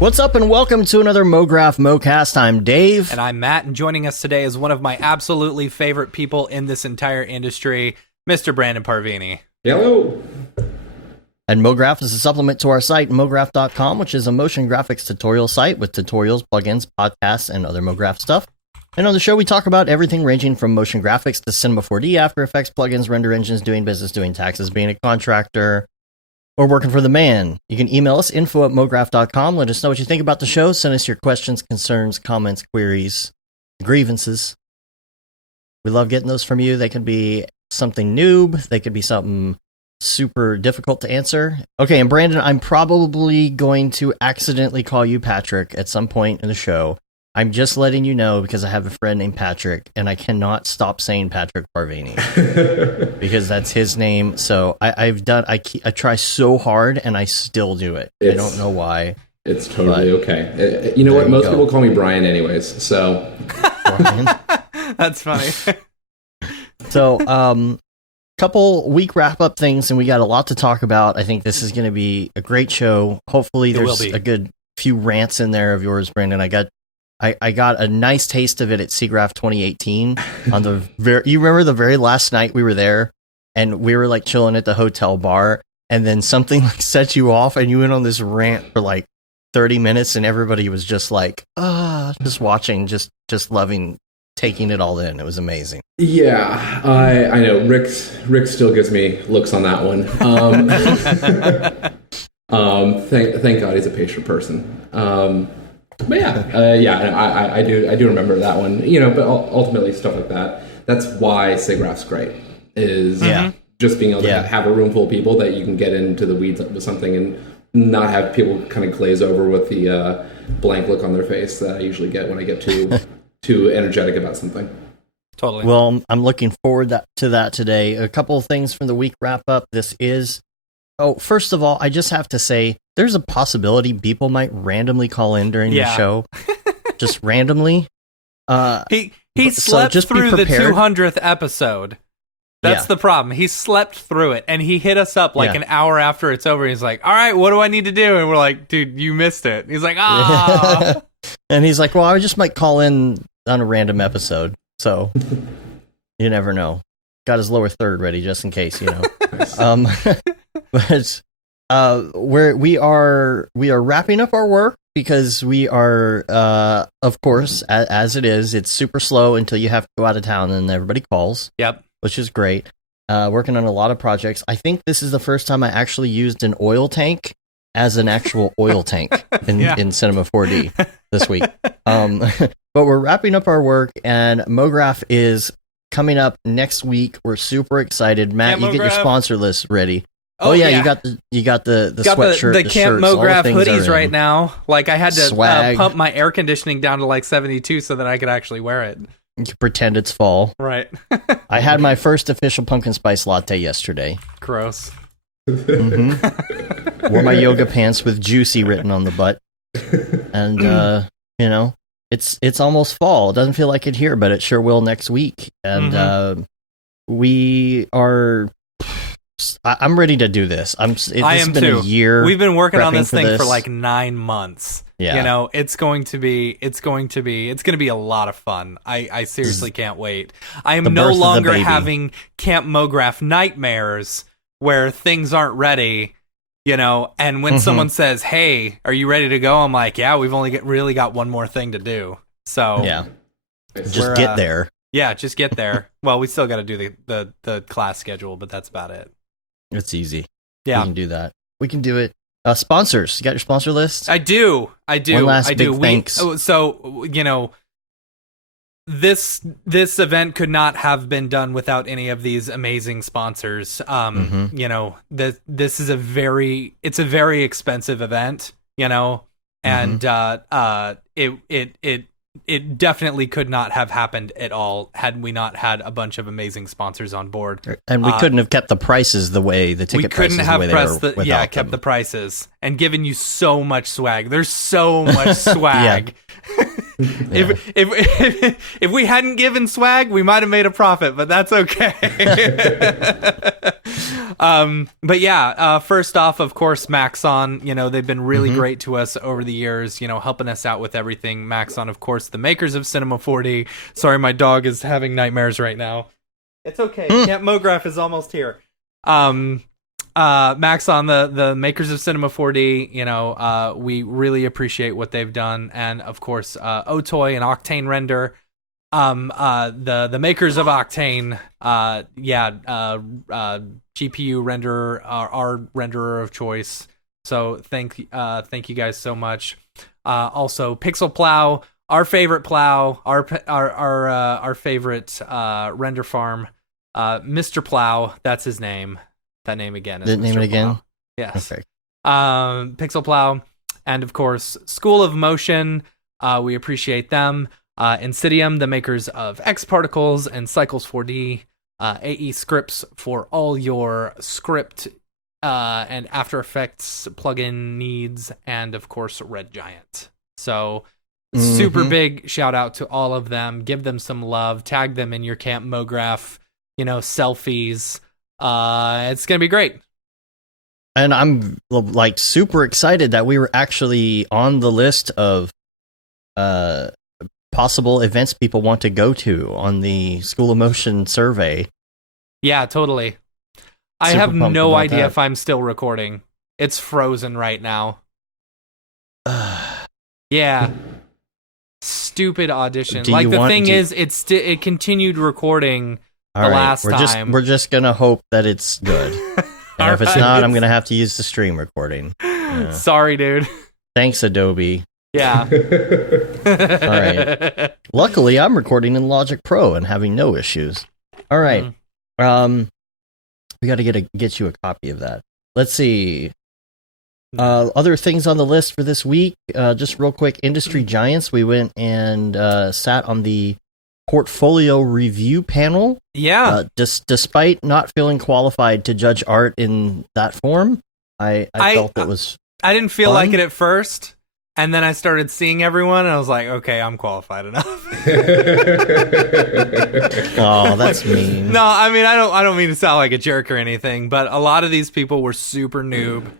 What's up and welcome to another Mograph Mocast. I'm Dave. And I'm Matt, and joining us today is one of my absolutely favorite people in this entire industry, Mr. Brandon Parvini. Hello. And Mograph is a supplement to our site, mograph.com, which is a motion graphics tutorial site with tutorials, plugins, podcasts, and other Mograph stuff. And on the show, we talk about everything ranging from motion graphics to Cinema 4D, After Effects, plugins, render engines, doing business, doing taxes, being a contractor, or working for the man. You can email us, info@mograph.com. Let us know what you think about the show. Send us your questions, concerns, comments, queries, grievances. We love getting those from you. They could be something noob. They could be something super difficult to answer. Okay, and Brandon, I'm probably going to accidentally call you Patrick at some point in the show. I'm just letting you know because I have a friend named Patrick, and I cannot stop saying Patrick Parvini because that's his name. So I try so hard, and I still do it. I don't know why. It's totally okay. You know what? Most people call me Brian anyways, so. Brian? That's funny. So, couple week wrap-up things, and we got a lot to talk about. I think this is going to be a great show. Hopefully there's a good few rants in there of yours, Brandon. I got a nice taste of it at SIGGRAPH 2018 on you remember the very last night we were there and we were like chilling at the hotel bar, and then something like set you off and you went on this rant for like 30 minutes and everybody was just like, just watching, just loving, taking it all in. It was amazing. Yeah, I know. Rick still gives me looks on that one. Thank God he's a patient person. But I do remember that one. You know, but ultimately stuff like that. That's why SIGGRAPH's great. Is just being able to have a room full of people that you can get into the weeds with something and not have people kind of glaze over with the blank look on their face that I usually get when I get too energetic about something. Totally. Well, I'm looking forward to that today. A couple of things from the week wrap up. First of all, I just have to say, there's a possibility Beeple might randomly call in during the show. Just randomly. He slept through the 200th episode. That's the problem. He slept through it, and he hit us up like an hour after it's over. He's like, all right, what do I need to do? And we're like, dude, you missed it. He's like, ah. And he's like, well, I just might call in on a random episode. So you never know. Got his lower third ready just in case, you know. But we are wrapping up our work because we are, of course, as it is, it's super slow until you have to go out of town and everybody calls. Yep. Which is great. Working on a lot of projects. I think this is the first time I actually used an oil tank as an actual oil tank in Cinema 4D this week. But we're wrapping up our work, and Mograph is coming up next week. We're super excited. Matt, you get your sponsor list ready. You got the sweatshirt, the Camp shirts, Mograph hoodies right now. Like I had to swag. Pump my air conditioning down to like 72 so that I could actually wear it. You can pretend it's fall. Right. I had my first official pumpkin spice latte yesterday. Gross. Mm-hmm. Wore my yoga pants with juicy written on the butt. And, it's almost fall. It doesn't feel like it here, but it sure will next week. And we are... I'm ready to do this. I am been too. A year. We've been working on this thing for like 9 months. Yeah. You know, it's going to be a lot of fun. I seriously can't wait. I am no longer having Camp Mograph nightmares where things aren't ready, you know, and when someone says, "Hey, are you ready to go?" I'm like, "Yeah, we've only really got one more thing to do." So, yeah. Just get there. Yeah, just get there. Well, we still got to do the class schedule, but that's about it. It's easy. Yeah. We can do that. We can do it. Sponsors. You got your sponsor list? I do. One last big thanks. So, you know, this event could not have been done without any of these amazing sponsors. You know, this is a very expensive event, you know, and it definitely could not have happened at all had we not had a bunch of amazing sponsors on board. And we couldn't have kept the prices the way the ticket prices the way they were. Kept the prices and given you so much swag. There's so much swag. If we hadn't given swag, we might have made a profit, but that's okay. But yeah, first off, of course, Maxon, they've been really great to us over the years, helping us out with everything. Maxon, of course, the makers of Cinema 4D. Sorry, my dog is having nightmares right now. It's okay. Camp Mograph is almost here. Maxon, the makers of Cinema 4D, we really appreciate what they've done. And of course, Otoy and Octane Render, the makers of Octane, GPU renderer, our renderer of choice. So thank you guys so much. Also Pixel Plow, our favorite plow, our favorite render farm, Mr. Plow, that's his name. That name again is Mr. Name it again? Plow. Yes. Okay. Pixel Plow, and of course School of Motion. We appreciate them. Insidium, the makers of X Particles and Cycles 4D. AE Scripts for all your script and After Effects plugin needs, and of course Red Giant. So super big shout out to all of them. Give them some love. Tag them in your Camp Mograph, selfies. It's gonna be great. And I'm like super excited that we were actually on the list of possible events people want to go to on the School of Motion survey. Yeah, totally. I have no idea if I'm still recording. It's frozen right now. Yeah. Stupid audition. Like, the thing is, it continued recording the last time. We're just gonna hope that it's good. And if it's not, I'm gonna have to use the stream recording. Yeah. Sorry, dude. Thanks, Adobe. Yeah. All right. Luckily, I'm recording in Logic Pro and having no issues. All right. We got to get you a copy of that. Let's see. Other things on the list for this week. Just real quick, Industry Giants. We went and sat on the portfolio review panel. Yeah. Despite not feeling qualified to judge art in that form, I felt it was. I didn't feel fun. like it at first. And then I started seeing everyone, and I was like, okay, I'm qualified enough. Oh, that's mean. No, I mean, I don't mean to sound like a jerk or anything, but a lot of these people were super noob.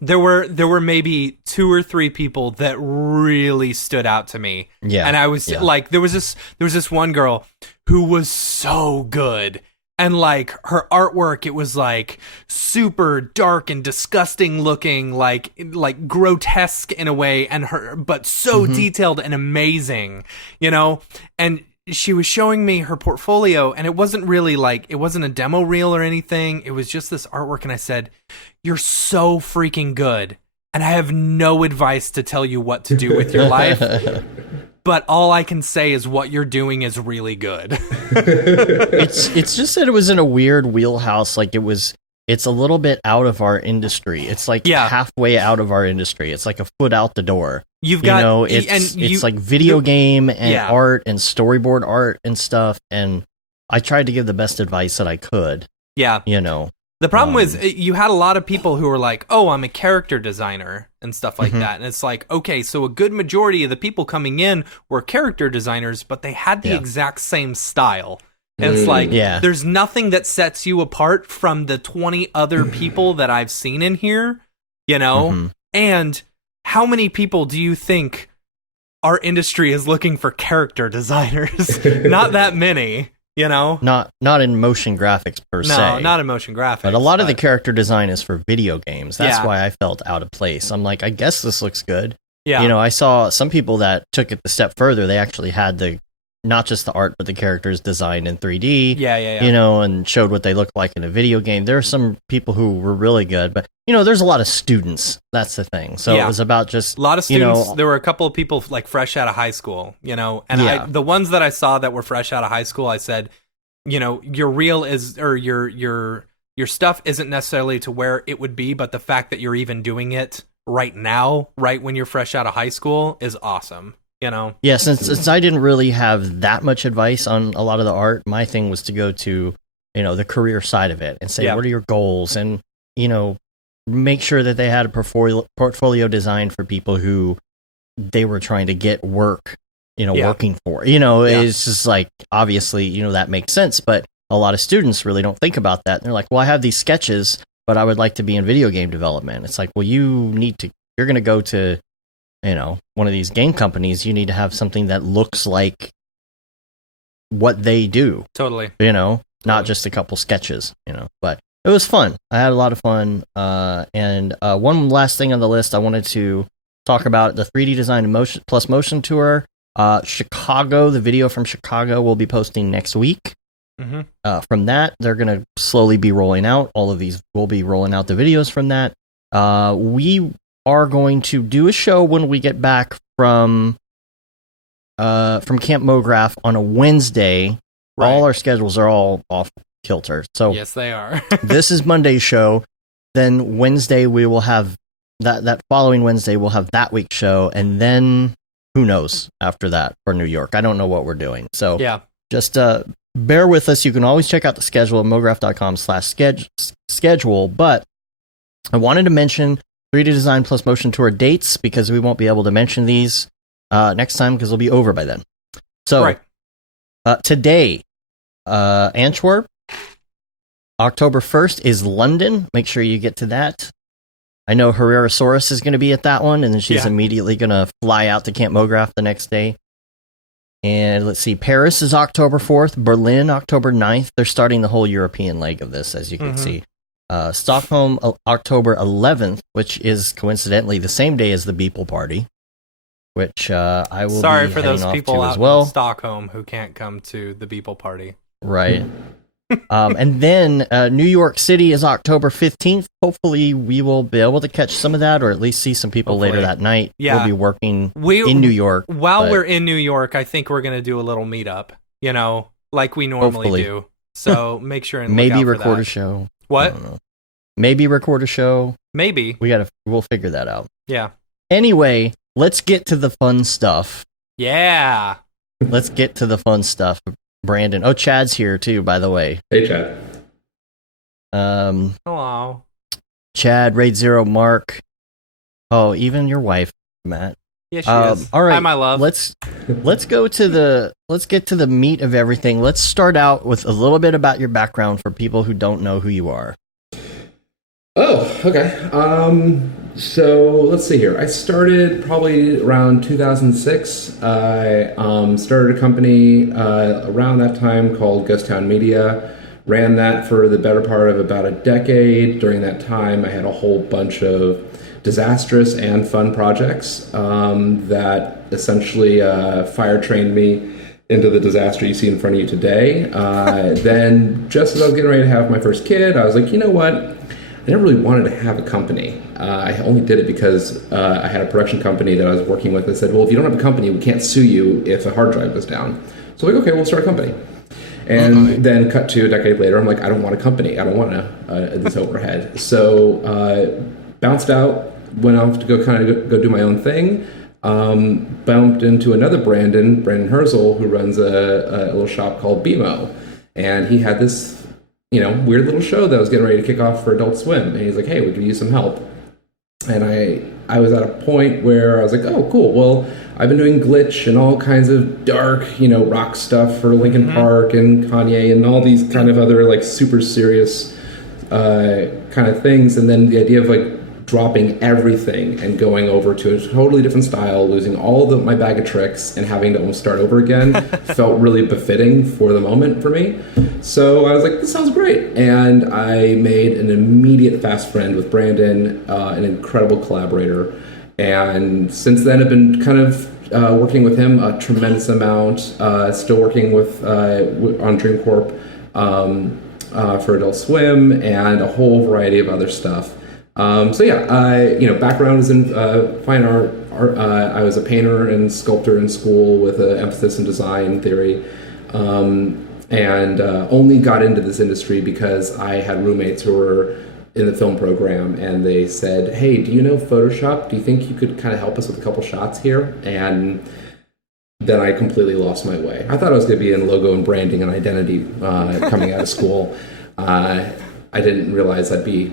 There were maybe 2 or 3 people that really stood out to me. Yeah. And I was like, there was this one girl who was so good. And like her artwork, it was like super dark and disgusting looking, like grotesque in a way, but so detailed and amazing, And she was showing me her portfolio, and it wasn't a demo reel or anything. It was just this artwork, and I said, "You're so freaking good, and I have no advice to tell you what to do with your life." But all I can say is what you're doing is really good. It's just that it was in a weird wheelhouse. Like it's a little bit out of our industry. It's like halfway out of our industry. It's like a foot out the door. You've got it's like video game and art and storyboard art and stuff. And I tried to give the best advice that I could. Yeah. The problem was you had a lot of people who were like, oh, I'm a character designer and stuff like that. And it's like, okay, so a good majority of the people coming in were character designers, but they had the exact same style. And it's like, there's nothing that sets you apart from the 20 other people that I've seen in here, And how many people do you think our industry is looking for character designers? Not that many. Not in motion graphics per se. No, not in motion graphics. But a lot of the character design is for video games. That's why I felt out of place. I'm like, I guess this looks good. Yeah. I saw some people that took it the step further. They actually had not just the art, but the characters designed in 3D. Yeah. And showed what they look like in a video game. There are some people who were really good, but there's a lot of students. That's the thing. So it was about just a lot of students. There were a couple of people like fresh out of high school, and the ones that I saw that were fresh out of high school, I said, your reel is, or your stuff isn't necessarily to where it would be, but the fact that you're even doing it right now, right when you're fresh out of high school, is awesome. Yeah, since I didn't really have that much advice on a lot of the art, my thing was to go to the career side of it and say, what are your goals, and make sure that they had a portfolio design for people who they were trying to get work, Yeah. working for. Yeah. It's just like, obviously, that makes sense, but a lot of students really don't think about that. They're like, well, I have these sketches, but I would like to be in video game development. It's like, well, you're going to go to, one of these game companies. You need to have something that looks like what they do. Totally. Not just a couple sketches, but it was fun. I had a lot of fun. And one last thing on the list, I wanted to talk about the 3D Design Motion Plus Motion Tour. Chicago, the video from Chicago will be posting next week. Mm-hmm. From that, they're going to slowly be rolling out. All of these will be rolling out the videos from that. We are going to do a show when we get back from Camp Mograph on a Wednesday. Right. All our schedules are all off kilter. So yes, they are. This is Monday's show. Then Wednesday we will have that following Wednesday we'll have that week's show, and then who knows after that for New York. I don't know what we're doing. So yeah, just bear with us. You can always check out the schedule at mograph.com/schedule. But I wanted to mention 3D Design Plus Motion Tour dates because we won't be able to mention these next time because they'll be over by then. So right. Today, Antwerp. October 1st is London. Make sure you get to that. I know Herrerasaurus is going to be at that one, and then she's immediately going to fly out to Camp Mograph the next day. And let's see, Paris is October 4th, Berlin October 9th. They're starting the whole European leg of this, as you can see. Stockholm October 11th, which is coincidentally the same day as the Beeple party, which I will Sorry be for heading those off people to out as well. in Stockholm who can't come to the Beeple party. Right. And then New York City is October 15th. Hopefully we will be able to catch some of that, or at least see some people later that night. Yeah. We'll be working in New York. While we're in New York, I think we're going to do a little meetup, like we normally do. So make sure and maybe look out for record that. a show. What? I don't know. Maybe record a show. Maybe. We'll figure that out. Yeah. Anyway, let's get to the fun stuff. Yeah. Let's get to the fun stuff. Brandon. Oh, Chad's here too, by the way. Hey, Chad. Hello. Chad, Raid Zero, Mark. Oh, even your wife, Matt. Yeah, she is. All right, hi, my love. Let's get to the meat of everything. Let's start out with a little bit about your background for people who don't know who you are. Oh, okay. So let's see here. I started probably around 2006. I started a company around that time called Ghost Town Media. Ran that for the better part of about a decade. During that time, I had a whole bunch of disastrous and fun projects that essentially fire trained me into the disaster you see in front of you today. Then, just as I was getting ready to have my first kid, I was like, you know what? I never really wanted to have a company. I only did it because I had a production company that I was working with that said, well, if you don't have a company, we can't sue you if a hard drive goes down. So like, okay, we'll start a company. And then cut to a decade later, I'm like, I don't want a company. I don't want this overhead. So bounced out, went off to go go do my own thing. Bumped into another Brandon Herzl, who runs a little shop called BMO. And he had this weird little show that was getting ready to kick off for Adult Swim. And he's like, hey, we could use some help. And I was at a point where I was like, oh, cool. Well, I've been doing Glitch and all kinds of dark, rock stuff for Linkin Park and Kanye and all these kind of other like super serious kind of things. And then the idea of like dropping everything and going over to a totally different style, losing all my bag of tricks and having to almost start over again felt really befitting for the moment for me. So I was like, this sounds great. And I made an immediate fast friend with Brandon, an incredible collaborator. And since then I've been kind of working with him a tremendous amount, still working on Dream Corp for Adult Swim and a whole variety of other stuff. Background is in fine art. I was a painter and sculptor in school with an emphasis in design theory, and only got into this industry because I had roommates who were in the film program, and they said, hey, do you know Photoshop? Do you think you could kind of help us with a couple shots here? And then I completely lost my way. I thought I was going to be in logo and branding and identity coming out of school. I didn't realize I'd be,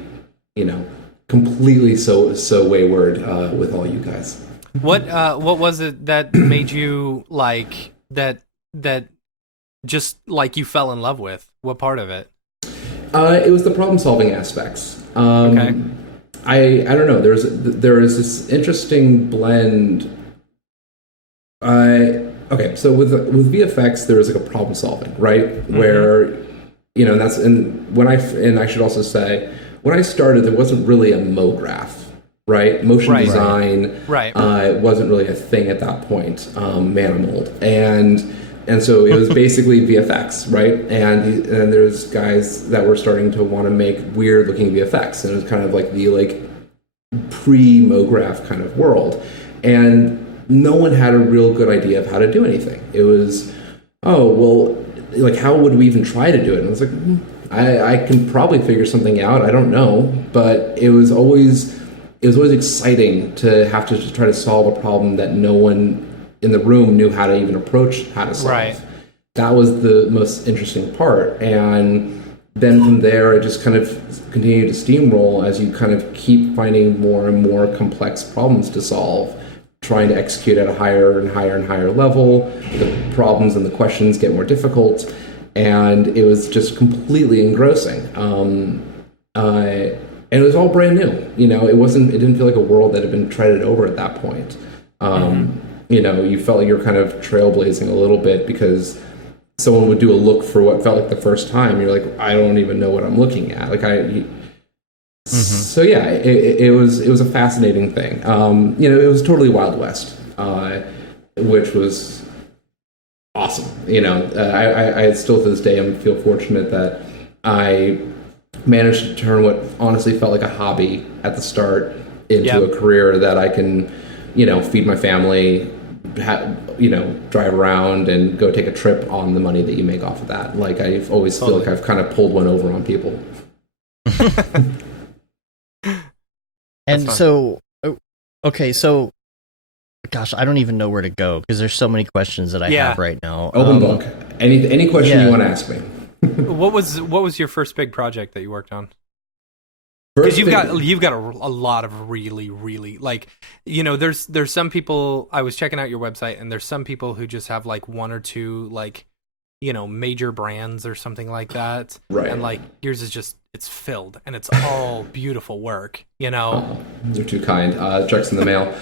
completely so wayward with all you guys. What was it that made you like that just like you fell in love with? What part of it? It was the problem solving aspects. Okay. I don't know. There is this interesting blend. Okay, so with VFX, there is like a problem solving, right? Mm-hmm. Where, and I should also say, when I started, there wasn't really a Mograph, right? Motion design, wasn't really a thing at that point, Manimold, and so it was basically VFX, right? And there's guys that were starting to want to make weird looking VFX, and it was kind of like the pre-Mograph kind of world, and no one had a real good idea of how to do anything. It was, how would we even try to do it? And I was like, I can probably figure something out. I don't know, but it was always exciting to have to try to solve a problem that no one in the room knew how to even approach how to solve. Right. That was the most interesting part. And then from there, it just kind of continued to steamroll as you kind of keep finding more and more complex problems to solve, trying to execute at a higher and higher and higher level. The problems and the questions get more difficult, and it was just completely engrossing. And it was all brand new. It didn't feel like a world that had been treaded over at that point. You felt like you're kind of trailblazing a little bit because someone would do a look for what felt like the first time. You're like, I don't even know what I'm looking at. So yeah, it was a fascinating thing. It was totally Wild West, which was awesome. I still to this day feel fortunate that I managed to turn what honestly felt like a hobby at the start into a career that I can, feed my family, drive around and go take a trip on the money that you make off of that. Like I've always feel like I've kind of pulled one over on people. And so, okay, so, gosh, I don't even know where to go because there's so many questions that I have right now. Open book. Any question you want to ask me. What was your first big project that you worked on? Because you've got a lot of really there's some people. I was checking out your website, and there's some people who just have like one or two major brands or something like that. Right. And yours is just, it's filled and it's all beautiful work, Oh, you're too kind. Checks in the mail.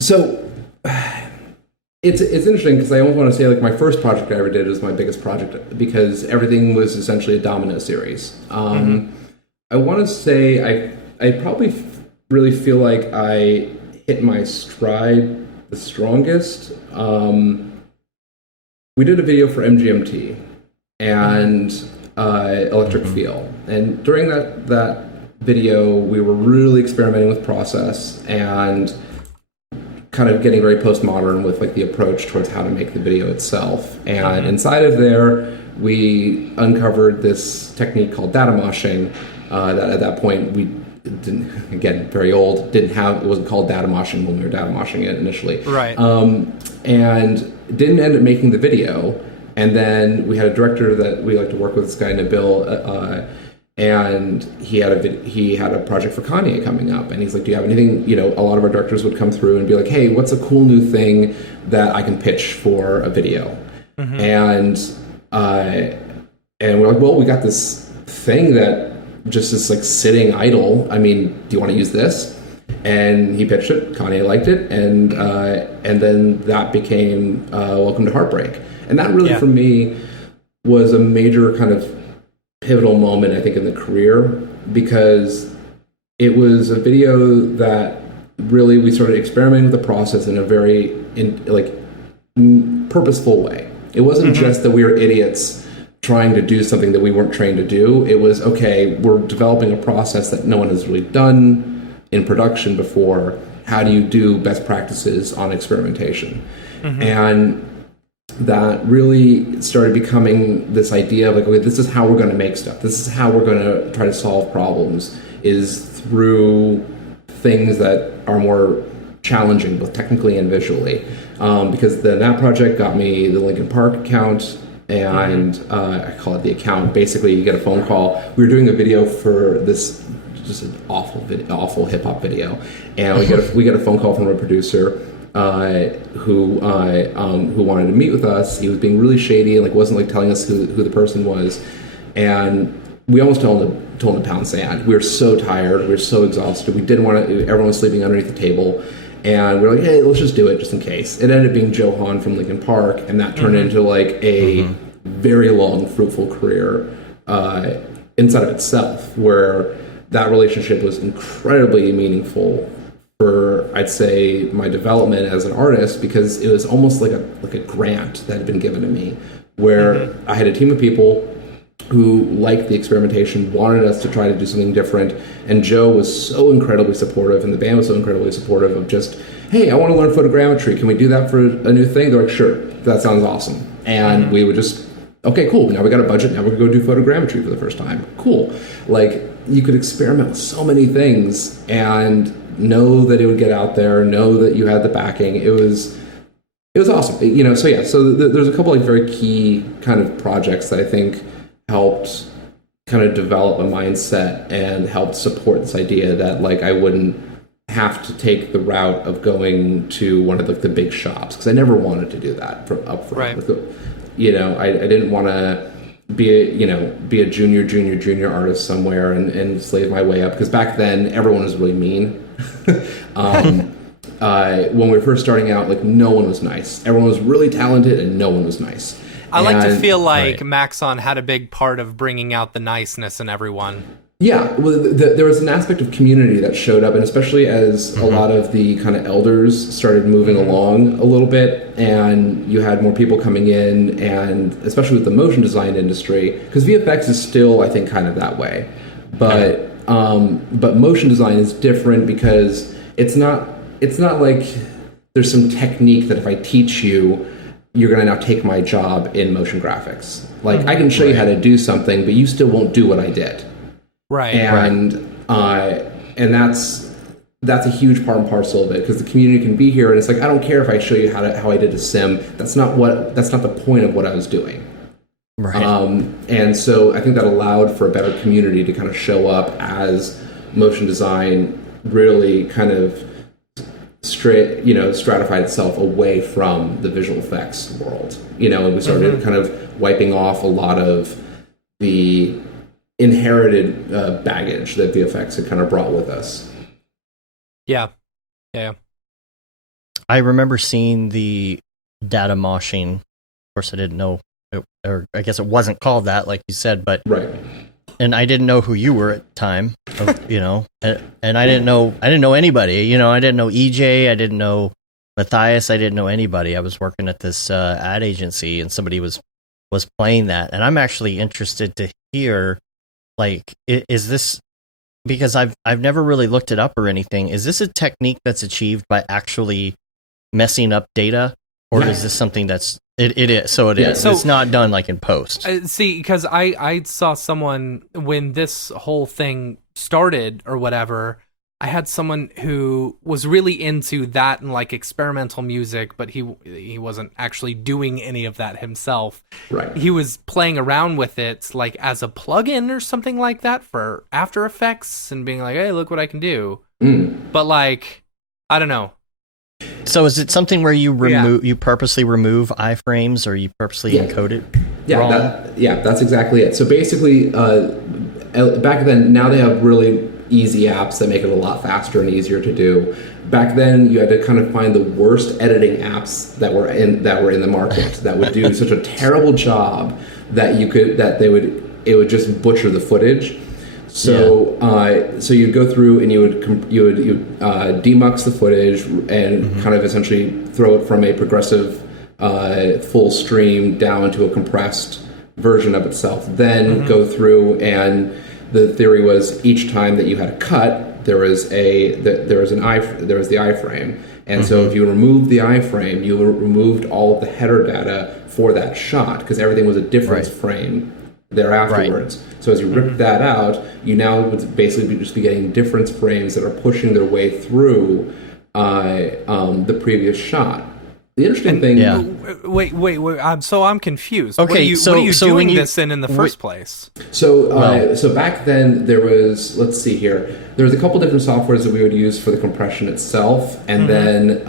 So it's interesting because I almost want to say my first project I ever did was my biggest project because everything was essentially a domino series. I want to say I probably really feel like I hit my stride the strongest. We did a video for MGMT and Electric Feel, and during that video we were really experimenting with process and kind of getting very postmodern with the approach towards how to make the video itself. And inside of there we uncovered this technique called data moshing that at that point we didn't, again, very old, it wasn't called data moshing when we were data moshing it initially. Right. And didn't end up making the video. And then we had a director that we like to work with, this guy Nabil, and he had a project for Kanye coming up, and he's like, do you have anything, a lot of our directors would come through and be like, hey, what's a cool new thing that I can pitch for a video? And we're like, well, we got this thing that just is sitting idle. I mean, do you want to use this? And he pitched it, Kanye liked it, and then that became Welcome to Heartbreak. And that really, for me, was a major kind of pivotal moment, I think, in the career, because it was a video that really we started experimenting with the process in a very purposeful way. It wasn't just that we were idiots trying to do something that we weren't trained to do. It was, okay, we're developing a process that no one has really done in production before. How do you do best practices on experimentation? And that really started becoming this idea of okay, this is how we're going to make stuff. This is how we're going to try to solve problems, is through things that are more challenging, both technically and visually. Because then that project got me the Linkin Park account, and I call it the account. Basically, you get a phone call. We were doing a video for this just an awful hip hop video. And we get a phone call from a producer who wanted to meet with us. He was being really shady and like wasn't like telling us who the person was, and we almost told him to pound sand. We were so tired, we were so exhausted. We didn't want to. Everyone was sleeping underneath the table, and we were like, hey, let's just do it just in case. It ended up being Joe Hahn from Linkin Park, and that turned into like a very long, fruitful career inside of itself, where that relationship was incredibly meaningful for, I'd say, my development as an artist, because it was almost like a grant that had been given to me, where I had a team of people who liked the experimentation, wanted us to try to do something different, and Joe was so incredibly supportive, and the band was so incredibly supportive of just, hey, I want to learn photogrammetry. Can we do that for a new thing? They're like, sure, that sounds awesome. And we would just, okay, cool. Now we got a budget. Now we're going to go do photogrammetry for the first time. Cool. Like, you could experiment with so many things and know that it would get out there, know that you had the backing. It was awesome. You know, so yeah, so there's a couple like very key kind of projects that I think helped kind of develop a mindset and helped support this idea that like I wouldn't have to take the route of going to one of the big shops, because I never wanted to do that up front. Right. You know, I didn't want to be a junior artist somewhere and slave my way up, because back then everyone was really mean. When we were first starting out, like no one was nice. Everyone was really talented and no one was nice. I like to feel like Maxon had a big part of bringing out the niceness in everyone. Yeah, well, there was an aspect of community that showed up, and especially as a lot of the kind of elders started moving along a little bit, and you had more people coming in, and especially with the motion design industry, because VFX is still, I think, kind of that way, but motion design is different because it's not like there's some technique that if I teach you, you're going to now take my job in motion graphics. Like I can show you how to do something, but you still won't do what I did. Right. And that's a huge part and parcel of it, because the community can be here, and it's like I don't care if I show you how I did a sim. That's not the point of what I was doing. Right. And so I think that allowed for a better community to kind of show up as motion design really kind of stratified itself away from the visual effects world. You know, and we started kind of wiping off a lot of the inherited baggage that VFX had kind of brought with us. Yeah. I remember seeing the data moshing. Of course, I didn't know, or I guess it wasn't called that, like you said, but right. And I didn't know who you were at the time, you know, and I didn't know anybody. You know, I didn't know EJ, I didn't know Matthias, I didn't know anybody. I was working at this ad agency, and somebody was playing that, and I'm actually interested to hear. Like, is this, because I've never really looked it up or anything, is this a technique that's achieved by actually messing up data, or is this something that's it is? So it is. So it's not done like in post. See, because I saw someone when this whole thing started or whatever. I had someone who was really into that and like experimental music, but he wasn't actually doing any of that himself. Right. He was playing around with it like as a plugin or something like that for After Effects and being like, hey, look what I can do. But like, I don't know. So is it something where you purposely remove iframes, or you purposely encode it wrong? That's exactly it. So basically, back then, now they have really easy apps that make it a lot faster and easier to do. Back then, you had to kind of find the worst editing apps that were in the market that would do such a terrible job that it would just butcher the footage. So so you'd go through and you would demux the footage and kind of essentially throw it from a progressive full stream down to a compressed version of itself. Then go through, and the theory was each time that you had a cut, there was the iframe, and so if you removed the iframe, you removed all of the header data for that shot, because everything was a difference frame there afterwards. Right. So as you rip that out, you now would basically just be getting difference frames that are pushing their way through the previous shot. The interesting thing. Yeah. Wait. I'm confused. Okay, what are you doing this in the first place? So back then there was, let's see here, there was a couple different softwares that we would use for the compression itself, and then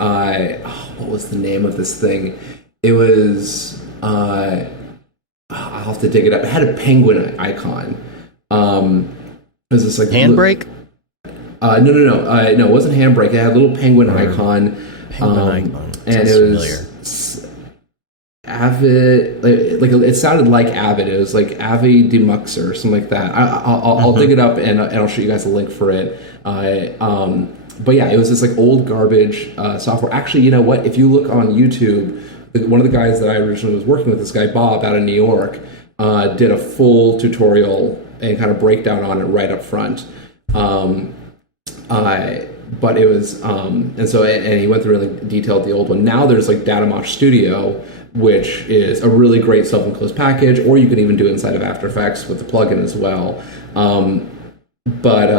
what was the name of this thing? It was I'll have to dig it up. It had a penguin icon. It was this like Handbrake? No, it wasn't Handbrake. It had a little penguin icon. Icon. And Sounds it was Avid, like it sounded like Avid. It was like Avi Demuxer or something like that. I'll dig it up and I'll show you guys a link for it. But yeah, it was this like old garbage software. Actually, you know what? If you look on YouTube, one of the guys that I originally was working with, this guy Bob out of New York, did a full tutorial and kind of breakdown on it right up front. But it was, and he went through really detailed the old one. Now there's like DataMosh Studio, which is a really great self-enclosed package, or you can even do it inside of After Effects with the plugin as well. But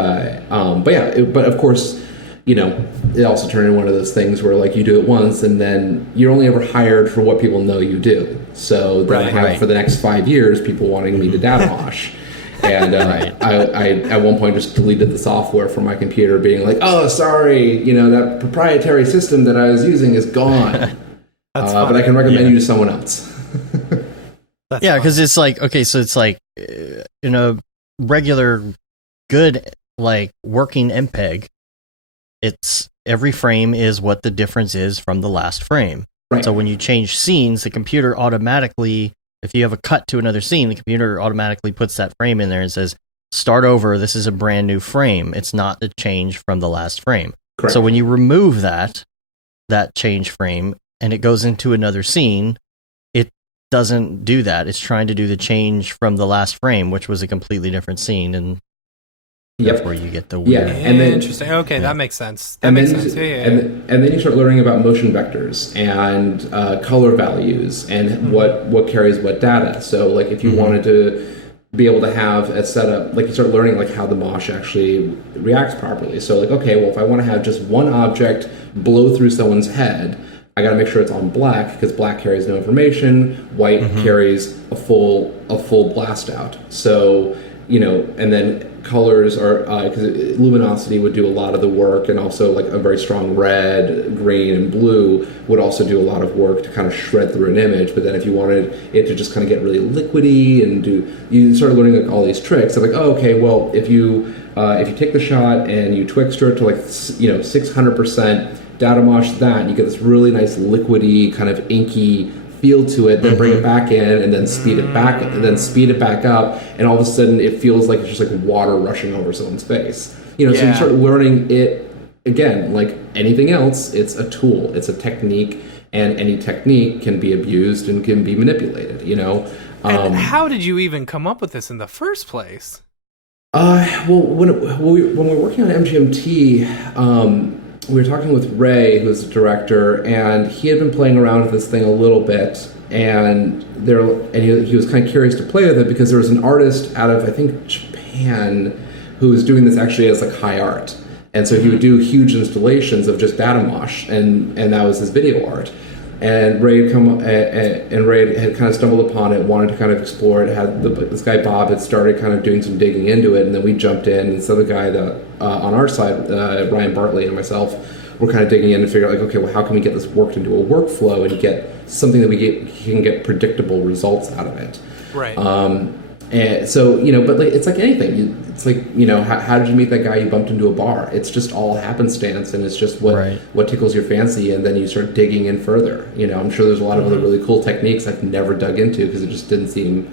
of course, you know, it also turned into one of those things where like you do it once and then you're only ever hired for what people know you do. So then I have for the next 5 years people wanting me to DataMosh. And I at one point just deleted the software from my computer, being like, "Oh, sorry, you know, that proprietary system that I was using is gone." But I can recommend you to someone else. Yeah, because it's like, okay, so it's like in a regular, good, like working MPEG, it's every frame is what the difference is from the last frame. Right. So when you change scenes, the computer automatically, if you have a cut to another scene, the computer automatically puts that frame in there and says, start over, this is a brand new frame. It's not a change from the last frame. Correct. So when you remove that change frame and it goes into another scene, it doesn't do that. It's trying to do the change from the last frame, which was a completely different scene, and that's where you get the weird. Yeah, and then, interesting. Okay, that makes sense. And then you start learning about motion vectors and color values and what carries what data. So, like, if you wanted to be able to have a setup, like, you start learning like how the mosh actually reacts properly. So, like, okay, well, if I want to have just one object blow through someone's head, I got to make sure it's on black because black carries no information. White carries a full blast out. So, you know, and then colors are because luminosity would do a lot of the work, and also like a very strong red, green, and blue would also do a lot of work to kind of shred through an image. But then if you wanted it to just kind of get really liquidy and you started learning like all these tricks of like, oh, okay, well, if you take the shot and you Twixtor it to like 600% DataMosh that, you get this really nice liquidy kind of inky feel to it, then bring it back in and then speed it back up, and all of a sudden it feels like it's just like water rushing over someone's face. You know, so you start learning it again, like anything else, it's a tool, it's a technique, and any technique can be abused and can be manipulated, you know. And how did you even come up with this in the first place? Well, when we were working on MGMT, we were talking with Ray, who's the director, and he had been playing around with this thing a little bit, and he was kind of curious to play with it because there was an artist out of, I think, Japan who was doing this actually as like high art. And so he would do huge installations of just DataMosh, and that was his video art. And Ray had kind of stumbled upon it, wanted to kind of explore it. This guy Bob had started kind of doing some digging into it, and then we jumped in. And this other guy on our side, Ryan Bartley and myself, were kind of digging in to figure out like, okay, well, how can we get this worked into a workflow and get something that can get predictable results out of it? Right. And so, you know, but like it's like anything. It's like, you know, how did you meet that guy you bumped into a bar? It's just all happenstance, and it's just what tickles your fancy, and then you start digging in further. You know, I'm sure there's a lot of other really cool techniques I've never dug into because it just didn't seem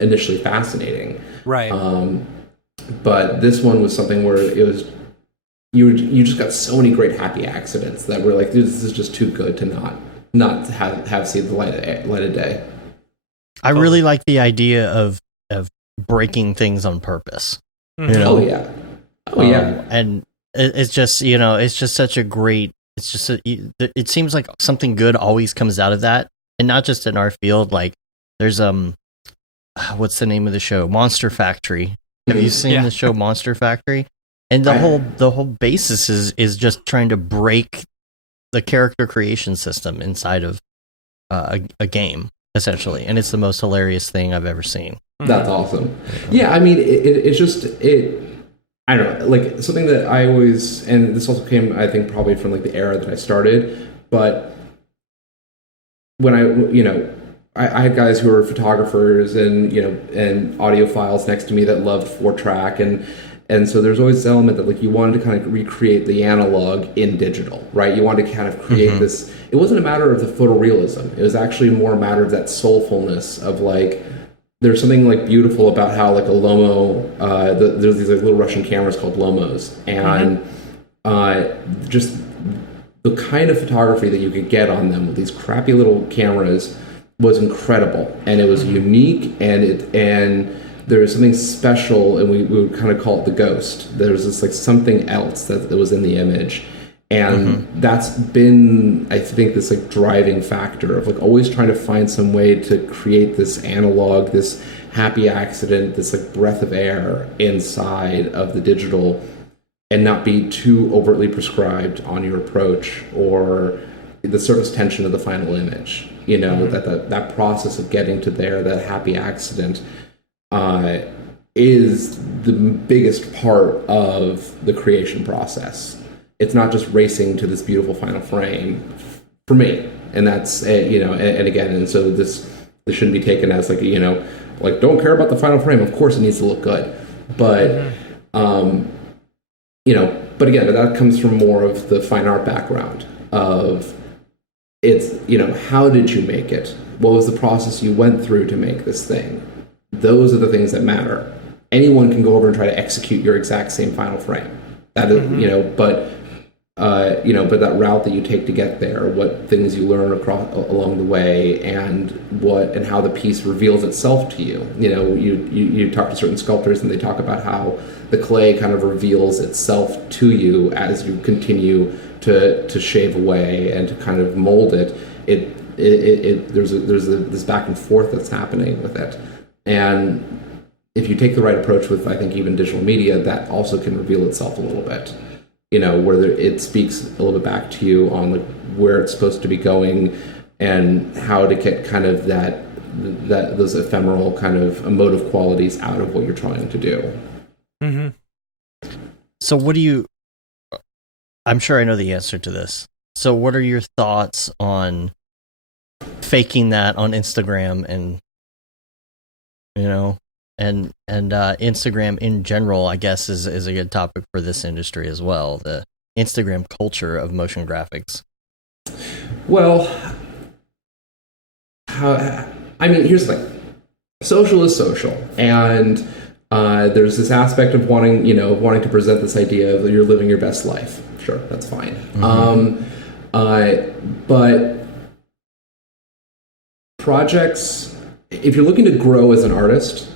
initially fascinating. Right. But this one was something where it was you just got so many great happy accidents that were like, dude, this is just too good to not have seen the light of day. I really like the idea of breaking things on purpose. You know? Oh yeah. And it's just, you know, it's just such a great. It's just it seems like something good always comes out of that, and not just in our field. Like there's what's the name of the show? Monster Factory. Have you seen the show Monster Factory? And the whole basis is just trying to break the character creation system inside of a game, essentially, and it's the most hilarious thing I've ever seen. That's awesome. Yeah, I mean, it's just I don't know, like something that I always, and this also came, I think, probably from like the era that I started, but when I had guys who were photographers and and audiophiles next to me that loved 4-track, and so there's always this element that like you wanted to kind of recreate the analog in digital, right? You wanted to kind of create this. It wasn't a matter of the photorealism. It was actually more a matter of that soulfulness of like, there's something like beautiful about how like a Lomo, there's these like little Russian cameras called Lomos, and just the kind of photography that you could get on them with these crappy little cameras was incredible, and it was unique, and there was something special, and we would kind of call it the ghost. There was this like something else that was in the image, and that's been, I think, this like driving factor of like always trying to find some way to create this analog, this happy accident, this like breath of air inside of the digital, and not be too overtly prescribed on your approach or the surface tension of the final image. That process of getting to there, that happy accident, is the biggest part of the creation process. It's not just racing to this beautiful final frame for me, and that's and again, and so this shouldn't be taken as like like don't care about the final frame. Of course, it needs to look good, but but again, that comes from more of the fine art background of it's how did you make it? What was the process you went through to make this thing? Those are the things that matter. Anyone can go over and try to execute your exact same final frame. That is, but that route that you take to get there, what things you learn along the way, and how the piece reveals itself to you. You talk to certain sculptors, and they talk about how the clay kind of reveals itself to you as you continue to shave away and to kind of mold it. There's this back and forth that's happening with it. And if you take the right approach with, I think, even digital media, that also can reveal itself a little bit. Where it speaks a little bit back to you on like where it's supposed to be going and how to get kind of those ephemeral kind of emotive qualities out of what you're trying to do. So what do you? I'm sure I know the answer to this. So what are your thoughts on faking that on Instagram and Instagram in general, I guess, is a good topic for this industry as well. The Instagram culture of motion graphics. Well, here's the thing. Social is social, and there's this aspect of wanting to present this idea of you're living your best life. Sure, that's fine. But projects, if you're looking to grow as an artist,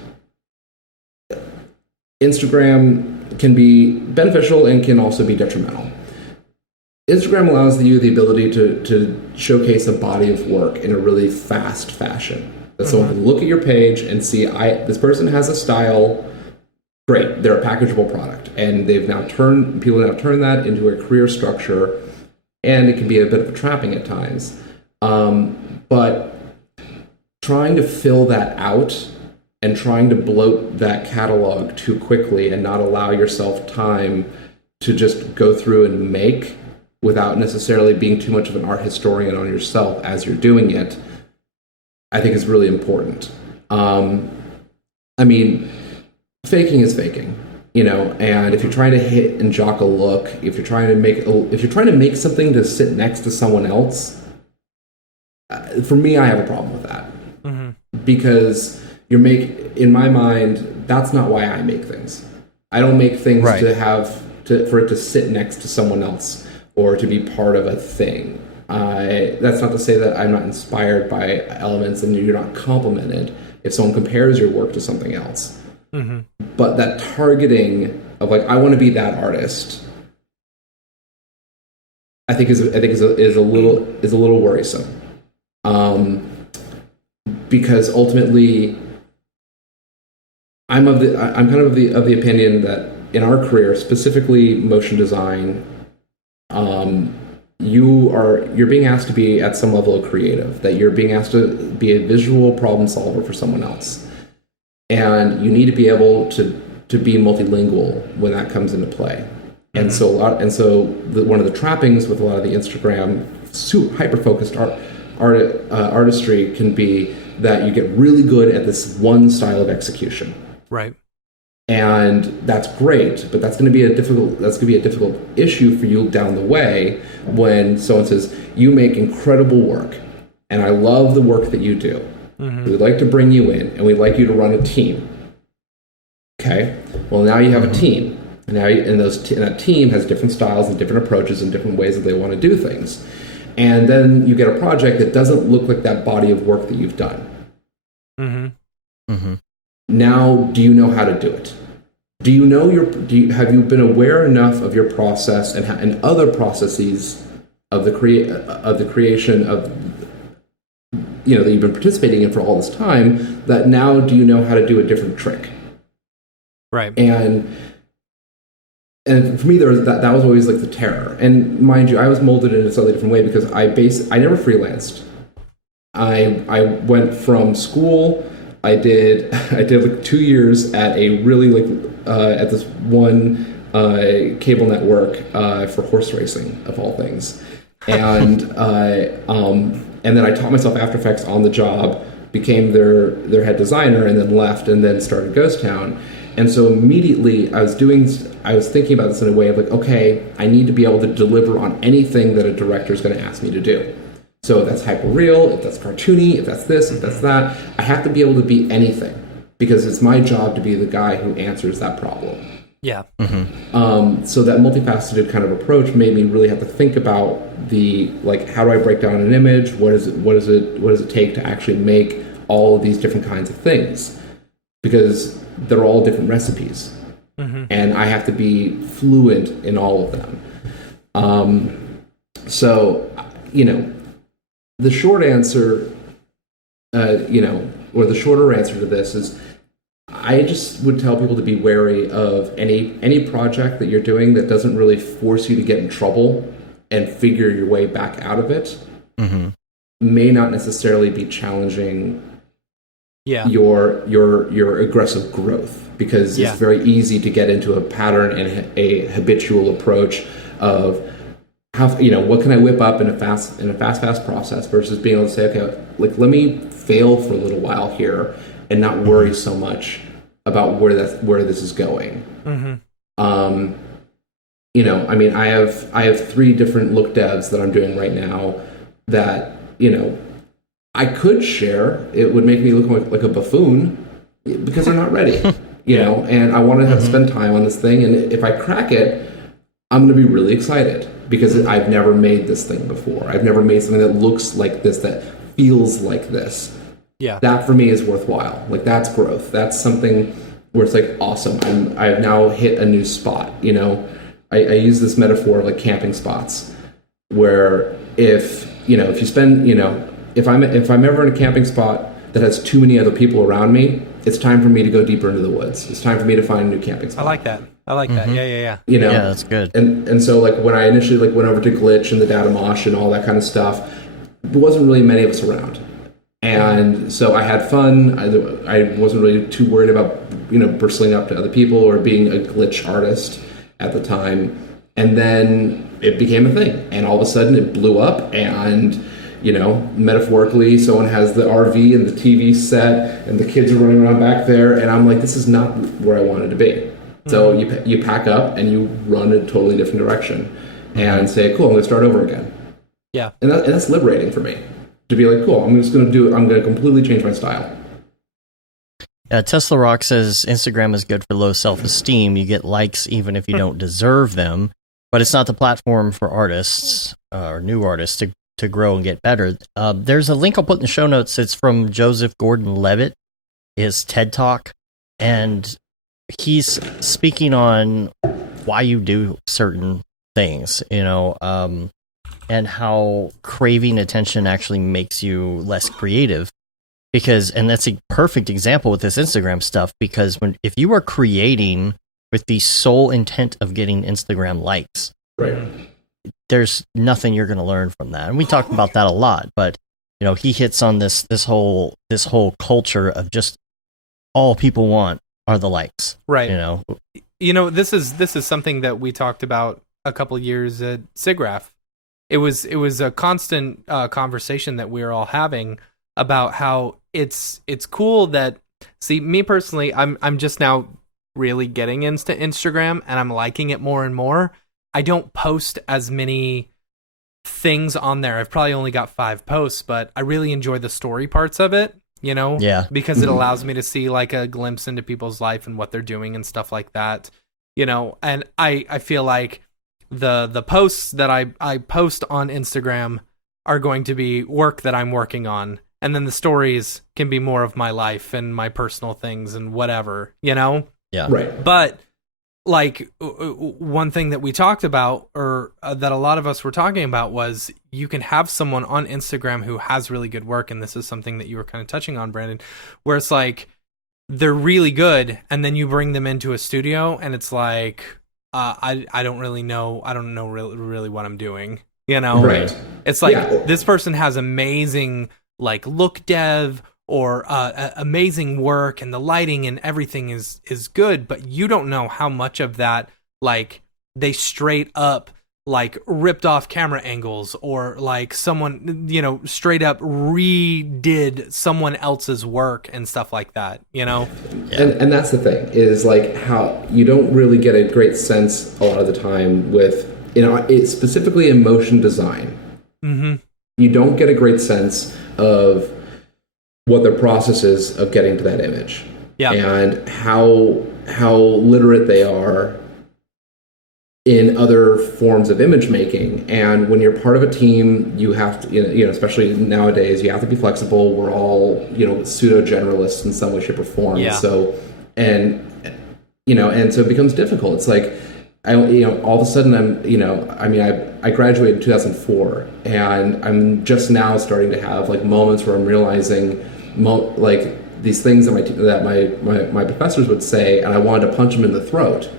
Instagram can be beneficial and can also be detrimental. Instagram allows you the ability to showcase a body of work in a really fast fashion. That someone can look at your page and see, this person has a style. Great, they're a packageable product, and people have now turned that into a career structure, and it can be a bit of a trapping at times. But trying to fill that out and trying to bloat that catalog too quickly and not allow yourself time to just go through and make without necessarily being too much of an art historian on yourself as you're doing it, I think is really important. Faking is faking, and if you're trying to hit and jock a look, if you're trying to make something to sit next to someone else, for me, I have a problem with that. Because in my mind, that's not why I make things. I don't make things for it to sit next to someone else or to be part of a thing. That's not to say that I'm not inspired by elements and you're not complimented if someone compares your work to something else. But that targeting of like, I want to be that artist, I think is a little worrisome. Because ultimately, I'm kind of of the opinion that in our career, specifically motion design, you're being asked to be at some level of creative, that you're being asked to be a visual problem solver for someone else. And you need to be able to be multilingual when that comes into play. And so one of the trappings with a lot of the Instagram hyper-focused artistry can be that you get really good at this one style of execution. Right. And that's great, but that's going to be a difficult issue for you down the way when someone says, you make incredible work and I love the work that you do. We'd like to bring you in and we'd like you to run a team. Okay. Well, now you have a team. And now that team has different styles and different approaches and different ways that they want to do things. And then you get a project that doesn't look like that body of work that you've done. Now, do you know how to do it? Have you been aware enough of your process and other processes of the creation of that you've been participating in for all this time, that now do you know how to do a different trick? Right. And for me, that was always like the terror. And mind you, I was molded in a slightly different way because I never freelanced. I went from school. I did like 2 years at a really at this one cable network for horse racing of all things, and then I taught myself After Effects on the job, became their head designer, and then left and then started Ghost Town. And so immediately I was thinking about this in a way of like, okay, I need to be able to deliver on anything that a director is going to ask me to do. So if that's hyperreal, if that's cartoony, if that's this, if that's that, I have to be able to be anything because it's my job to be the guy who answers that problem. Yeah. So that multifaceted kind of approach made me really have to think about how do I break down an image? What does it take to actually make all of these different kinds of things? Because they're all different recipes, and I have to be fluent in all of them. The short answer, or the shorter answer to this is, I just would tell people to be wary of any project that you're doing that doesn't really force you to get in trouble and figure your way back out of it. May not necessarily be challenging your aggressive growth, because it's very easy to get into a pattern and a habitual approach of how, what can I whip up in a fast process versus being able to say, okay, let me fail for a little while here and not worry so much about where this is going. I have 3 different look devs that I'm doing right now that I could share. It would make me look like a buffoon because they're not ready, and I want to have to spend time on this thing. And if I crack it, I'm going to be really excited because I've never made this thing before. I've never made something that looks like this, that feels like this. Yeah. That for me is worthwhile. Like, that's growth. That's something where it's like, awesome. I've now hit a new spot. I use this metaphor of like camping spots where if you spend, if I'm ever in a camping spot that has too many other people around me, it's time for me to go deeper into the woods. It's time for me to find a new camping spot. I like that. Yeah. Yeah, that's good. And so like when I initially went over to Glitch and the Data Mosh and all that kind of stuff, there wasn't really many of us around. And so I had fun. I wasn't really too worried about, bristling up to other people or being a Glitch artist at the time. And then it became a thing. And all of a sudden it blew up, and metaphorically, someone has the RV and the TV set and the kids are running around back there, and I'm like, this is not where I wanted to be. So you pack up and you run a totally different direction and say, cool, I'm going to start over again. Yeah. And that's liberating for me to be like, cool, I'm going to completely change my style. Tesla Rock says Instagram is good for low self-esteem. You get likes even if you don't deserve them, but it's not the platform for artists or new artists to grow and get better. There's a link I'll put in the show notes. It's from Joseph Gordon-Levitt, his TED Talk, and he's speaking on why you do certain things, and how craving attention actually makes you less creative. And that's a perfect example with this Instagram stuff, because if you are creating with the sole intent of getting Instagram likes, right, there's nothing you're going to learn from that. And we talk about that a lot, but he hits on this whole culture of just all people want are the likes. Right. This is something that we talked about a couple years at SIGGRAPH. It was a constant conversation that we were all having about how it's cool that, see, me personally, I'm just now really getting into Instagram and I'm liking it more and more. I don't post as many things on there. I've probably only got 5 posts, but I really enjoy the story parts of it, Yeah. because it allows me to see like a glimpse into people's life and what they're doing and stuff like that, and I feel like the posts that I post on Instagram are going to be work that I'm working on, and then the stories can be more of my life and my personal things and whatever, Yeah. Right. But like one thing that we talked about, or that a lot of us were talking about, was you can have someone on Instagram who has really good work, and this is something that you were kind of touching on, Brandon, where it's like they're really good, and then you bring them into a studio, and it's like I don't really know, I don't know really what I'm doing, Right. It's like this person has amazing like look dev or amazing work, and the lighting and everything is good, but you don't know how much of that, like, they straight up like ripped off camera angles, or like someone straight up redid someone else's work and stuff like that. And that's the thing, is like how you don't really get a great sense a lot of the time with it's specifically in motion design. Mm-hmm. You don't get a great sense of what their process is of getting to that image, and how literate they are in other forms of image making. And when you're part of a team, you have to, especially nowadays, you have to be flexible. We're all, pseudo generalists in some way, shape, or form. Yeah. So, and so it becomes difficult. It's like, all of a sudden I graduated in 2004, and I'm just now starting to have like moments where I'm realizing like these things that my professors would say, and I wanted to punch them in the throat.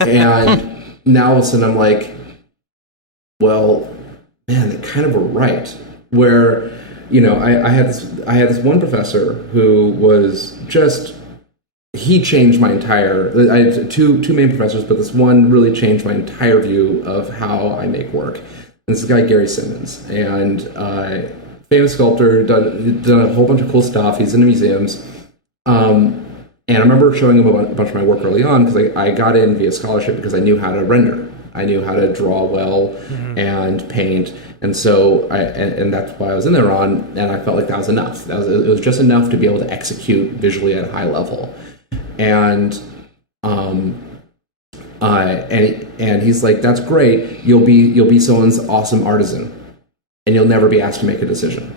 And now all of a sudden I'm like, well, man, they kind of were right. Where, I had this one professor who was just, he changed my entire, I had two main professors, but this one really changed my entire view of how I make work. And this guy, Gary Simmons, and famous sculptor, done a whole bunch of cool stuff. He's in the museums. And I remember showing him a bunch of my work early on, because I got in via scholarship because I knew how to render. I knew how to draw well and paint. And so and that's why I was in there and I felt like that was enough. It was just enough to be able to execute visually at a high level. And and he's like, that's great. You'll be someone's awesome artisan, and you'll never be asked to make a decision.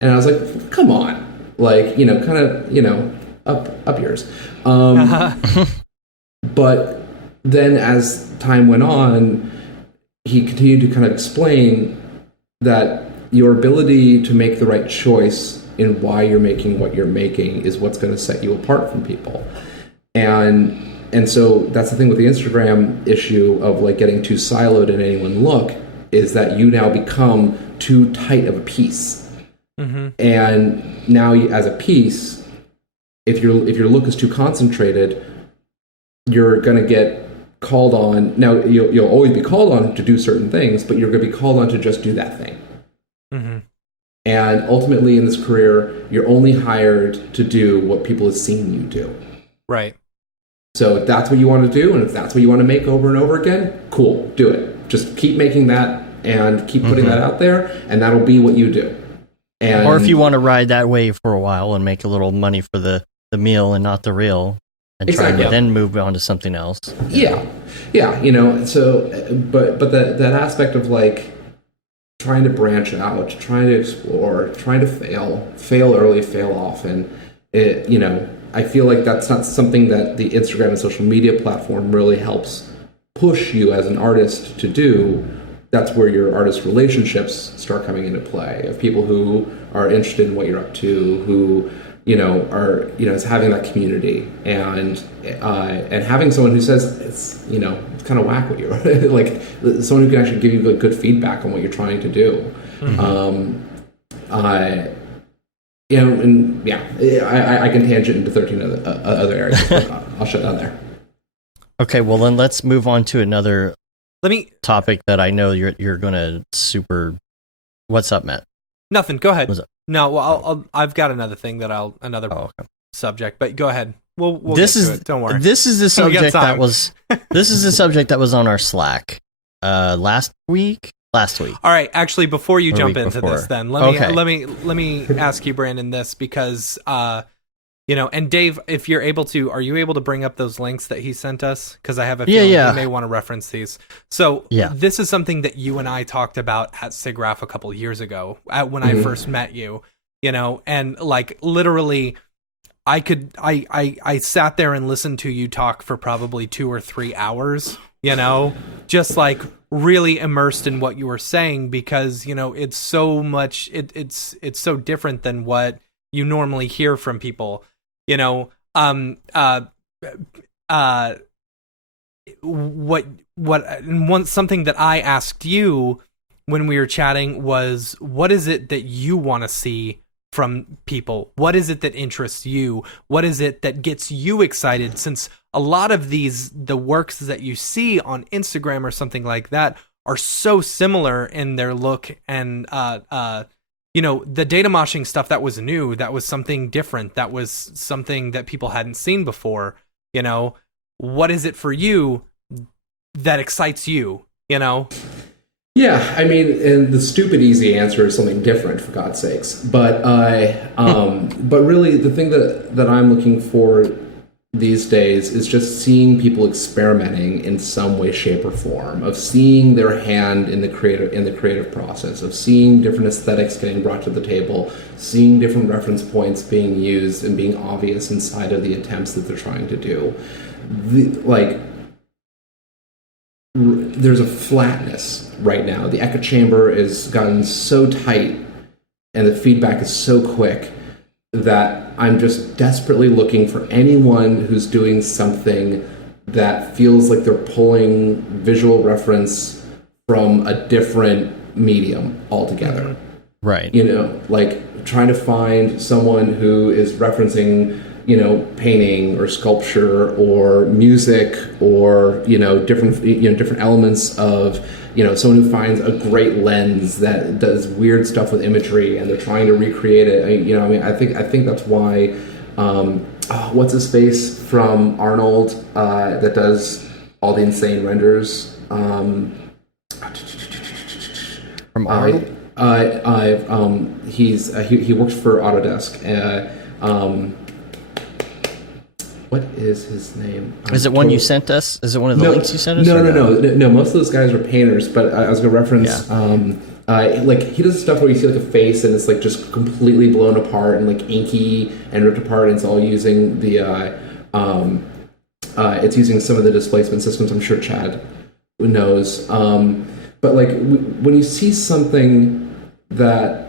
And I was like, come on, like, kind of, up yours. But then as time went on, he continued to kind of explain that your ability to make the right choice in why you're making what you're making is what's going to set you apart from people. And so that's the thing with the Instagram issue of like getting too siloed in any one look, is that you now become too tight of a piece. Mm-hmm. And now as a piece, if your look is too concentrated, you're going to get called on. Now you'll always be called on to do certain things, but you're going to be called on to just do that thing. Mm-hmm. And ultimately in this career, you're only hired to do what people have seen you do. Right. So if that's what you want to do, and if that's what you want to make over and over again, cool, do it. Just keep making that and keep putting that out there, and that'll be what you do. And, or if you want to ride that wave for a while and make a little money for the meal and not the real, and try to then move on to something else. Yeah. So, but that aspect of like trying to branch out, trying to explore, trying to fail early, fail often, I feel like that's not something that the Instagram and social media platform really helps push you as an artist to do. That's where your artist relationships start coming into play, of people who are interested in what you're up to, who is having that community and having someone who says it's kind of whack what you're like, someone who can actually give you good feedback on what you're trying to do. I can tangent into 13 other areas. But I'll shut down there. Okay, well then let's move on to another topic that I know you're gonna super. What's up, Matt? Nothing. Go ahead. What's up? No, well, I've got another thing that subject, but go ahead. We'll this get is to it. Don't worry. This is the subject that was. This is the subject that was on our Slack last week. All right, actually, before you jump into this, then let me ask you, Brandon, this because and Dave, if you're able to, are you able to bring up those links that he sent us? Because I have a feeling you may want to reference these. So this is something that you and I talked about at SIGGRAPH a couple of years ago when I first met you. And like literally, I sat there and listened to you talk for probably 2 or 3 hours. Just like really immersed in what you were saying because it's so much. It's so different than what you normally hear from people. Something that I asked you when we were chatting was, what is it that you want to see from people? What is it that interests you? What is it that gets you excited? Since a lot of the works that you see on Instagram or something like that are so similar in their look and, the data moshing stuff, that was new. That was something different. That was something that people hadn't seen before. What is it for you that excites you? Yeah, I mean, and the stupid easy answer is something different, for God's sakes. But but really, the thing that I'm looking for these days is just seeing people experimenting in some way, shape, or form, of seeing their hand in the creative process, of seeing different aesthetics getting brought to the table, seeing different reference points being used and being obvious inside of the attempts that they're trying to do. There's a flatness right now. The echo chamber has gotten so tight and the feedback is so quick that I'm just desperately looking for anyone who's doing something that feels like they're pulling visual reference from a different medium altogether. Right. Like trying to find someone who is referencing, painting or sculpture or music or, different elements of, someone who finds a great lens that does weird stuff with imagery and they're trying to recreate it. I think that's why, what's his face from Arnold, that does all the insane renders. From Arnold? He works for Autodesk. What is his name? Is it one you sent us? Is it one of the links you sent us? No. Most of those guys are painters, but I was going to reference. Like he does stuff where you see like a face and it's like just completely blown apart and like inky and ripped apart, and it's all using the. It's using some of the displacement systems. I'm sure Chad knows. But like when you see something that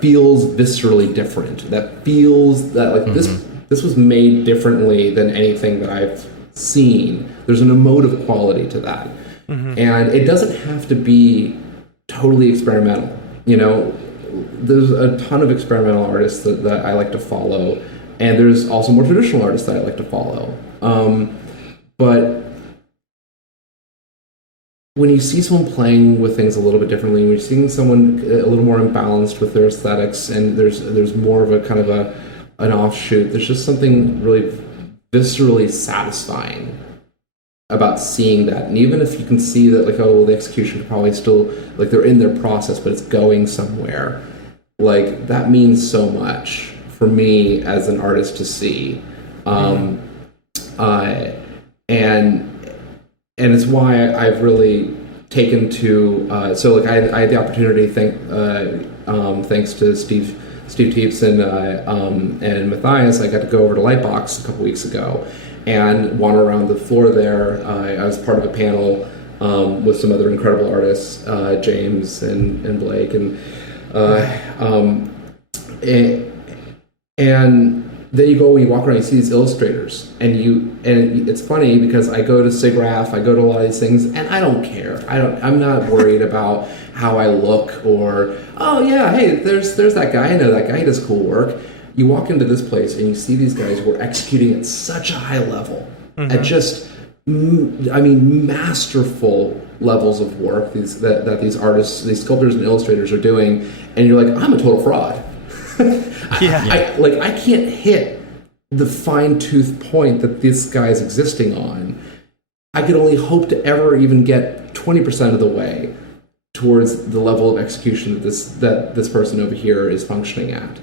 feels viscerally different, that feels that like this was made differently than anything that I've seen. There's an emotive quality to that. And it doesn't have to be totally experimental. There's a ton of experimental artists that I like to follow, and there's also more traditional artists that I like to follow. But when you see someone playing with things a little bit differently, when you're seeing someone a little more imbalanced with their aesthetics, and there's more of a kind of an offshoot, there's just something really viscerally satisfying about seeing that. And even if you can see that, like, the execution could probably still, like, they're in their process, but it's going somewhere, like, that means so much for me as an artist to see. And it's why I've really taken to, so like I had the opportunity, thanks to Steve Teeps and Matthias, I got to go over to Lightbox a couple weeks ago and wander around the floor there. I was part of a panel with some other incredible artists, James and Blake, and And then you walk around, you see these illustrators, and it's funny because I go to SIGGRAPH, I go to a lot of these things, and I don't care. I'm not worried about how I look or, oh yeah, hey, there's that guy, I know that guy, he does cool work. You walk into this place and you see these guys who are executing at such a high level, at just, masterful levels of work that these artists, these sculptors and illustrators are doing, and you're like, I'm a total fraud. I can't hit the fine-tooth point that this guy's existing on. I could only hope to ever even get 20% of the way towards the level of execution that this person over here is functioning at.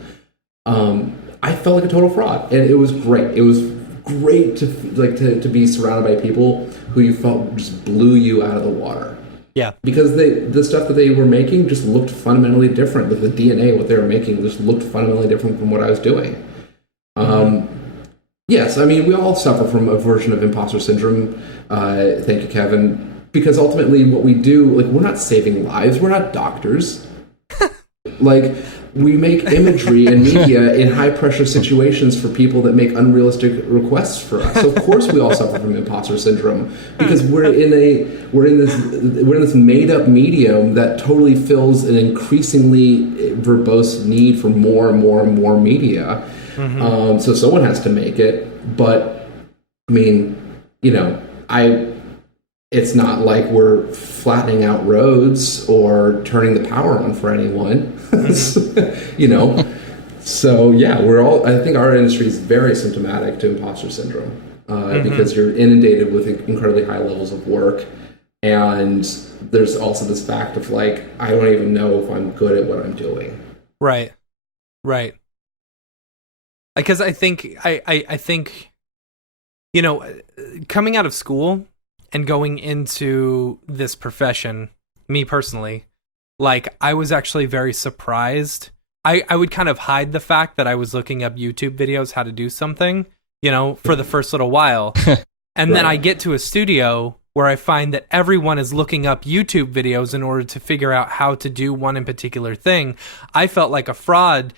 I felt like a total fraud, and it was great. It was great to be surrounded by people who you felt just blew you out of the water. Yeah, because the stuff that they were making just looked fundamentally different. The DNA of what they were making just looked fundamentally different from what I was doing. Yes, I mean, we all suffer from a version of imposter syndrome. Thank you, Kevin. Because ultimately what we do, like, we're not saving lives. We're not doctors. We make imagery and media in high-pressure situations for people that make unrealistic requests for us. So of course we all suffer from imposter syndrome because we're in this made-up medium that totally fills an increasingly verbose need for more and more and more media. So someone has to make it, but I mean, it's not like we're flattening out roads or turning the power on for anyone. So yeah, I think our industry is very symptomatic to imposter syndrome because you're inundated with incredibly high levels of work. And there's also this fact of I don't even know if I'm good at what I'm doing. Right. Because I think, coming out of school and going into this profession, me personally, I was actually very surprised. I would kind of hide the fact that I was looking up YouTube videos how to do something, for the first little while. And then I get to a studio where I find that everyone is looking up YouTube videos in order to figure out how to do one in particular thing. I felt like a fraud,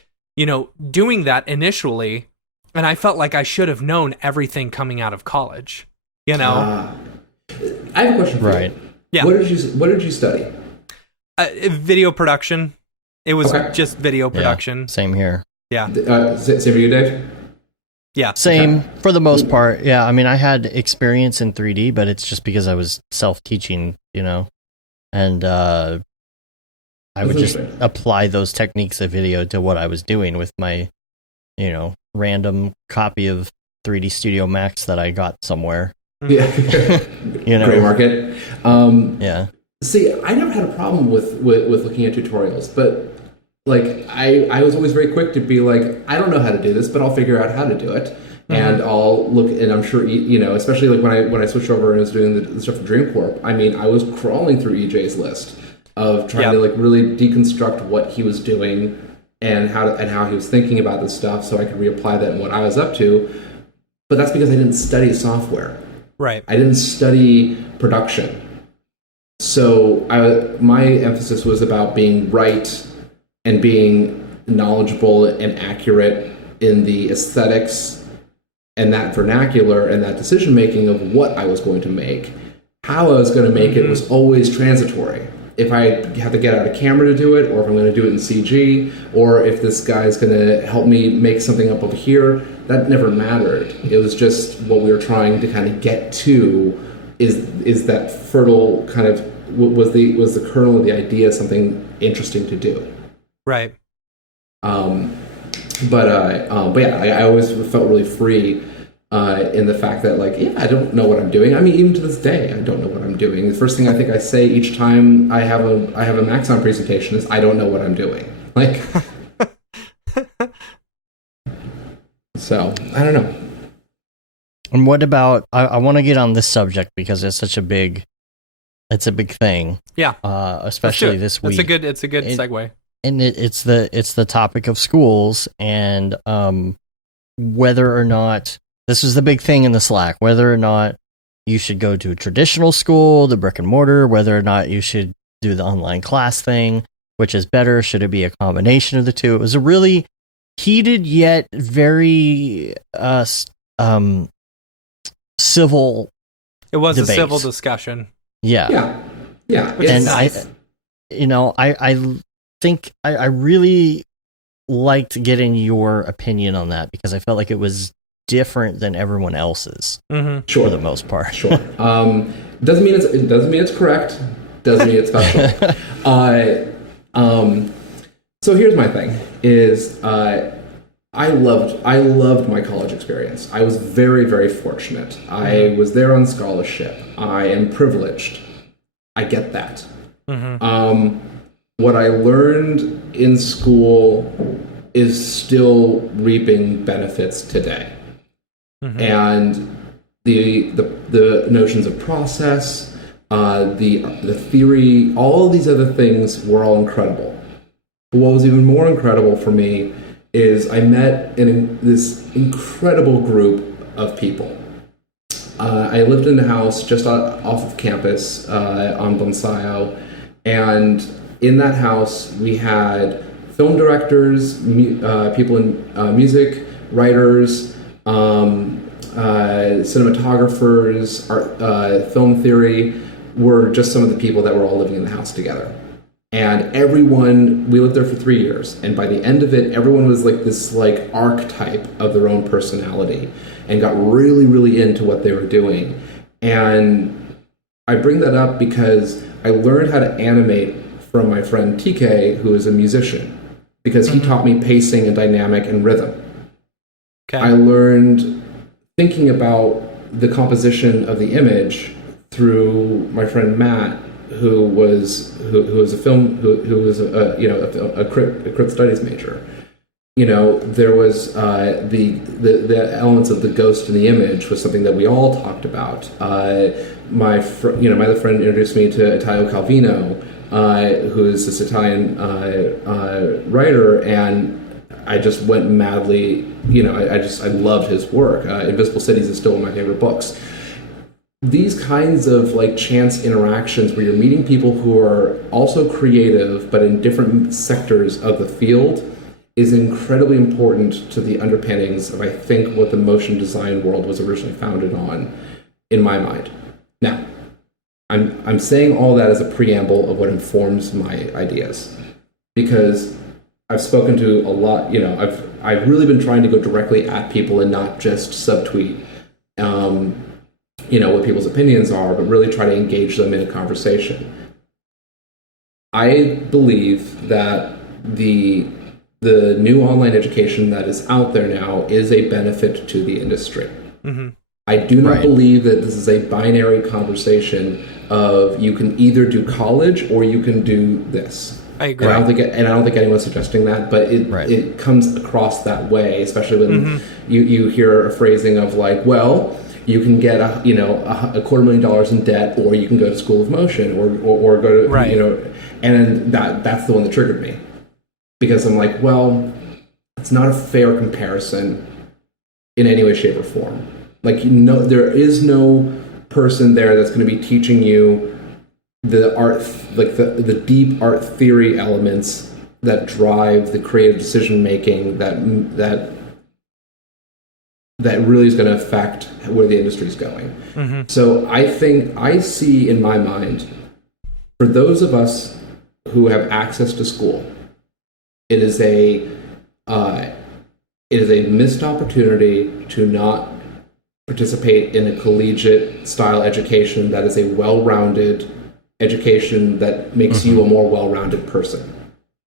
doing that initially, and I felt like I should have known everything coming out of college, I have a question for you. Yeah. What did you study? Video production. It was just video production. Yeah, same here. Yeah. Same for you, Dave? Yeah. Same for the most part. Yeah. I mean, I had experience in 3D, but it's just because I was self-teaching, and I would just apply those techniques of video to what I was doing with my, random copy of 3D Studio Max that I got somewhere. Yeah. Gray market. Yeah. See, I never had a problem with looking at tutorials, but I was always very quick to be I don't know how to do this, but I'll figure out how to do it, and I'll look. And I'm sure especially when I switched over and was doing the stuff for Dreamcorp. I mean, I was crawling through EJ's list of trying to really deconstruct what he was doing and how he was thinking about this stuff, so I could reapply that in what I was up to. But that's because I didn't study software. Right. I didn't study production. So my emphasis was about being right and being knowledgeable and accurate in the aesthetics and that vernacular and that decision making of what I was going to make. How I was going to make it was always transitory. If I have to get out a camera to do it, or if I'm going to do it in CG, or if this guy's going to help me make something up over here, that never mattered. It was just what we were trying to kind of get to is that fertile kind of was the kernel of the idea something interesting to do. Right. But yeah, I always felt really free in the fact that I don't know what I'm doing. I mean, even to this day, I don't know what I'm doing. The first thing I think I say each time I have a Maxon presentation is I don't know what I'm doing. So I don't know. And what about? I want to get on this subject because it's such a big thing. Yeah. Especially this week. It's a good segue. And it's the topic of schools and whether or not this is the big thing in the Slack, whether or not you should go to a traditional school, the brick and mortar, whether or not you should do the online class thing, which is better. Should it be a combination of the two? It was a really heated yet very civil. It was debate. a civil discussion. Yeah. It's And nice. I think I really liked getting your opinion on that because I felt like it was different than everyone else's for the most part. Sure. Doesn't mean it's correct. Doesn't mean it's special. So here's my thing: is I loved my college experience. I was very, very fortunate. I was there on scholarship. I am privileged. I get that. What I learned in school is still reaping benefits today. And the notions of process, the theory, all of these other things were all incredible. But what was even more incredible for me is I met in this incredible group of people. I lived in a house just off of campus on Bonsai, and in that house we had film directors, people in music, writers, cinematographers, art, film theory, were just some of the people that were all living in the house together. And we lived there for 3 years, and by the end of it, everyone was like this like archetype of their own personality and got really, really into what they were doing. And I bring that up because I learned how to animate from my friend TK, who is a musician, because he taught me pacing and dynamic and rhythm. Okay. I learned thinking about the composition of the image through my friend Matt, who was a crit studies major. There was the elements of the ghost in the image was something that we all talked about. My other friend introduced me to Italo Calvino, who is this Italian writer, and I just went madly. I loved his work. Invisible Cities is still one of my favorite books. These kinds of like chance interactions where you're meeting people who are also creative but in different sectors of the field is incredibly important to the underpinnings of, I think, what the motion design world was originally founded on, in my mind. Now, I'm saying all that as a preamble of what informs my ideas, because I've spoken to a lot. I've really been trying to go directly at people and not just subtweet. What people's opinions are, but really try to engage them in a conversation. I believe that the new online education that is out there now is a benefit to the industry. I do not believe that this is a binary conversation of you can either do college or you can do this. I agree. And I don't think anyone's suggesting that, but it comes across that way, especially when you hear a phrasing of like, well, you can get $250,000 in debt, or you can go to School of Motion, or go to and that's the one that triggered me, because I'm like, well, it's not a fair comparison in any way, shape, or form. Like, there is no person there that's going to be teaching you the art, like the deep art theory elements that drive the creative decision making that really is going to affect where the industry is going. So I see in my mind, for those of us who have access to school, it is a missed opportunity to not participate in a collegiate style education that is a well-rounded education that makes you a more well-rounded person.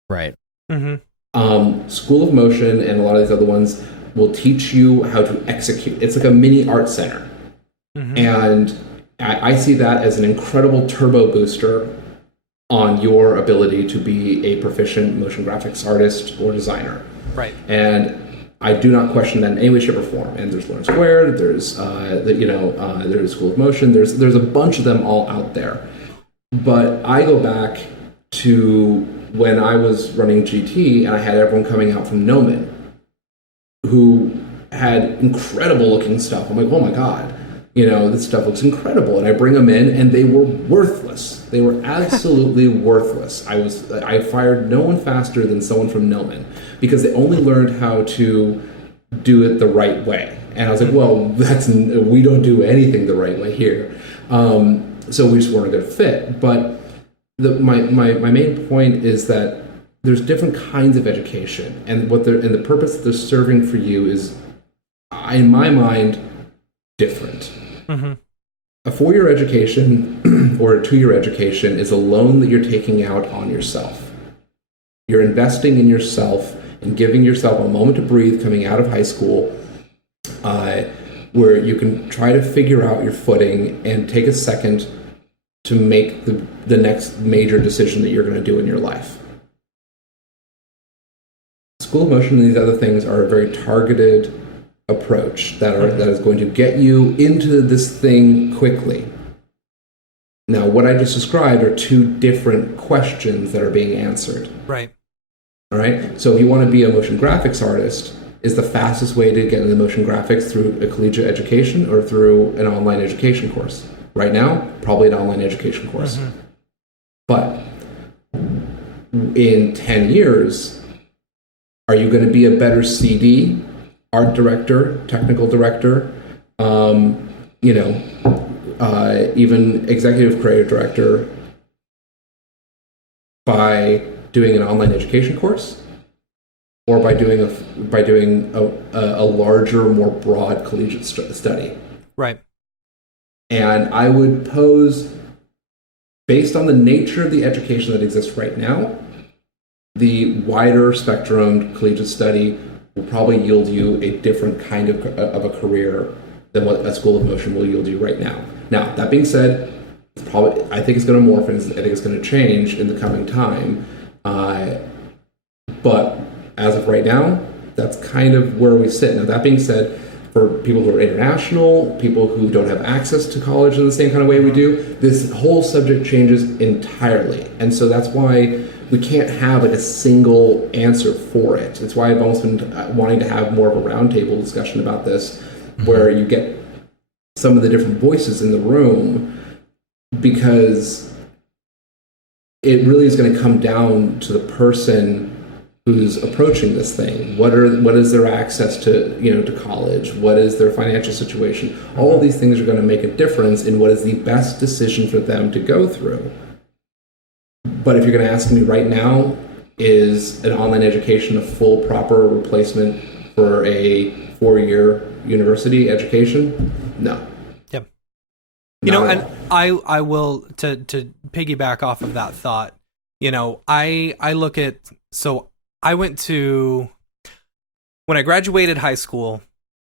Right. School of Motion and a lot of these other ones will teach you how to execute. It's like a mini art center. And I see that as an incredible turbo booster on your ability to be a proficient motion graphics artist or designer. Right. And I do not question that in any way, shape, or form. And there's Learn Squared, there's there's School of Motion, there's a bunch of them all out there. But I go back to when I was running GT and I had everyone coming out from Nomen who had incredible looking stuff. I'm like, oh my God, This stuff looks incredible. And I bring them in, and they were worthless. They were absolutely worthless. I fired no one faster than someone from Noman, because they only learned how to do it the right way. And I was like, well, we don't do anything the right way here. So we just weren't a good fit. But my main point is that there's different kinds of education, and the purpose that they're serving for you is, in my mind, different. Mm-hmm. A 4-year education or a 2-year education is a loan that you're taking out on yourself. You're investing in yourself and giving yourself a moment to breathe coming out of high school, where you can try to figure out your footing and take a second to make the next major decision that you're going to do in your life. School of Motion and these other things are a very targeted approach that is going to get you into this thing quickly. Now, what I just described are 2 different questions that are being answered. Right. All right. So if you want to be a motion graphics artist, is the fastest way to get into motion graphics through a collegiate education or through an online education course? Right now, probably an online education course. Mm-hmm. But in 10 years, are you going to be a better CD, art director, technical director, even executive creative director by doing an online education course, or by doing a larger, more broad collegiate study? Right. And I would pose, based on the nature of the education that exists right now, the wider spectrum collegiate study will probably yield you a different kind of a career than what a School of Motion will yield you right now. Now, that being said, I think it's going to morph, and I think it's going to change in the coming time. But as of right now, that's kind of where we sit. Now, that being said, for people who are international, people who don't have access to college in the same kind of way we do, this whole subject changes entirely. And so that's why we can't have a single answer for it. It's why I've almost been wanting to have more of a roundtable discussion about this, where you get some of the different voices in the room, because it really is going to come down to the person who's approaching this thing. What is their access to college? What is their financial situation? All of these things are going to make a difference in what is the best decision for them to go through. But if you're going to ask me right now, is an online education a full, proper replacement for a 4-year university education? No. Yep. And I will, to piggyback off of that thought, I look at, so I went to, when I graduated high school,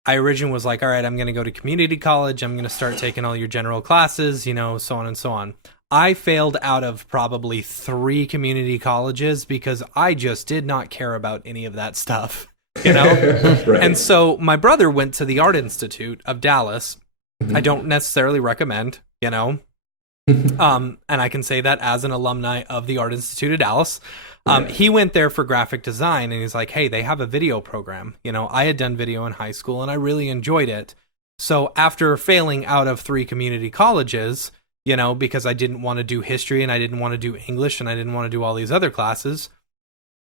I originally was like, all right, I'm going to go to community college. I'm going to start taking all your general classes, so on and so on. I failed out of probably 3 community colleges because I just did not care about any of that stuff, Right. And so my brother went to the Art Institute of Dallas. Mm-hmm. I don't necessarily recommend, and I can say that as an alumni of the Art Institute of Dallas. He went there for graphic design, and he's like, hey, they have a video program. I had done video in high school, and I really enjoyed it. So after failing out of 3 community colleges, because I didn't want to do history, and I didn't want to do English, and I didn't want to do all these other classes,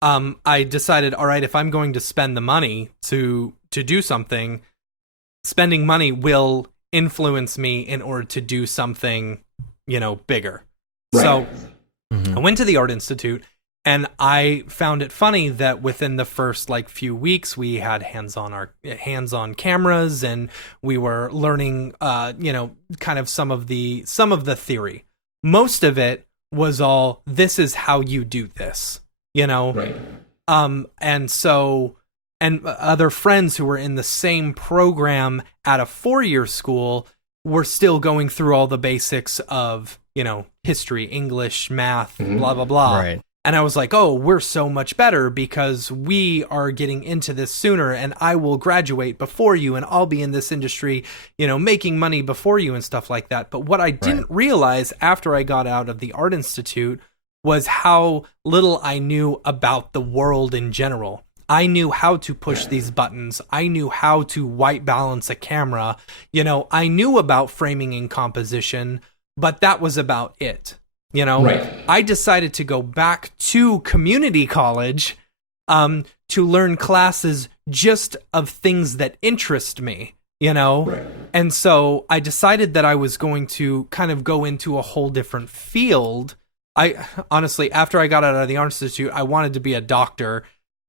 I decided, all right, if I'm going to spend the money to do something, spending money will influence me in order to do something, bigger. Right. So I went to the Art Institute, and I found it funny that within the first few weeks we had hands-on cameras, and we were learning kind of some of the theory. Most of it was all, this is how you do this, Right. And other friends who were in the same program at a 4-year school were still going through all the basics of, history, English, math, blah, blah, blah. Right. And I was like, oh, we're so much better because we are getting into this sooner, and I will graduate before you, and I'll be in this industry, making money before you and stuff like that. But what I didn't realize after I got out of the Art Institute was how little I knew about the world in general. I knew how to push these buttons. I knew how to white balance a camera. I knew about framing and composition, but that was about it. Right. I decided to go back to community college to learn classes just of things that interest me, Right. And so I decided that I was going to kind of go into a whole different field. I honestly, after I got out of the Art Institute, I wanted to be a doctor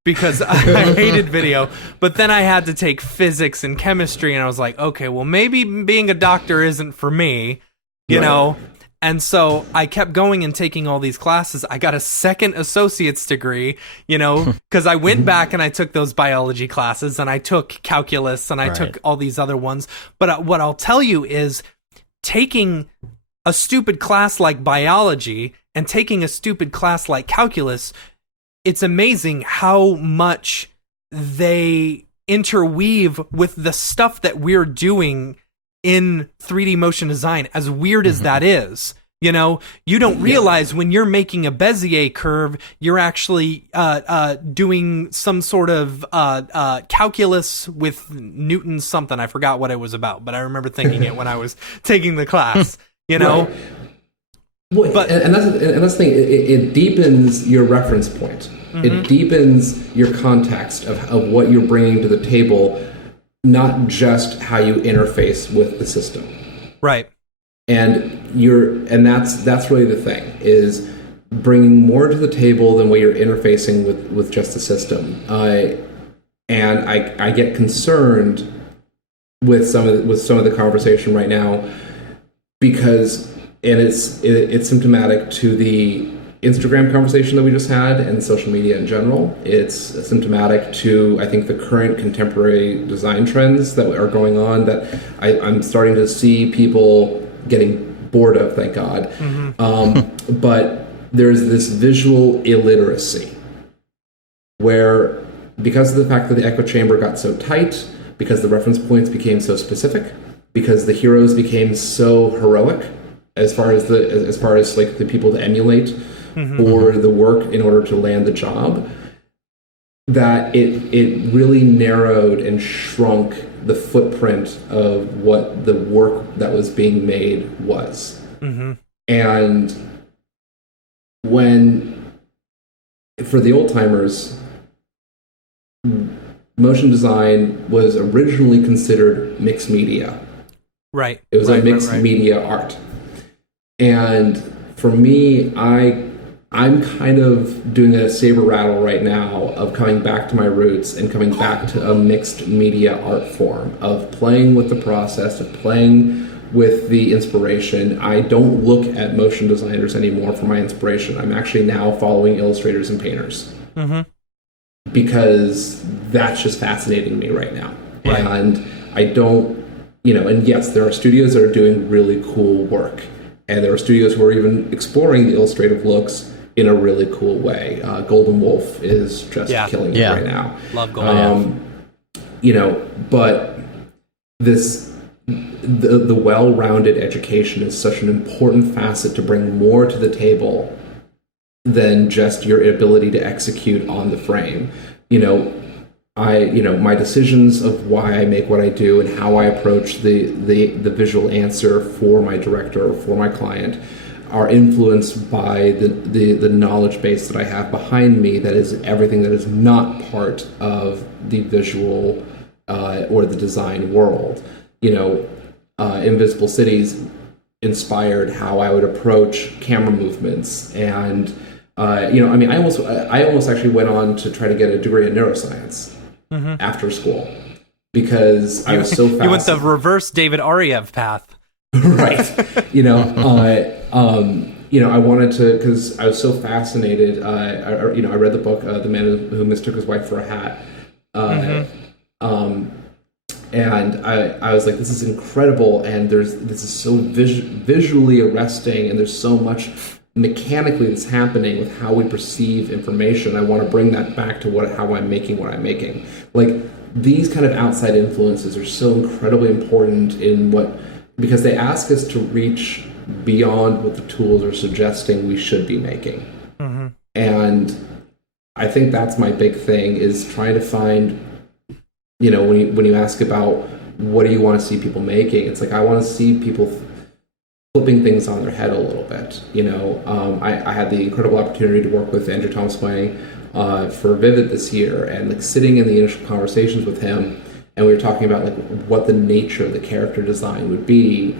because I hated video, but then I had to take physics and chemistry, and I was like, okay, well, maybe being a doctor isn't for me, you know? And so I kept going and taking all these classes. I got a second associate's degree, because I went back and I took those biology classes, and I took calculus, and I took all these other ones. But what I'll tell you is taking a stupid class like biology and taking a stupid class like calculus, it's amazing how much they interweave with the stuff that we're doing in 3D motion design, as weird as that is. You don't realize when you're making a Bezier curve, you're actually doing some sort of calculus with Newton's something. I forgot what it was about, but I remember thinking it when I was taking the class, Right. Well, But and that's the thing. It deepens your reference point. It deepens your context of what you're bringing to the table, not just how you interface with the system. right. And that's really the thing, is bringing more to the table than what you're interfacing with just the system. And I get concerned with some of the conversation right now, because it's symptomatic to the Instagram conversation that we just had and social media in general. It's symptomatic to, I think, the current contemporary design trends that are going on, that I'm starting to see people getting bored of, thank God. But there's this visual illiteracy where, because of the fact that the echo chamber got so tight, because the reference points became so specific, because the heroes became so heroic as far as like the people to emulate for the work in order to land the job, that it really narrowed and shrunk the footprint of what the work that was being made was. And when, for the old timers, motion design was originally considered mixed media. Right. It was a mixed media art. And for me, I'm kind of doing a saber rattle right now of coming back to my roots and coming back to a mixed media art form, of playing with the process, of playing with the inspiration. I don't look at motion designers anymore for my inspiration. I'm actually now following illustrators and painters. Because that's just fascinating me right now. Right. And I don't, and yes, there are studios that are doing really cool work. And there are studios who are even exploring the illustrative looks in a really cool way. Golden Wolf is just killing it right now. Love Golden Wolf. But the well-rounded education is such an important facet to bring more to the table than just your ability to execute on the frame. My decisions of why I make what I do and how I approach the visual answer for my director or for my client are influenced by the knowledge base that I have behind me, that is everything that is not part of the visual or the design world. Invisible Cities inspired how I would approach camera movements, and I almost actually went on to try to get a degree in neuroscience after school, because I was so fascinated. You went the reverse David Ariev path. Right. I wanted to, because I was so fascinated. I read the book, The Man Who Mistook His Wife for a Hat. And I was like, this is incredible, and this is so visually arresting, and there's so much mechanically that's happening with how we perceive information. I want to bring that back to how I'm making what I'm making. Like, these kind of outside influences are so incredibly important because they ask us to reach beyond what the tools are suggesting we should be making. And I think that's my big thing, is trying to find, when you ask about what do you want to see people making, it's like I want to see people flipping things on their head a little bit. I had the incredible opportunity to work with Andrew Thomas Wang for Vivid this year, and like sitting in the initial conversations with him, and we were talking about like what the nature of the character design would be.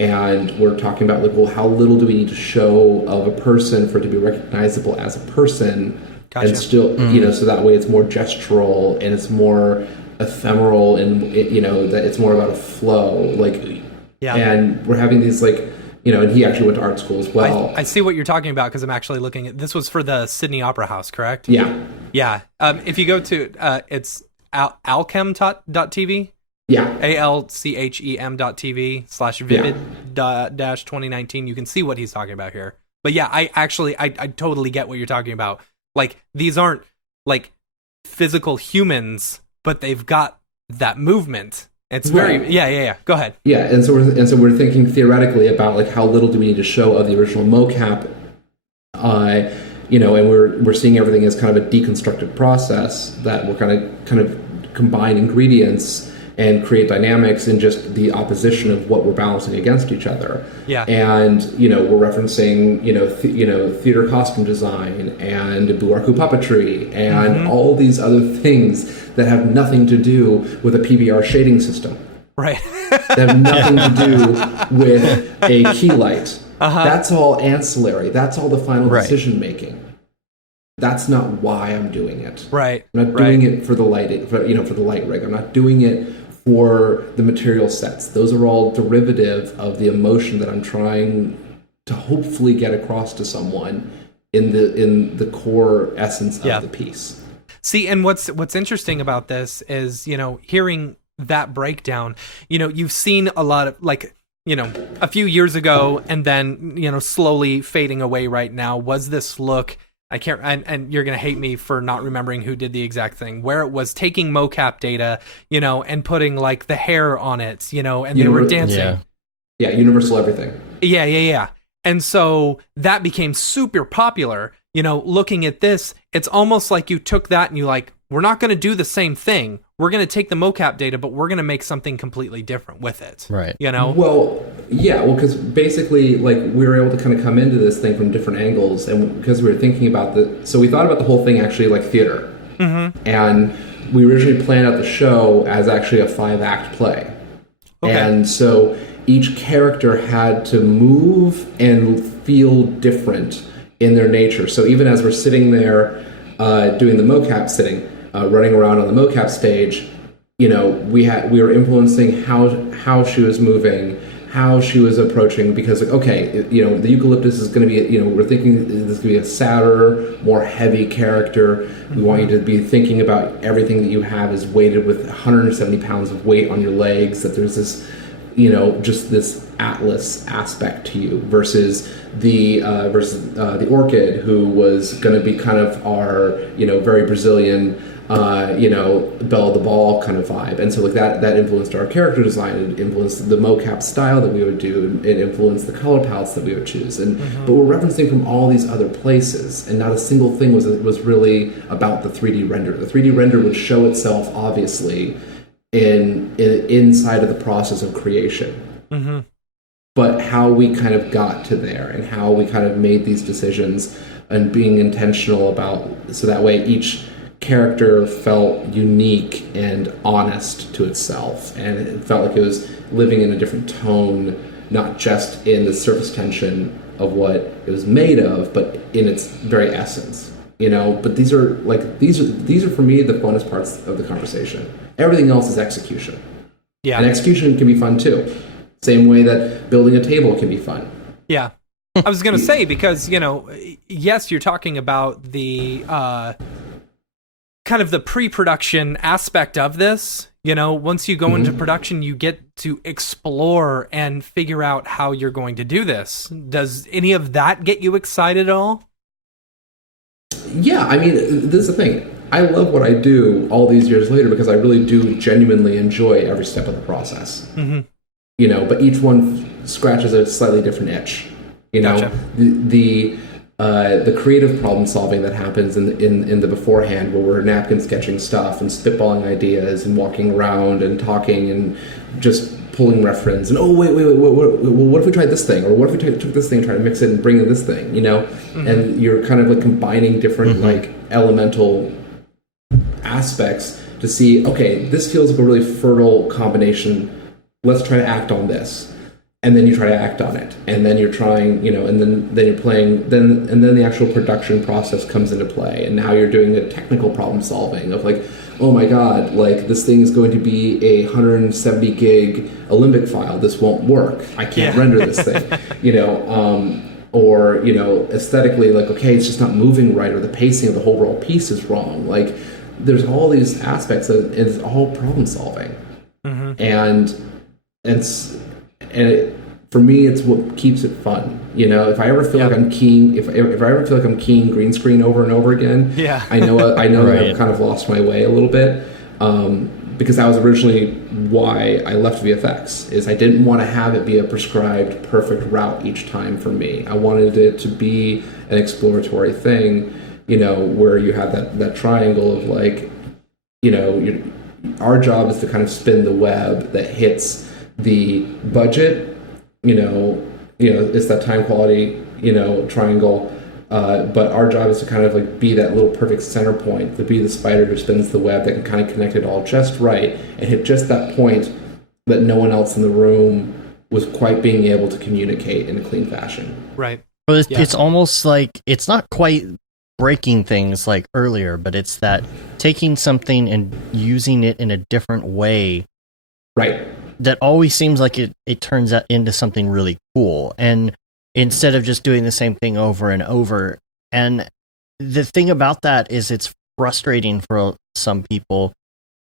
And we're talking about like, well, how little do we need to show of a person for it to be recognizable as a person? Gotcha. And still, so that way it's more gestural and it's more ephemeral, and that it's more about a flow. Like, yeah. And we're having these like, and he actually went to art school as well. I see what you're talking about, because I'm actually looking at this. Was for the Sydney Opera House, correct? Yeah. Yeah. If you go to it's alchem.tv. Yeah. alchem.tv/vivid-2019. You can see what he's talking about here. But yeah, I totally get what you're talking about. Like, these aren't like physical humans, but they've got that movement. It's very right. Yeah. Go ahead. Yeah, and so we're thinking theoretically about like how little do we need to show of the original mocap, and we're seeing everything as kind of a deconstructed process that we're kind of combine ingredients and create dynamics in just the opposition of what we're balancing against each other. Yeah. And, we're referencing, theater costume design and Buarku puppetry and all these other things that have nothing to do with a PBR shading system. Right. That have nothing to do with a key light. That's all ancillary. That's all the final decision making. That's not why I'm doing it. Right. I'm not doing it for the light, for the light rig. I'm not doing it for the material sets. Those are all derivative of the emotion that I'm trying to hopefully get across to someone in the core essence of the piece. See, and what's interesting about this is, hearing that breakdown, you've seen a lot of like, a few years ago and then, slowly fading away right now was this look. I can't, and you're going to hate me for not remembering who did the exact thing, where it was taking mocap data, and putting like the hair on it, and they were dancing. Yeah, universal everything. Yeah. And so that became super popular. Looking at this, it's almost like you took that and you like, we're not going to do the same thing. We're going to take the mocap data, but we're going to make something completely different with it. Right. Well, yeah. Well, because basically, like, we were able to kind of come into this thing from different angles, and because we were thinking about so we thought about the whole thing actually like theater. And we originally planned out the show as actually a 5-act play. Okay. And so each character had to move and feel different in their nature. So even as we're sitting there doing the mocap running around on the mocap stage, we were influencing how she was moving, how she was approaching, because like, okay, the eucalyptus is going to be, we're thinking this is going to be a sadder, more heavy character. We want you to be thinking about everything that you have is weighted with 170 pounds of weight on your legs, that there's this, just this Atlas aspect to you versus the orchid, who was going to be kind of our, very Brazilian, Belle the Ball kind of vibe. And so like that influenced our character design. It influenced the mocap style that we would do. It influenced the color palettes that we would choose. But we're referencing from all these other places, and not a single thing was really about the 3D render. The 3D render would show itself obviously inside of the process of creation. But how we kind of got to there and how we kind of made these decisions and being intentional about, so that way each character felt unique and honest to itself, and it felt like it was living in a different tone, not just in the surface tension of what it was made of, but in its very essence. But these are for me the funnest parts of the conversation. Everything else is execution. Yeah. And execution can be fun too. Same way that building a table can be fun. Yeah. I was going to say, because, yes, you're talking about the kind of the pre-production aspect of this. Once you go into production, you get to explore and figure out how you're going to do this. Does any of that get you excited at all? Yeah, I mean, this is the thing. I love what I do all these years later because I really do genuinely enjoy every step of the process. But each one scratches a slightly different itch. Gotcha. The the creative problem solving that happens in the beforehand, where we're napkin sketching stuff and spitballing ideas and walking around and talking and just pulling reference and what if we tried this thing, or what if we took this thing and tried to mix it and bring in this thing, and you're kind of like combining different like elemental aspects to see, okay, this feels like a really fertile combination, let's try to act on this. And then you try to act on it, and then you're trying, and then you're playing, and then the actual production process comes into play, and now you're doing a technical problem solving of like, oh my god, like this thing is going to be a 170 gig Alembic file. This won't work. I can't render this thing, or aesthetically, like, okay, it's just not moving right, or the pacing of the whole overall piece is wrong. Like, there's all these aspects of it's all problem solving, and for me, it's what keeps it fun. If I ever feel like I'm keying, if I ever feel like I'm keying green screen over and over again, I know right. that I've kind of lost my way a little bit, because that was originally why I left VFX. Is I didn't want to have it be a prescribed perfect route each time for me. I wanted it to be an exploratory thing, where you have that triangle of like, our job is to kind of spin the web that hits the budget, it's that time quality, triangle. But our job is to kind of like be that little perfect center point, to be the spider who spins the web that can kind of connect it all just right and hit just that point that no one else in the room was quite being able to communicate in a clean fashion. Right. Well, it's almost like it's not quite breaking things like earlier, but it's that taking something and using it in a different way. Right. That always seems like it turns out into something really cool. And instead of just doing the same thing over and over. And the thing about that is it's frustrating for some people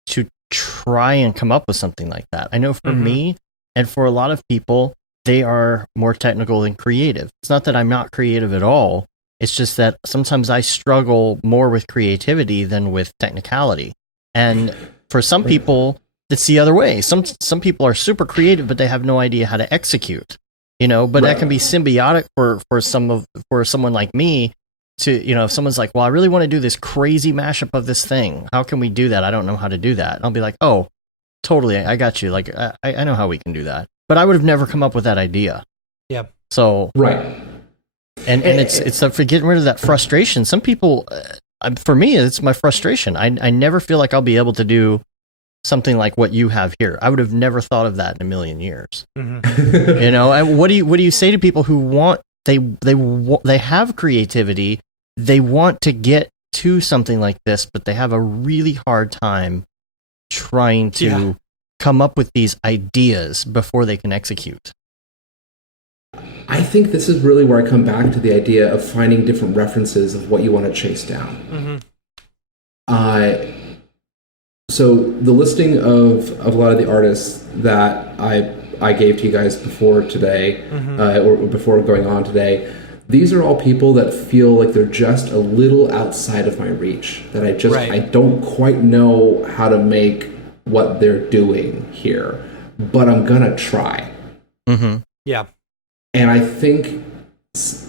to try and come up with something like that. I know for me and for a lot of people, they are more technical than creative. It's not that I'm not creative at all. It's just that sometimes I struggle more with creativity than with technicality. And for some people, it's the other way. Some people are super creative, but they have no idea how to execute. But that can be symbiotic for someone like me to, if someone's like, well, I really want to do this crazy mashup of this thing. How can we do that? I don't know how to do that. And I'll be like, oh, totally. I got you. Like, I know how we can do that, but I would have never come up with that idea. Yeah. So, right. And it's for getting rid of that frustration. Some people, for me, it's my frustration. I never feel like I'll be able to do something like what you have here. I would have never thought of that in a million years. And what do you say to people who want they have creativity, they want to get to something like this, but they have a really hard time trying to come up with these ideas before they can execute? I think this is really where I come back to the idea of finding different references of what you want to chase down. So the listing of a lot of the artists that I gave to you guys before today, or before going on today, these are all people that feel like they're just a little outside of my reach. That I don't quite know how to make what they're doing here, but I'm gonna try. Yeah. And I think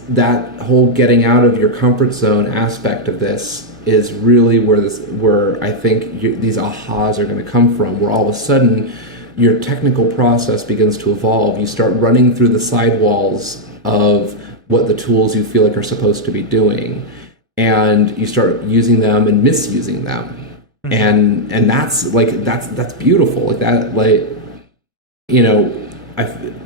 that whole getting out of your comfort zone aspect of this is really where I think these ahas are going to come from, where all of a sudden your technical process begins to evolve. You start running through the sidewalls of what the tools you feel like are supposed to be doing, and you start using them and misusing them. And that's beautiful. Like that, like,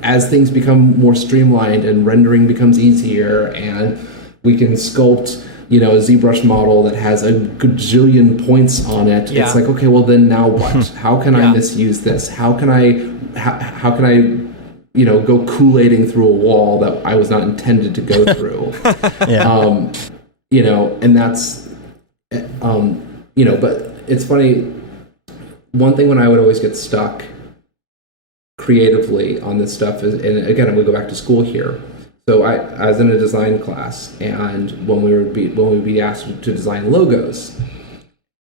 as things become more streamlined and rendering becomes easier, and we can sculpt, a ZBrush model that has a gajillion points on it. It's like, okay, well then now what? How can I misuse this? How can I go Kool-Aiding through a wall that I was not intended to go through? And that's, but it's funny. One thing when I would always get stuck creatively on this stuff is, and again, I'm going to go back to school here. So I was in a design class, and when we would be asked to design logos,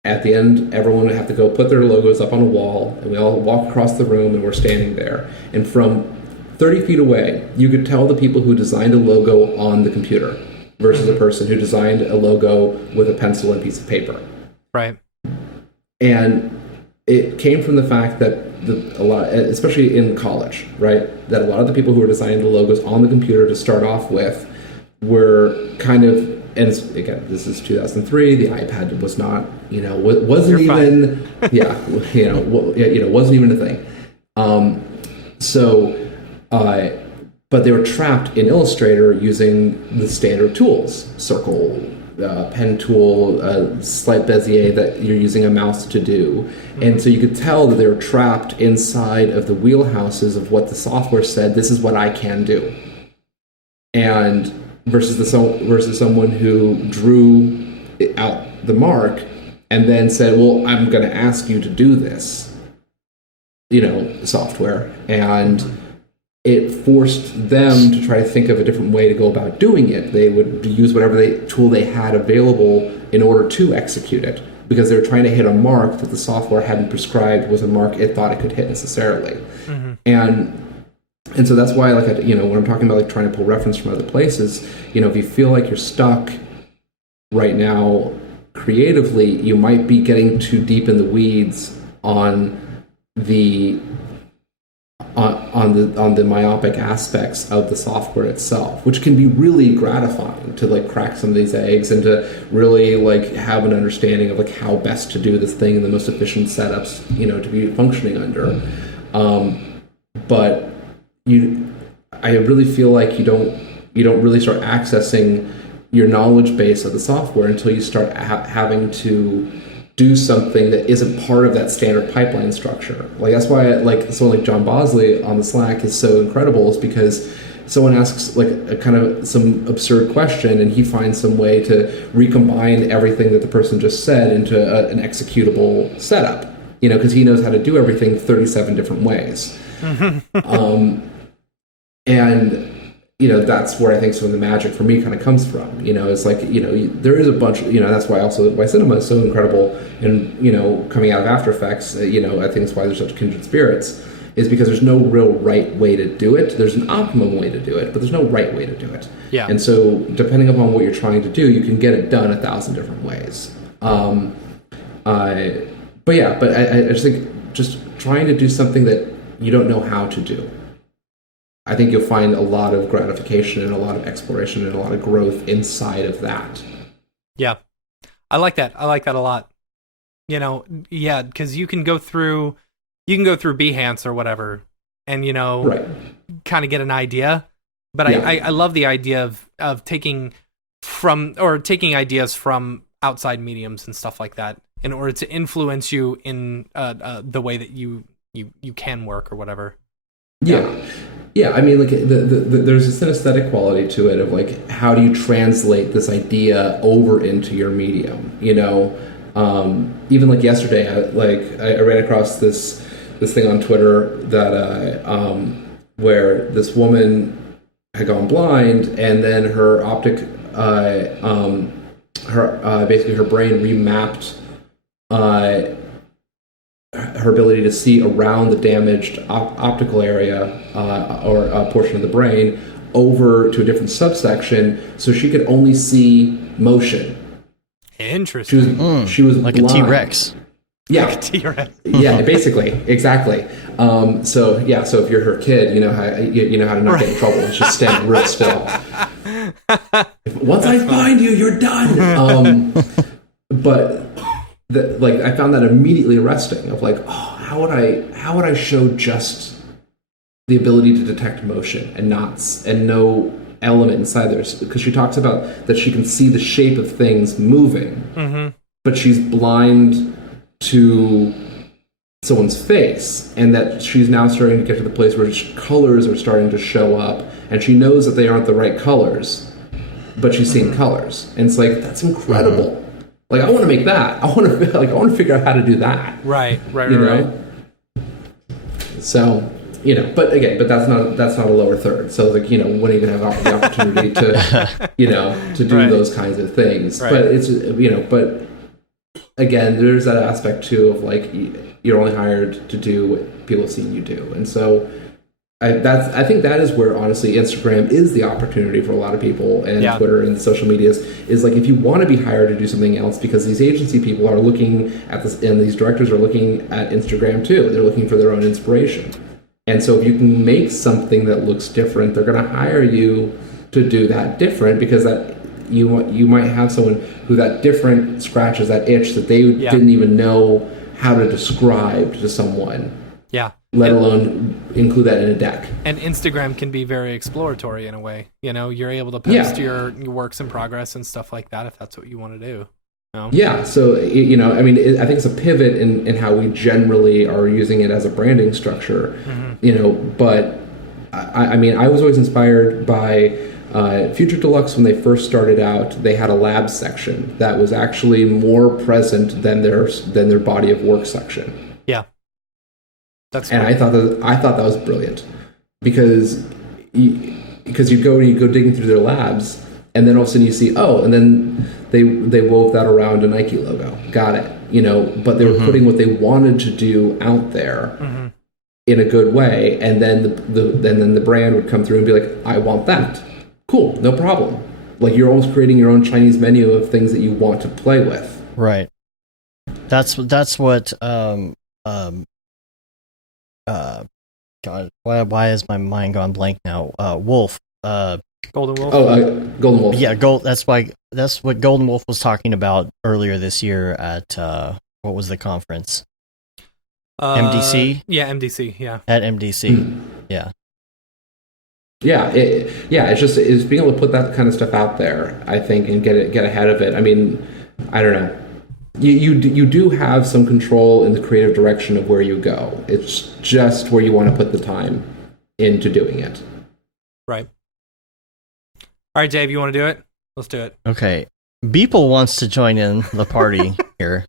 at the end, everyone would have to go put their logos up on a wall, and we all walk across the room, and we're standing there. And from 30 feet away, you could tell the people who designed a logo on the computer. versus a person who designed a logo with a pencil and piece of paper. Right. And it came from the fact that a lot, especially in college, right, that a lot of the people who were designing the logos on the computer to start off with were kind of, and again, this is 2003. The iPad was not, wasn't even, wasn't even a thing. But they were trapped in Illustrator using the standard tools, circle, pen tool, slight Bezier that you're using a mouse to do. Mm-hmm. And so you could tell that they were trapped inside of the wheelhouses of what the software said, this is what I can do. And versus someone who drew out the mark and then said, well, I'm going to ask you to do this, software. And it forced them to try to think of a different way to go about doing it. They would use whatever tool they had available in order to execute it, because they were trying to hit a mark that the software hadn't prescribed was a mark it thought it could hit necessarily. Mm-hmm. And so that's why, when I'm talking about trying to pull reference from other places, if you feel like you're stuck right now creatively, you might be getting too deep in the weeds on the myopic aspects of the software itself, which can be really gratifying to crack some of these eggs and to really have an understanding of how best to do this thing in the most efficient setups, to be functioning under. But I really feel like you don't really start accessing your knowledge base of the software until you start having to do something that isn't part of that standard pipeline structure. That's why someone like John Bosley on the Slack is so incredible, is because someone asks a kind of some absurd question and he finds some way to recombine everything that the person just said into an executable setup, because he knows how to do everything 37 different ways. And that's where I think some of the magic for me kind of comes from. It's there is a bunch, that's why cinema is so incredible. And, coming out of After Effects, I think it's why there's such kindred spirits, is because there's no real right way to do it. There's an optimum way to do it, but there's no right way to do it. Yeah. And so depending upon what you're trying to do, you can get it done 1,000 different ways. But I just think just trying to do something that you don't know how to do, I think you'll find a lot of gratification and a lot of exploration and a lot of growth inside of that. Yeah. I like that. I like that a lot. Because you can go through Behance or whatever and, right, kind of get an idea. But yeah. I love the idea of taking ideas from outside mediums and stuff like that in order to influence you in the way that you can work or whatever. Yeah. Yeah, I mean, there's a synesthetic quality to it of how do you translate this idea over into your medium? Even yesterday, I ran across this thing on Twitter that where this woman had gone blind, and then her optic, basically her brain remapped her ability to see around the damaged optical area or a portion of the brain over to a different subsection, so she could only see motion. Interesting. She was like blind. A T-Rex. Yeah, like a T-Rex. Yeah, basically, exactly. So if you're her kid, you know how to not get in trouble. It's just stand real still. Once I find you, you're done. But I found that immediately arresting. Of how would I show just the ability to detect motion and no element inside there? Because she talks about that she can see the shape of things moving, mm-hmm. but she's blind to someone's face, and that she's now starting to get to the place where colors are starting to show up, and she knows that they aren't the right colors, but she's seeing mm-hmm. colors, and it's that's incredible. Mm-hmm. I want to make that. I want to figure out how to do that. Right. So, but that's not a lower third. So when are you going to have the opportunity to, to do right. those kinds of things? Right. But it's, but again, there's that aspect too of you're only hired to do what people have seen you do. And so I think that is where honestly Instagram is the opportunity for a lot of people, and Twitter and social medias is like, if you want to be hired to do something else, because these agency people are looking at this, and these directors are looking at Instagram too. They're looking for their own inspiration. And so if you can make something that looks different, they're going to hire you to do that different, because that you might have someone who that different scratches that itch that they didn't even know how to describe to someone. Yeah. Let alone include that in a deck. And Instagram can be very exploratory in a way. You know, you're able to post your works in progress and stuff like that if that's what you want to do. Yeah, so, you know, I mean, I think it's a pivot in how we generally are using it as a branding structure, you know, but I mean, I was always inspired by Future Deluxe. When they first started out, they had a lab section that was actually more present than their body of work section. Yeah. That's and I thought that was brilliant, because you go digging through their labs, and then all of a sudden you see, and then they wove that around a Nike logo. Got it, you know. But they were putting what they wanted to do out there in a good way, and then the brand would come through and be like, I want that. Cool, no problem. Like, you're almost creating your own Chinese menu of things that you want to play with. Right. That's what. God, why is my mind gone blank now? Wolf. Golden Wolf. Golden Wolf. Yeah, that's what Golden Wolf was talking about earlier this year at what was the conference? MDC. Yeah, MDC. Yeah. At MDC. Yeah. Yeah, it's being able to put that kind of stuff out there, I think, and get ahead of it. I mean, I don't know. You do have some control in the creative direction of where you go. It's just where you want to put the time into doing it. Right. All right, Dave, you want to do it? Let's do it. Okay. Beeple wants to join in the party here.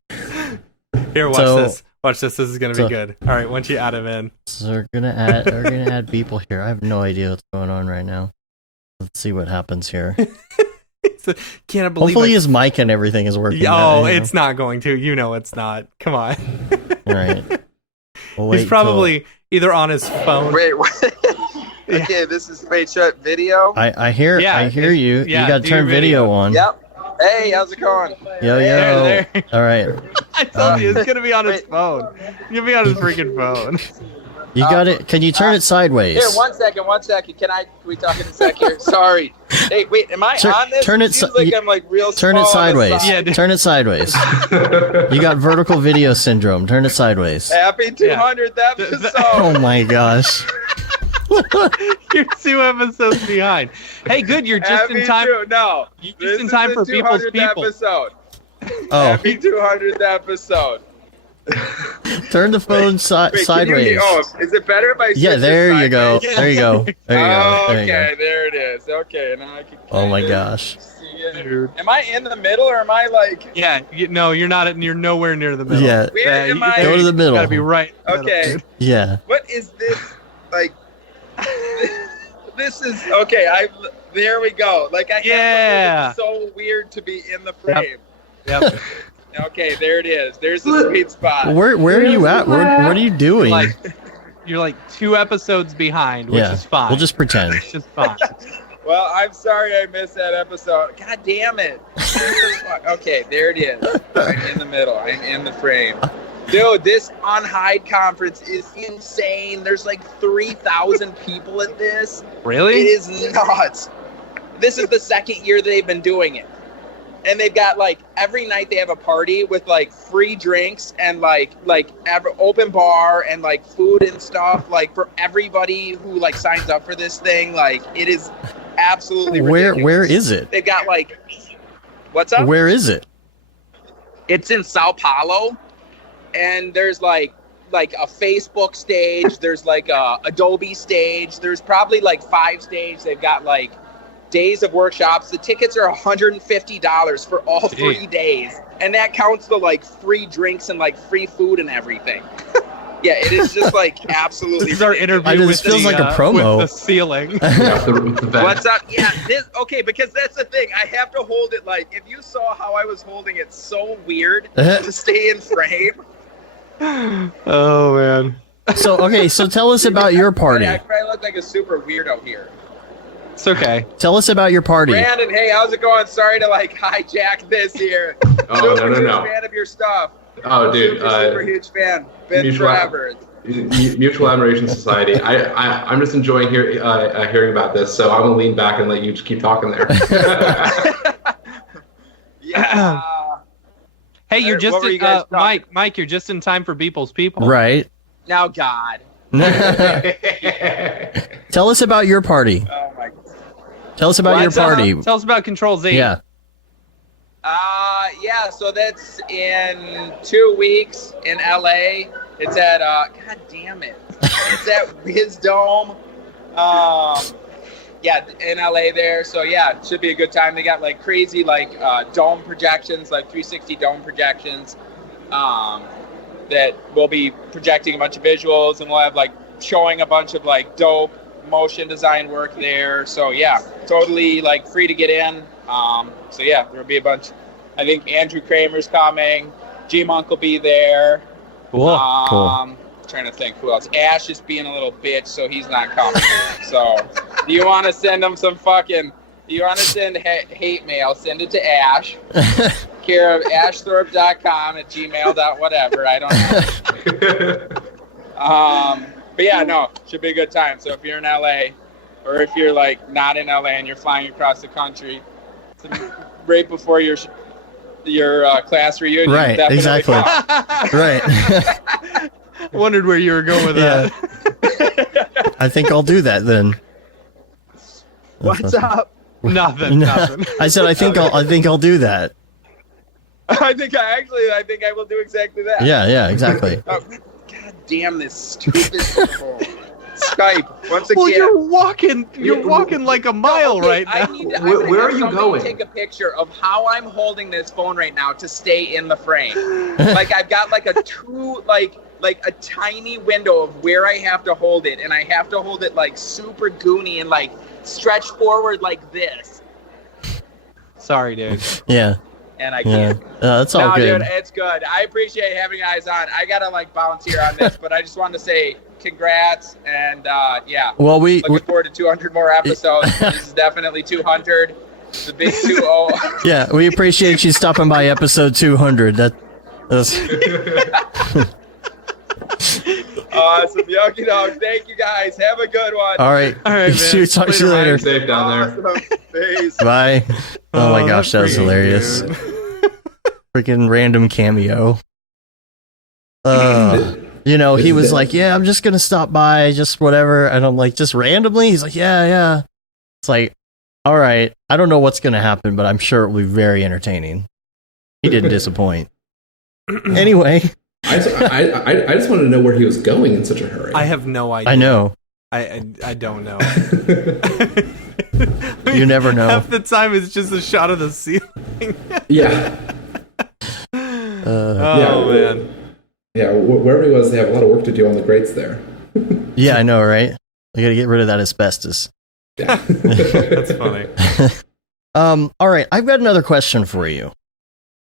Here, watch this. Watch this. This is gonna be good. All right, once you add him in. So we're gonna add Beeple here. I have no idea what's going on right now. Let's see what happens here. Can't believe. Hopefully his mic and everything is working. It's not going to. You know it's not. Come on. All right. He's probably either on his phone. Wait. Okay, this is shut video. I hear you. Yeah, you got to turn video on. Yep. Hey, how's it going? Yo. There. All right. I told you it's gonna be on his phone. It's gonna be on his freaking phone. You got it. Can you turn it sideways? Here, one second. Can we talk in a sec here? Sorry. Hey, wait. Am I on this? Turn it. Seems like I'm like real. Turn it sideways. Yeah, turn it sideways. You got vertical video syndrome. Turn it sideways. Happy 200th episode. Oh my gosh. You're 2 episodes behind. Hey, good. You're just in time. You're just in time for People's People. Episode. Oh. Happy 200th episode. Turn the phone sideways. Is it better if I? Yeah, there you go. Yeah. There you go. Okay, there it is. Okay, now I can. Oh my gosh. Dude. Am I in the middle or am I like? Yeah, no, you're not. You're nowhere near the middle. Yeah. Where am I? Go to the middle. Gotta be right. Okay. Yeah. What is this like? This is okay. There we go. Like it's so weird to be in the frame. Yep. Okay, there it is. There's the sweet spot. Where are you at? What are you doing? You're like 2 episodes behind, which is fine. We'll just pretend. It's just fine. Well, I'm sorry I missed that episode. God damn it. Okay, there it is. I'm in the middle. I'm in the frame. Dude, this Unhide conference is insane. There's like 3,000 people at this. Really? It is nuts. This is the second year they've been doing it. And they've got like every night they have a party with like free drinks and like open bar and like food and stuff like for everybody who like signs up for this thing. Like it is absolutely ridiculous. Where is it? They've got like what's up? Where is it? It's in Sao Paulo, and there's like a Facebook stage. There's like a Adobe stage. There's probably like 5 stages. They've got like days of workshops. The tickets are $150 for all 3 days, and that counts the like free drinks and like free food and everything. Yeah, it is just like absolutely. This is our interview. This feels like a promo. With the ceiling. What's up? Yeah, okay, because that's the thing. I have to hold it like if you saw how I was holding it, so weird to stay in frame. Oh man. So tell us about your party. I probably look like a super weirdo here. It's okay. Tell us about your party. Brandon, hey, how's it going? Sorry to hijack this here. Oh, super no. huge fan of your stuff. Oh, dude. Super huge fan. Been forever. Mutual Admiration Society. I'm just enjoying hearing about this, so I'm gonna lean back and let you just keep talking there. Yeah. Hey, you're just in, Mike. You're just in time for Beeple's people. Right. Now, God. Tell us about your party. Oh my. Tell us about your party. Tell us about Control Z. Yeah. Yeah. So that's in 2 weeks in LA. It's at God damn it. It's at Wisdom. Yeah, in LA there. So yeah, it should be a good time. They got crazy dome projections, 360 dome projections. That will be projecting a bunch of visuals, and we'll have showing a bunch of dope motion design work there. So yeah, totally free to get in. So yeah, there'll be a bunch. I think Andrew Kramer's coming. G-Monk will be there. Cool. Trying to think who else. Ash is being a little bitch, so he's not coming. So, do you want to send him some fucking? Do you want to send hate mail? Send it to Ash. Care of ashthorpe.com at gmail.whatever. I don't know. But yeah, no, should be a good time. So if you're in LA, or if you're not in LA and you're flying across the country, right before your class reunion. Right. Exactly. Right. Wondered where you were going with that. I think I'll do that then. What's up? Nothing. I said I think I'll do that. I think I will do exactly that. Yeah, exactly. God damn this stupid Skype. Once again. Well, you're walking like a mile right now. Where are you going? Take a picture of how I'm holding this phone right now to stay in the frame. I've got a tiny window of where I have to hold it, and I have to hold it super goony and stretched forward like this. Sorry, dude. Yeah. And I can't. That's all good. Dude, it's good. I appreciate having eyes on. I gotta bounce here on this, but I just wanted to say congrats and yeah. Well, looking forward to 200 more episodes. This is definitely 200. The big 2-0. Yeah, we appreciate you stopping by episode 200. That's awesome. Yogi Dog. Thank you guys. Have a good one. all right. Man. Talk to you later. Safe down there. Awesome. Peace. Bye. Oh my gosh, that was that's hilarious. freaking Freaking random cameo. He was like, yeah, I'm just gonna stop by, just whatever, and I'm like, just randomly. He's like, yeah. It's like, all right, I don't know what's gonna happen, but I'm sure it will be very entertaining. He didn't disappoint. Anyway, I just wanted to know where he was going in such a hurry. I have no idea. I know. I don't know. You never know. Half the time it's just a shot of the ceiling. Yeah. Man. Yeah, wherever he was, they have a lot of work to do on the grates there. Yeah, I know, right? I gotta get rid of that asbestos. Yeah. That's funny. All right, I've got another question for you.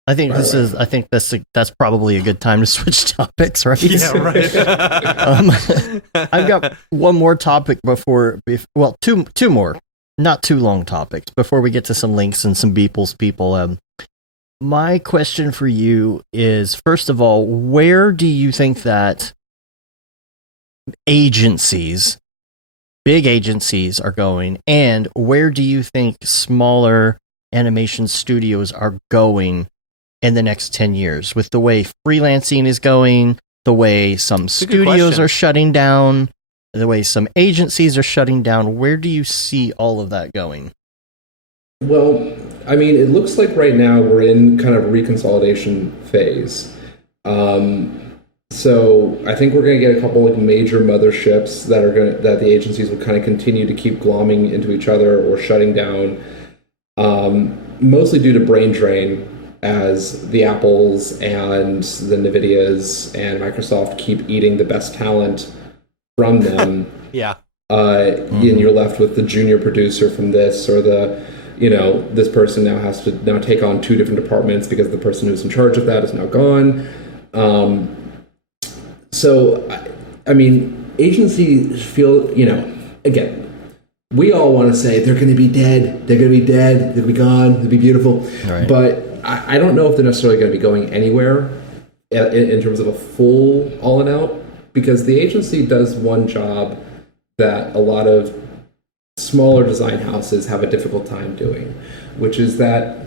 I think that's probably a good time to switch topics, right? Yeah, right. I've got one more topic two more, not too long topics before we get to some links and some Beeple's people. My question for you is, first of all, where do you think that big agencies are going, and where do you think smaller animation studios are going in the next 10 years, with the way freelancing is going, the way some studios are shutting down, the way some agencies are shutting down? Where do you see all of that going? Well, I mean, it looks like right now we're in kind of a reconsolidation phase. So I think we're going to get a couple major motherships that the agencies will kind of continue to keep glomming into each other or shutting down, mostly due to brain drain, as the Apples and the NVIDIAs and Microsoft keep eating the best talent from them. Yeah. And you're left with the junior producer from this, or this person now has to take on two different departments because the person who's in charge of that is now gone. So I mean, agencies feel, again, we all want to say they're going to be dead, they're going to be dead, they're going to be gone, they'll be beautiful. Right. But I don't know if they're necessarily going to be going anywhere in terms of a full all and out, because the agency does one job that a lot of smaller design houses have a difficult time doing, which is that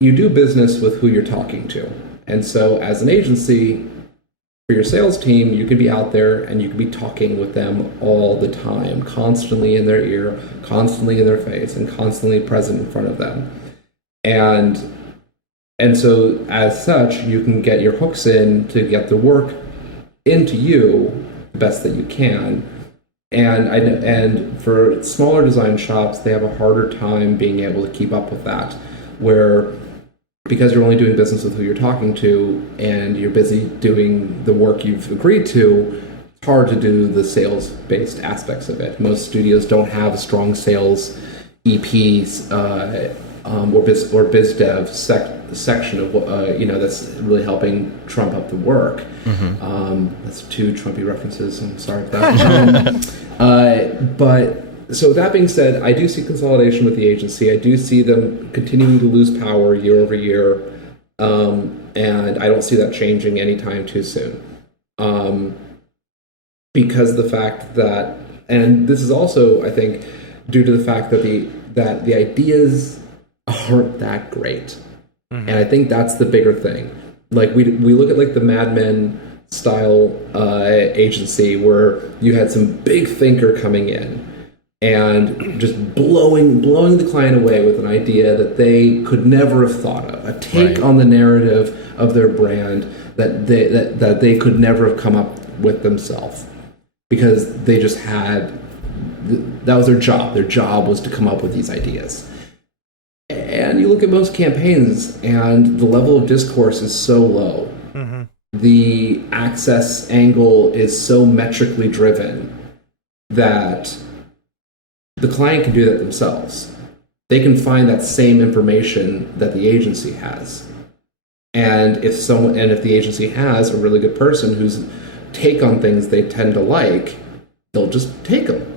you do business with who you're talking to. And so as an agency, for your sales team, you could be out there and you could be talking with them all the time, constantly in their ear, constantly in their face, and constantly present in front of them. And so as such, you can get your hooks in to get the work into you the best that you can. And for smaller design shops, they have a harder time being able to keep up with that, where because you're only doing business with who you're talking to and you're busy doing the work you've agreed to, it's hard to do the sales-based aspects of it. Most studios don't have a strong sales EPs or biz dev section of that's really helping trump up the work. That's two Trumpy references. I'm sorry for that. But so that being said, I do see consolidation with the agency. I do see them continuing to lose power year over year, and I don't see that changing anytime too soon. Because of the fact that, and this is also, I think, due to the fact that the ideas aren't that great, and I think that's the bigger thing. Like we look at like the Mad Men style agency where you had some big thinker coming in and just blowing the client away with an idea that they could never have thought of, a take on the narrative of their brand that they could never have come up with themselves, because they just had, that was their job. Their job was to come up with these ideas. And you look at most campaigns, and the level of discourse is so low. The access angle is so metrically driven that the client can do that themselves. They can find that same information that the agency has. And if the agency has a really good person whose take on things they tend to like, they'll just take them.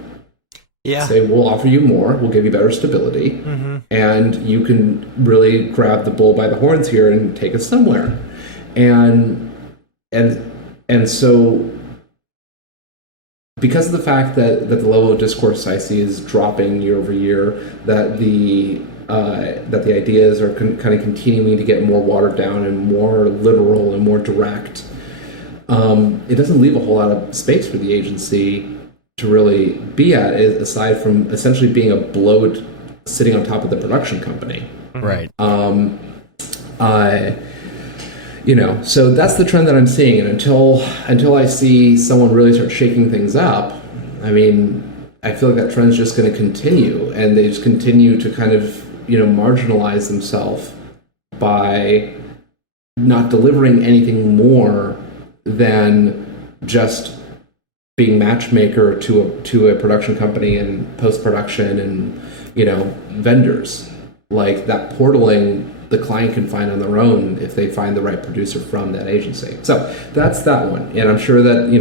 Yeah. Say, we'll offer you more, we'll give you better stability, and you can really grab the bull by the horns here and take us somewhere. And so, because of the fact that the level of discourse I see is dropping year over year, that the ideas are kind of continuing to get more watered down and more literal and more direct, it doesn't leave a whole lot of space for the agency to really be at, aside from essentially being a bloat sitting on top of the production company. Right. So that's the trend that I'm seeing. And until I see someone really start shaking things up, I mean, I feel like that trend's just going to continue, and they just continue to kind of, marginalize themselves by not delivering anything more than just being matchmaker to a production company and post-production and, vendors. Like that portaling, the client can find on their own if they find the right producer from that agency. So that's that one. And I'm sure that,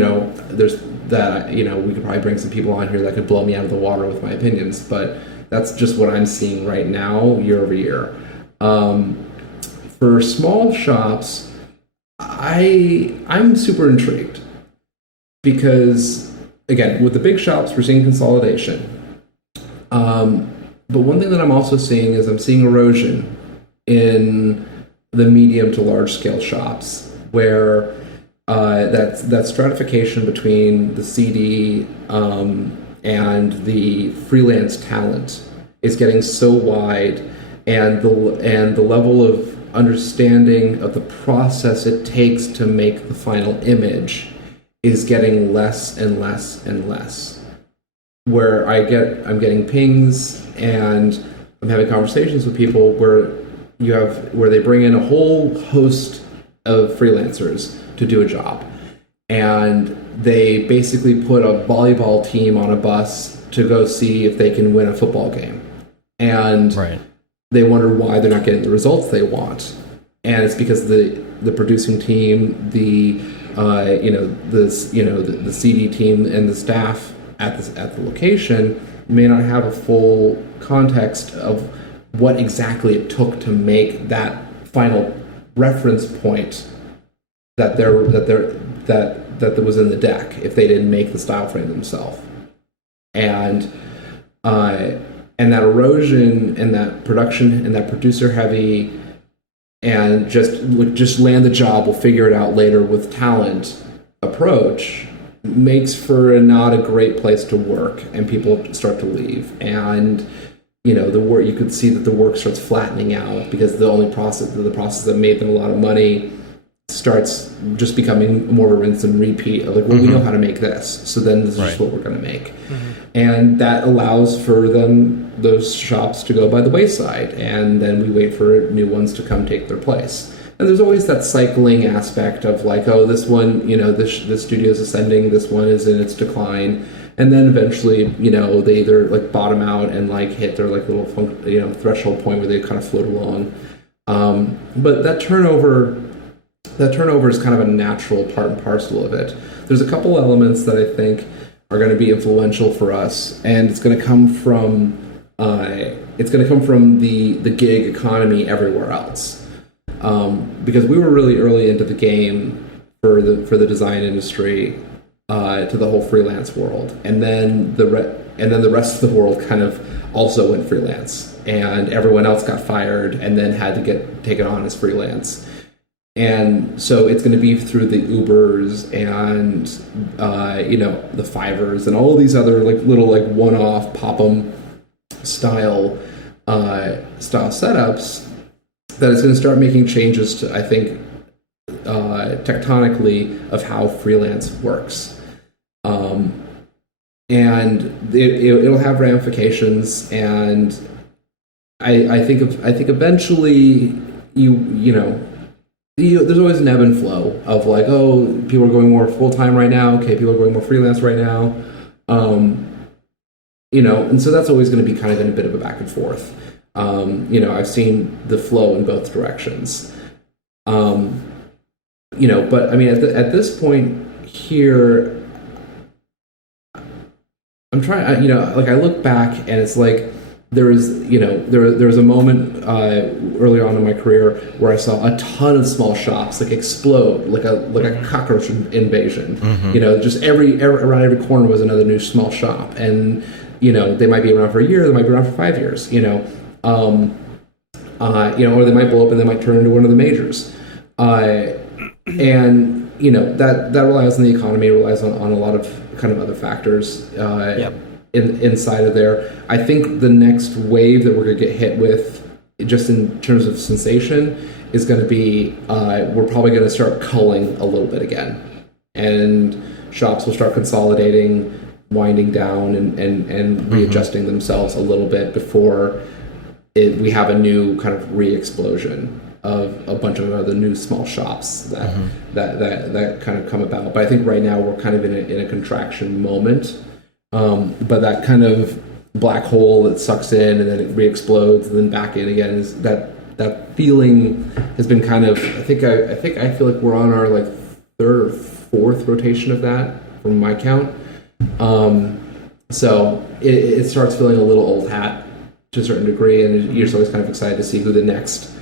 there's that, we could probably bring some people on here that could blow me out of the water with my opinions, but that's just what I'm seeing right now, year over year. For small shops, I'm super intrigued because, again, with the big shops, we're seeing consolidation. But one thing that I'm also seeing is I'm seeing erosion in the medium to large scale shops, where that stratification between the CD and the freelance talent is getting so wide, and the level of understanding of the process it takes to make the final image is getting less and less and less. Where I'm getting pings and I'm having conversations with people where they bring in a whole host of freelancers to do a job, and they basically put a volleyball team on a bus to go see if they can win a football game, and they wonder why they're not getting the results they want, and it's because the producing team, the the CD team and the staff at the location may not have a full context of what exactly it took to make that final reference point that was in the deck if they didn't make the style frame themselves. And that erosion and that production and that producer heavy and just land the job, we'll figure it out later with talent approach makes for not a great place to work, and people start to leave. And the work, you could see that the work starts flattening out because the process that made them a lot of money starts just becoming more of a rinse and repeat of like, well, we know how to make this, so then this is just what we're going to make. And that allows for those shops to go by the wayside, and then we wait for new ones to come take their place. And there's always that cycling aspect of like, oh, this one, this studio is ascending, this one is in its decline, and then eventually, they either like bottom out and like hit their like little threshold point where they kind of float along. But that turnover is kind of a natural part and parcel of it. There's a couple elements that I think are going to be influential for us, and it's going to come from the gig economy everywhere else. Because we were really early into the game for the design industry, to the whole freelance world, and then the rest of the world kind of also went freelance, and everyone else got fired and then had to get taken on as freelance. And so it's going to be through the Ubers and the Fivers and all these other like little like one-off pop-em style setups that is going to start making changes to, I think, tectonically of how freelance works. And it'll have ramifications, and I think eventually there's always an ebb and flow of like, oh, people are going more full-time right now, okay, people are going more freelance right now, and so that's always going to be kind of in a bit of a back and forth. I've seen the flow in both directions. But I mean, at this point here, I'm trying, I look back and it's like, there was a moment early on in my career where I saw a ton of small shops like explode like a cockroach invasion. Just around every corner was another new small shop, and they might be around for a year, they might be around for 5 years, or they might blow up and they might turn into one of the majors. And that relies on the economy, relies on a lot of kind of other factors. Inside of there, I think the next wave that we're going to get hit with, just in terms of sensation, is going to be we're probably going to start culling a little bit again, and shops will start consolidating, winding down, and readjusting themselves a little bit before we have a new kind of re-explosion of a bunch of other new small shops that kind of come about. But I think right now we're kind of in a contraction moment. But that kind of black hole that sucks in and then it re-explodes and then back in again, is that feeling has been kind of, I feel like we're on our like third or fourth rotation of that from my count. So it starts feeling a little old hat to a certain degree, and you're just always kind of excited to see who the next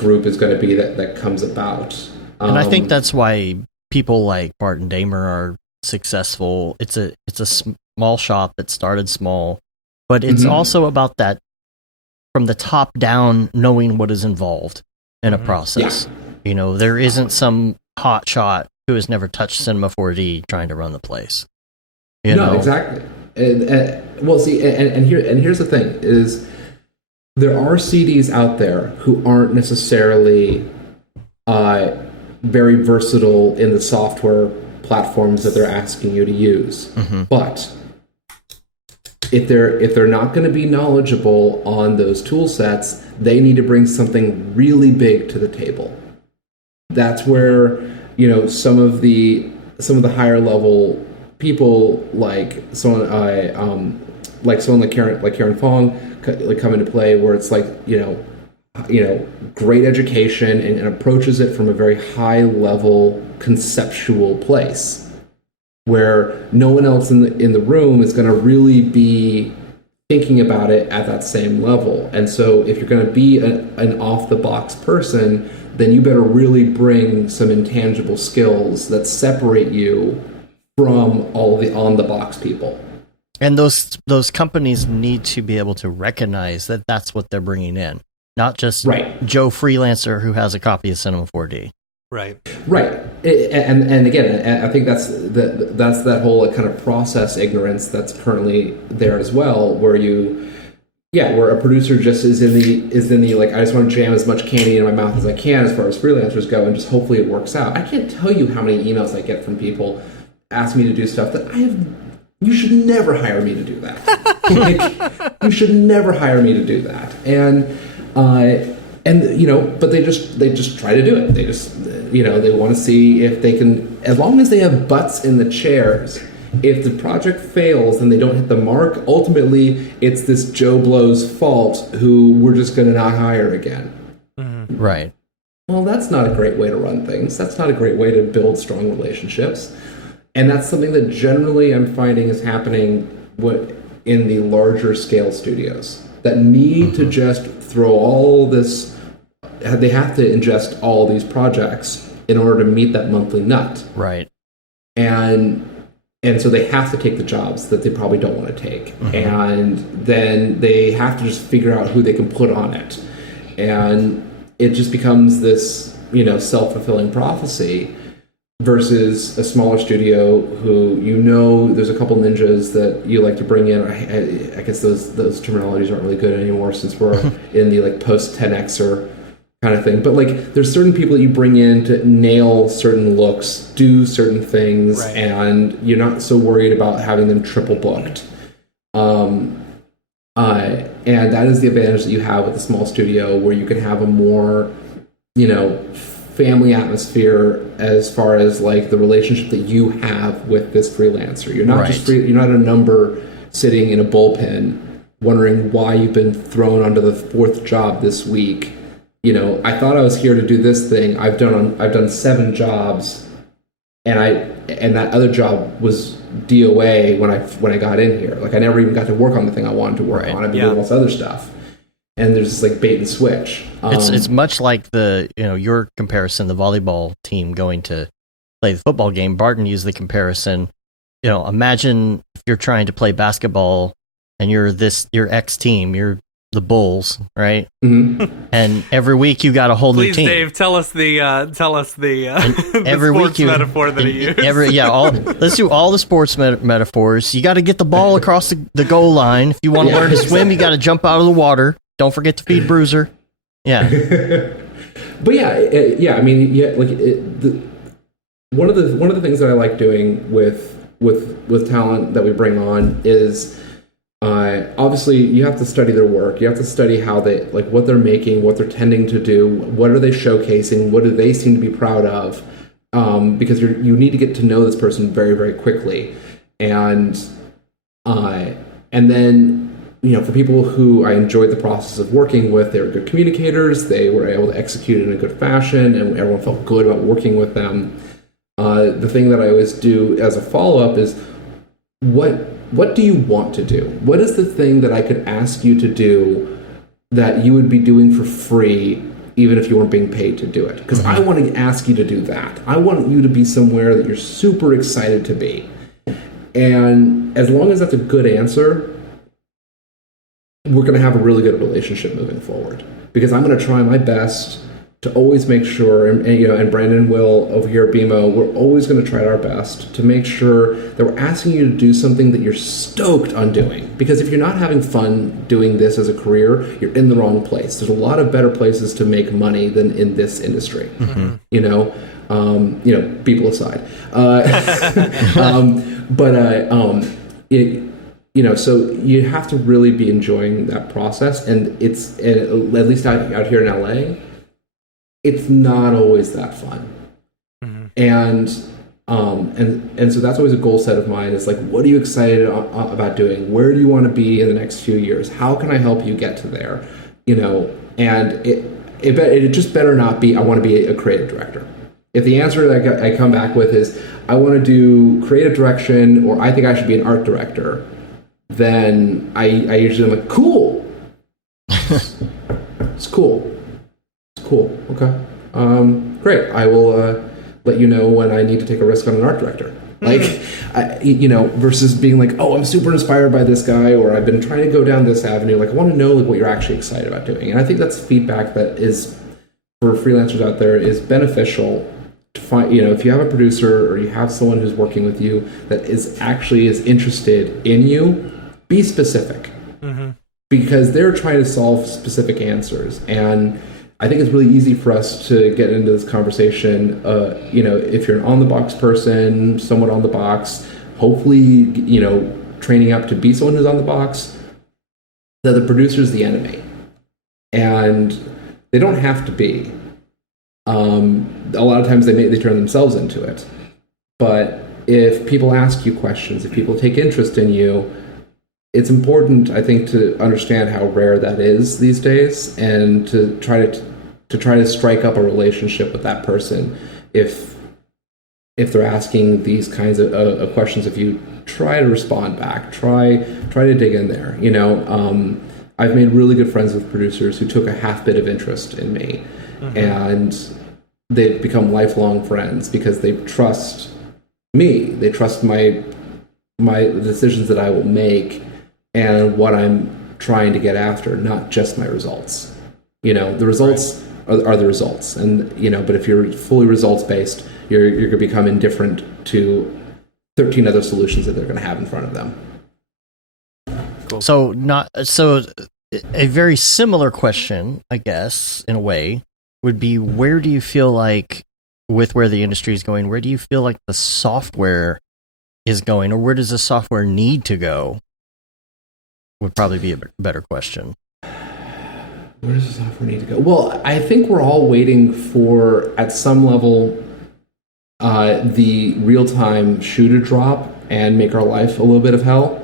group is going to be that comes about. And I think that's why people like Bart and Damer are successful. It's a small shop that started small, but it's also about that from the top down, knowing what is involved in a process. There isn't some hot shot who has never touched Cinema 4D trying to run the place. Exactly. Well, see, and here's the thing: is there are CDs out there who aren't necessarily very versatile in the software platforms that they're asking you to use, but if they're not going to be knowledgeable on those tool sets, they need to bring something really big to the table. That's where some of the higher level people like someone like Karen Fong come into play, where it's like great education and approaches it from a very high level conceptual place where no one else in the room is going to really be thinking about it at that same level. And so if you're going to be an off the box person, then you better really bring some intangible skills that separate you from all the on the box people. And those companies need to be able to recognize that that's what they're bringing in, not just Joe Freelancer who has a copy of Cinema 4D. Right. And again, I think that's that whole kind of process ignorance that's currently there as well, where where a producer just is in the like, I just want to jam as much candy in my mouth as I can as far as freelancers go, and just hopefully it works out. I can't tell you how many emails I get from people asking me to do stuff that you should never hire me to do that. You should never hire me to do that. And but they just try to do it. They just, they want to see if they can, as long as they have butts in the chairs. If the project fails and they don't hit the mark, ultimately it's this Joe Blow's fault who we're just going to not hire again. Mm-hmm. Right. Well, that's not a great way to run things. That's not a great way to build strong relationships. And that's something that generally I'm finding is happening in the larger scale studios that need to just throw all this. They have to ingest all these projects in order to meet that monthly nut. Right. And so they have to take the jobs that they probably don't want to take. Mm-hmm. And then they have to just figure out who they can put on it. And it just becomes this, self-fulfilling prophecy versus a smaller studio who, there's a couple ninjas that you like to bring in. I guess those terminologies aren't really good anymore since we're in the like post-10Xer kind of thing. But like there's certain people that you bring in to nail certain looks, do certain things, and you're not so worried about having them triple booked. And that is the advantage that you have with a small studio where you can have a more, family atmosphere as far as like the relationship that you have with this freelancer. You're not you're not a number sitting in a bullpen wondering why you've been thrown onto the fourth job this week. I thought I was here to do this thing. I've done 7 jobs, and that other job was DOA when I got in here. Like I never even got to work on the thing I wanted to work on. I've been doing all this other stuff, and there's this like bait and switch. It's much like your comparison, the volleyball team going to play the football game. Barton used the comparison. Imagine if you're trying to play basketball and you're your ex team. You're the Bulls, right? Mm-hmm. And every week you got a whole new team. Please, Dave, tell us the every sports week metaphor that he used. Let's do all the sports metaphors. You got to get the ball across the goal line. If you want to learn to swim, you got to jump out of the water. Don't forget to feed Bruiser. Yeah. But I mean, one of the things that I like doing with talent that we bring on is. Obviously, you have to study their work. You have to study how they what they're making, what they're tending to do, what are they showcasing, what do they seem to be proud of, because you need to get to know this person very, very quickly, and then for people who I enjoyed the process of working with, they were good communicators. They were able to execute in a good fashion, and everyone felt good about working with them. The thing that I always do as a follow-up is what do you want to do? What is the thing that I could ask you to do that you would be doing for free even if you weren't being paid to do it? Because I want to ask you to do that. I want you to be somewhere that you're super excited to be. And as long as that's a good answer, we're going to have a really good relationship moving forward. Because I'm going to try my best to always make sure, and Brandon will over here at BMO, we're always going to try our best to make sure that we're asking you to do something that you're stoked on doing. Because if you're not having fun doing this as a career, you're in the wrong place. There's a lot of better places to make money than in this industry. Mm-hmm. People aside. So you have to really be enjoying that process, and it's at least out here in LA. It's not always that fun. Mm-hmm. And so that's always a goal set of mine is like, what are you excited about doing? Where do you want to be in the next few years? How can I help you get to there? And it just better not be, I want to be a creative director. If the answer that I come back with is, I want to do creative direction, or I think I should be an art director, then I usually am like, cool. It's cool. It's cool. Okay. Great. I will let you know when I need to take a risk on an art director. Like, versus being like, oh, I'm super inspired by this guy, or I've been trying to go down this avenue. Like, I want to know like what you're actually excited about doing. And I think that's feedback that is, for freelancers out there, is beneficial to find. If you have a producer or you have someone who's working with you that is interested in you, be specific. Mm-hmm. Because they're trying to solve specific answers. And I think it's really easy for us to get into this conversation. If you're an on-the-box person, someone on the box, hopefully, training up to be someone who's on the box, that the producer is the enemy. And they don't have to be. A lot of times they turn themselves into it. But if people ask you questions, if people take interest in you, it's important, I think, to understand how rare that is these days, and to try to strike up a relationship with that person. If they're asking these kinds of questions, if you try to respond back, try to dig in there. I've made really good friends with producers who took a half bit of interest in me, mm-hmm. and they've become lifelong friends because they trust me. They trust my decisions that I will make and what I'm trying to get after, not just my results. The results are the results, and but if you're fully results based, you're going to become indifferent to 13 other solutions that they're going to have in front of them. Cool. So a very similar question, I guess, in a way, would be, where do you feel like, with where the industry is going, where do you feel like the software is going, or where does the software need to go? Would probably be a better question. Where does the software need to go? Well, I think we're all waiting for, at some level, the real-time shoe to drop and make our life a little bit of hell.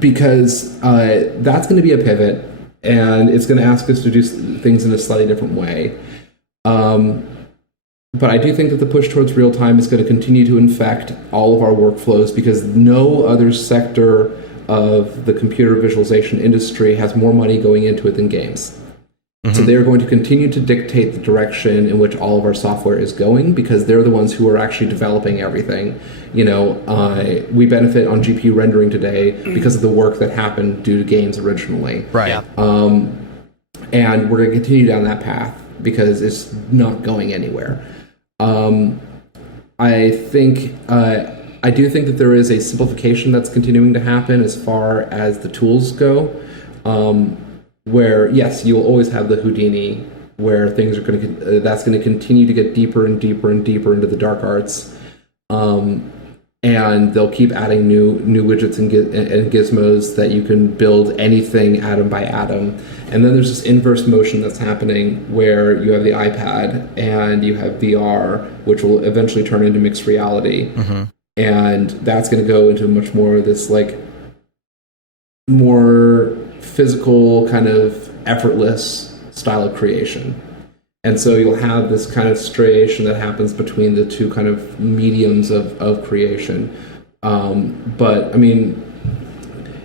Because that's going to be a pivot, and it's going to ask us to do things in a slightly different way. But I do think that the push towards real-time is going to continue to infect all of our workflows, because no other sector of the computer visualization industry has more money going into it than games. Mm-hmm. So they're going to continue to dictate the direction in which all of our software is going, because they're the ones who are actually developing everything. We benefit on GPU rendering today because of the work that happened due to games originally. Right. Yeah. And we're going to continue down that path because it's not going anywhere. I do think that there is a simplification that's continuing to happen as far as the tools go, where yes, you'll always have the Houdini, where things are that's going to continue to get deeper and deeper and deeper into the dark arts, and they'll keep adding new widgets and gizmos that you can build anything atom by atom. And then there's this inverse motion that's happening where you have the iPad and you have VR, which will eventually turn into mixed reality. Mm-hmm. And that's going to go into much more of this, like, more physical, kind of effortless style of creation. And so you'll have this kind of striation that happens between the two kind of mediums of creation. But I mean,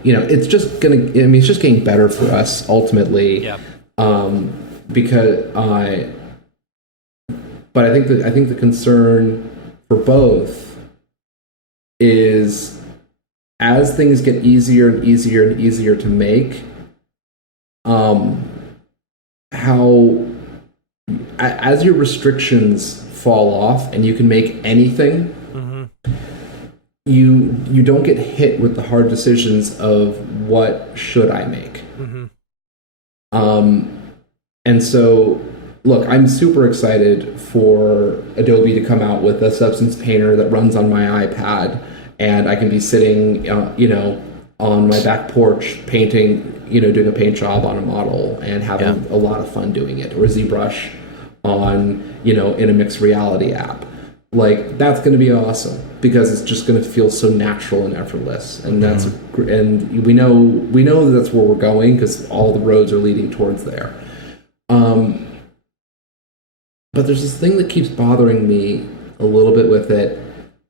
it's just it's just getting better for us ultimately. Yeah. But I think the concern for both is, as things get easier and easier and easier to make, as your restrictions fall off and you can make anything, mm-hmm. you don't get hit with the hard decisions of what should I make. Mm-hmm. And so, look, I'm super excited for Adobe to come out with a Substance Painter that runs on my iPad, and I can be sitting, on my back porch painting, doing a paint job on a model and having a lot of fun doing it, or ZBrush on, in a mixed reality app. like that's going to be awesome because it's just going to feel so natural and effortless, and and we know that that's where we're going because all the roads are leading towards there. But there's this thing that keeps bothering me a little bit with it,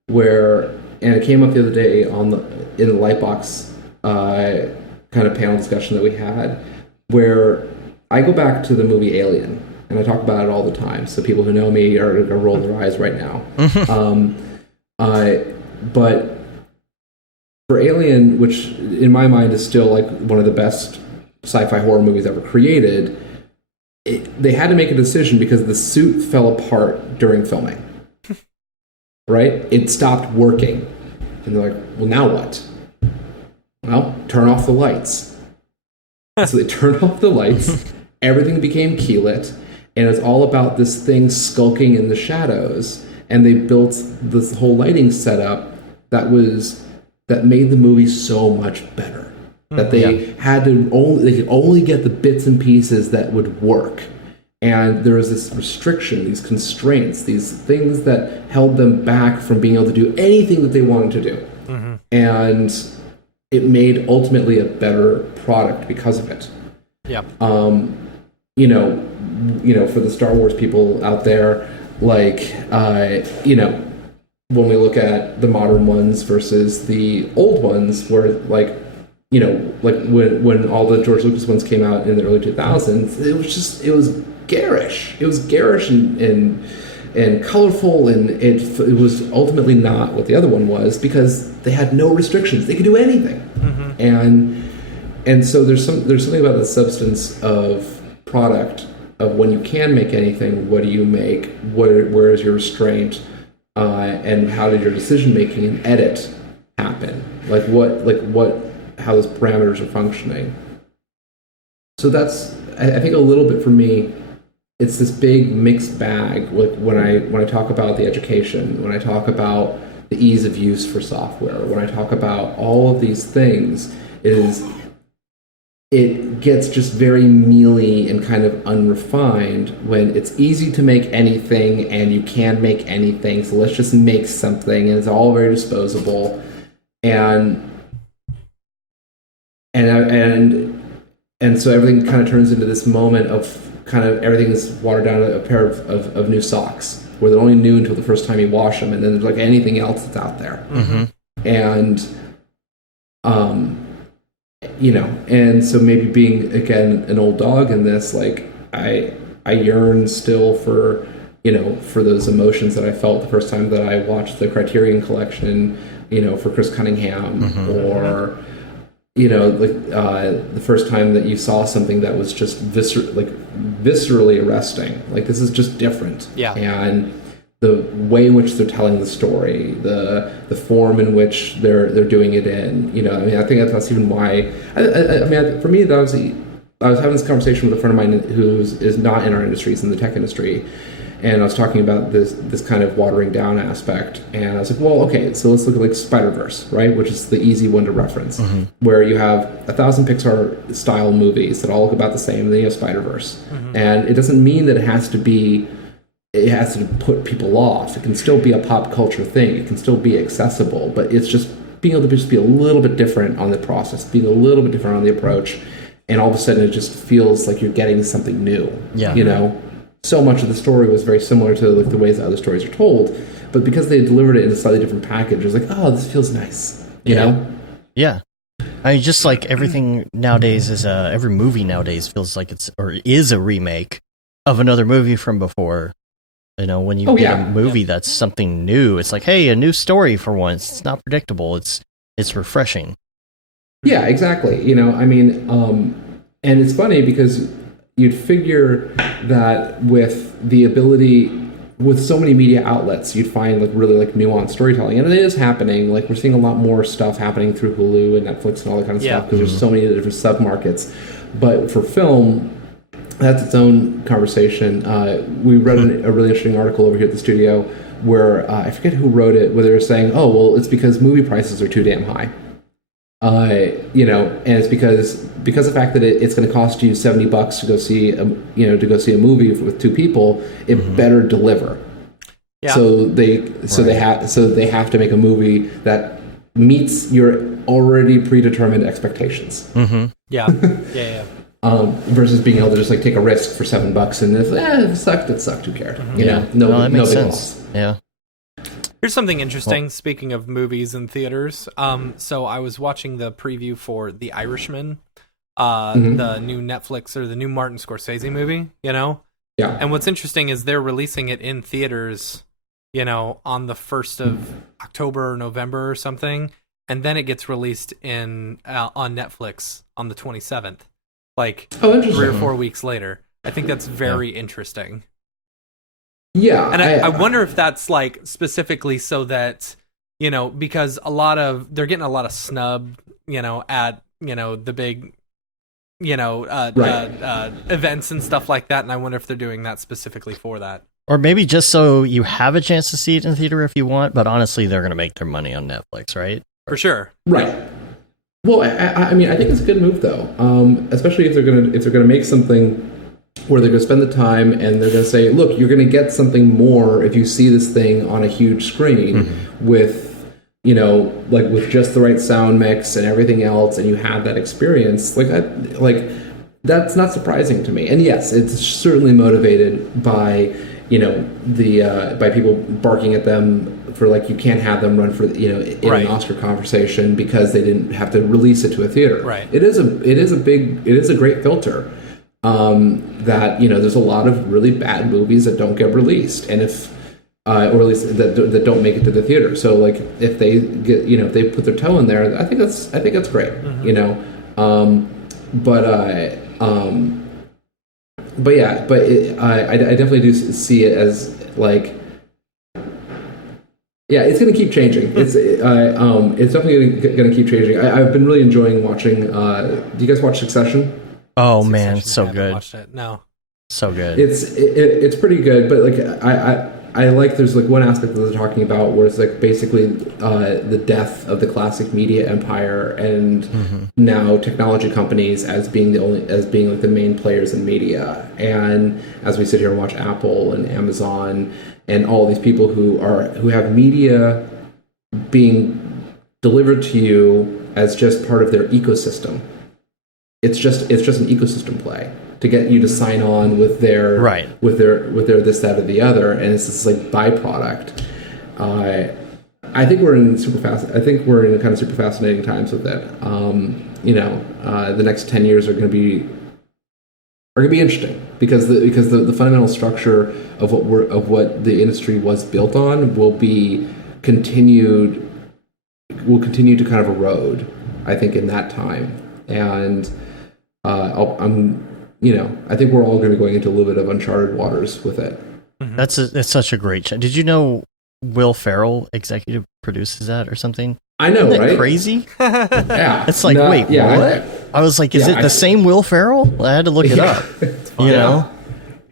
and it came up the other day in the Lightbox kind of panel discussion that we had, where I go back to the movie Alien, and I talk about it all the time. So people who know me are going to roll their eyes right now. But for Alien, which in my mind is still like one of the best sci-fi horror movies ever created, they had to make a decision because the suit fell apart during filming. Right? It stopped working. And they're like, well, now what? Well, turn off the lights. So they turned off the lights. Everything became keylit. And it's all about this thing skulking in the shadows. And they built this whole lighting setup that made the movie so much better. That they could only get the bits and pieces that would work. And there was this restriction, these constraints, these things that held them back from being able to do anything that they wanted to do. Mm-hmm. And it made ultimately a better product because of it. Yeah. You know, for the Star Wars people out there, like, when we look at the modern ones versus the old ones, where like when all the George Lucas ones came out in the early 2000s, it was garish. It was garish and colorful, and it was ultimately not what the other one was because they had no restrictions. They could do anything. Mm-hmm. And so there's something about the substance of product of when you can make anything. What do you make? Where is your restraint? And how did your decision making and edit happen? How those parameters are functioning. So that's, I think, a little bit for me. It's this big mixed bag. Like when I talk about the education, when I talk about the ease of use for software, when I talk about all of these things, it gets just very mealy and kind of unrefined when it's easy to make anything and you can make anything. So let's just make something, and it's all very disposable. And so everything kind of turns into this moment of kind of everything is watered down to a pair of new socks, where they're only new until the first time you wash them, and then there's like anything else that's out there. Mm-hmm. And and so maybe being again an old dog in this, like I yearn still for those emotions that I felt the first time that I watched the Criterion Collection, for Chris Cunningham, mm-hmm. or the first time that you saw something that was just viscerally arresting. Like, this is just different. Yeah. And the way in which they're telling the story, the form in which they're doing it in, I think that's even why. For me, I was having this conversation with a friend of mine who is not in our industry, he's in the tech industry. And I was talking about this kind of watering down aspect, and I was like, well, okay, so let's look at like Spider-Verse, right, which is the easy one to reference, mm-hmm. where you have 1,000 Pixar style movies that all look about the same, and then you have Spider-Verse, mm-hmm. and it doesn't mean that it has to put people off. It can still be a pop culture thing. It can still be accessible, but it's just being able to just be a little bit different on the process, being a little bit different on the approach, and all of a sudden it just feels like you're getting something new. Yeah. So much of the story was very similar to like the ways that other stories are told, but because they delivered it in a slightly different package, it was like, oh, this feels nice, you know? Yeah. I mean, just like everything nowadays every movie nowadays feels like is a remake of another movie from before. When you get a movie that's something new, it's like, hey, a new story for once. It's not predictable. It's refreshing. Yeah, exactly. And it's funny because you'd figure that with the ability, with so many media outlets, you'd find like really like nuanced storytelling, and it is happening. Like, we're seeing a lot more stuff happening through Hulu and Netflix and all that kind of stuff, because there's so many different sub-markets. But for film, that's its own conversation. We read a really interesting article over here at the studio where I forget who wrote it, where they were saying, oh, well, it's because movie prices are too damn high. And it's because of the fact that it's going to cost you $70 to go see a movie with two people, it mm-hmm. better deliver. Yeah. So they have to make a movie that meets your already predetermined expectations. Mm-hmm. Yeah. Yeah. Versus being able to just like take a risk for $7 and if it sucked, who cared? Mm-hmm. You know, no that makes big sense. loss. Yeah. Here's something interesting. Speaking of movies and theaters, so I was watching the preview for The Irishman, the new Netflix or the new Martin Scorsese movie. You know, yeah. And what's interesting is they're releasing it in theaters, you know, on the 1st of October or November or something, and then it gets released on Netflix on the 27th, like 3 or 4 weeks later. I think that's very interesting. Yeah, and I wonder if that's like specifically so that, you know, because they're getting a lot of snub, you know, at, you know, the big, you know, events and stuff like that, and I wonder if they're doing that specifically for that. Or maybe just so you have a chance to see it in theater if you want, but honestly, they're going to make their money on Netflix, right? For sure. Right. Well, I mean, I think it's a good move though, especially if they're gonna make something where they're going to spend the time and they're going to say, look, you're going to get something more if you see this thing on a huge screen with, you know, like with just the right sound mix and everything else, and you have that experience. Like that's not surprising to me. And yes, it's certainly motivated by, you know, by people barking at them for like, you can't have them run for, you know, in an Oscar conversation because they didn't have to release it to a theater. Right. It is a great filter. That, you know, there's a lot of really bad movies that don't get released, and if or at least that don't make it to the theater. So like if they get, you know, if they put their toe in there, I think that's great. You know, but yeah, but I definitely do see it as like, yeah, it's going to keep changing. It's definitely going to keep changing. I've been really enjoying watching. Do you guys watch Succession? Oh man, so good. Watched it. No, so good. It's pretty good, but like I like there's like one aspect that they're talking about where it's like basically the death of the classic media empire and now technology companies as being like the main players in media. And as we sit here and watch Apple and Amazon and all these people who have media being delivered to you as just part of their ecosystem. It's just an ecosystem play to get you to sign on with their with their this, that, or the other, and it's this like byproduct. I think we're in kind of super fascinating times with it. You know, the next 10 years are going to be interesting because the fundamental structure of what the industry was built on will continue to kind of erode, I think, in that time. And I think we're all going to be going into a little bit of uncharted waters with it. It's such a great show. Did you know Will Ferrell executive produces that or something? I know, Isn't that right? crazy? Yeah. It's like, wait, what? I was like, is it the same Will Ferrell? I had to look it up. You know?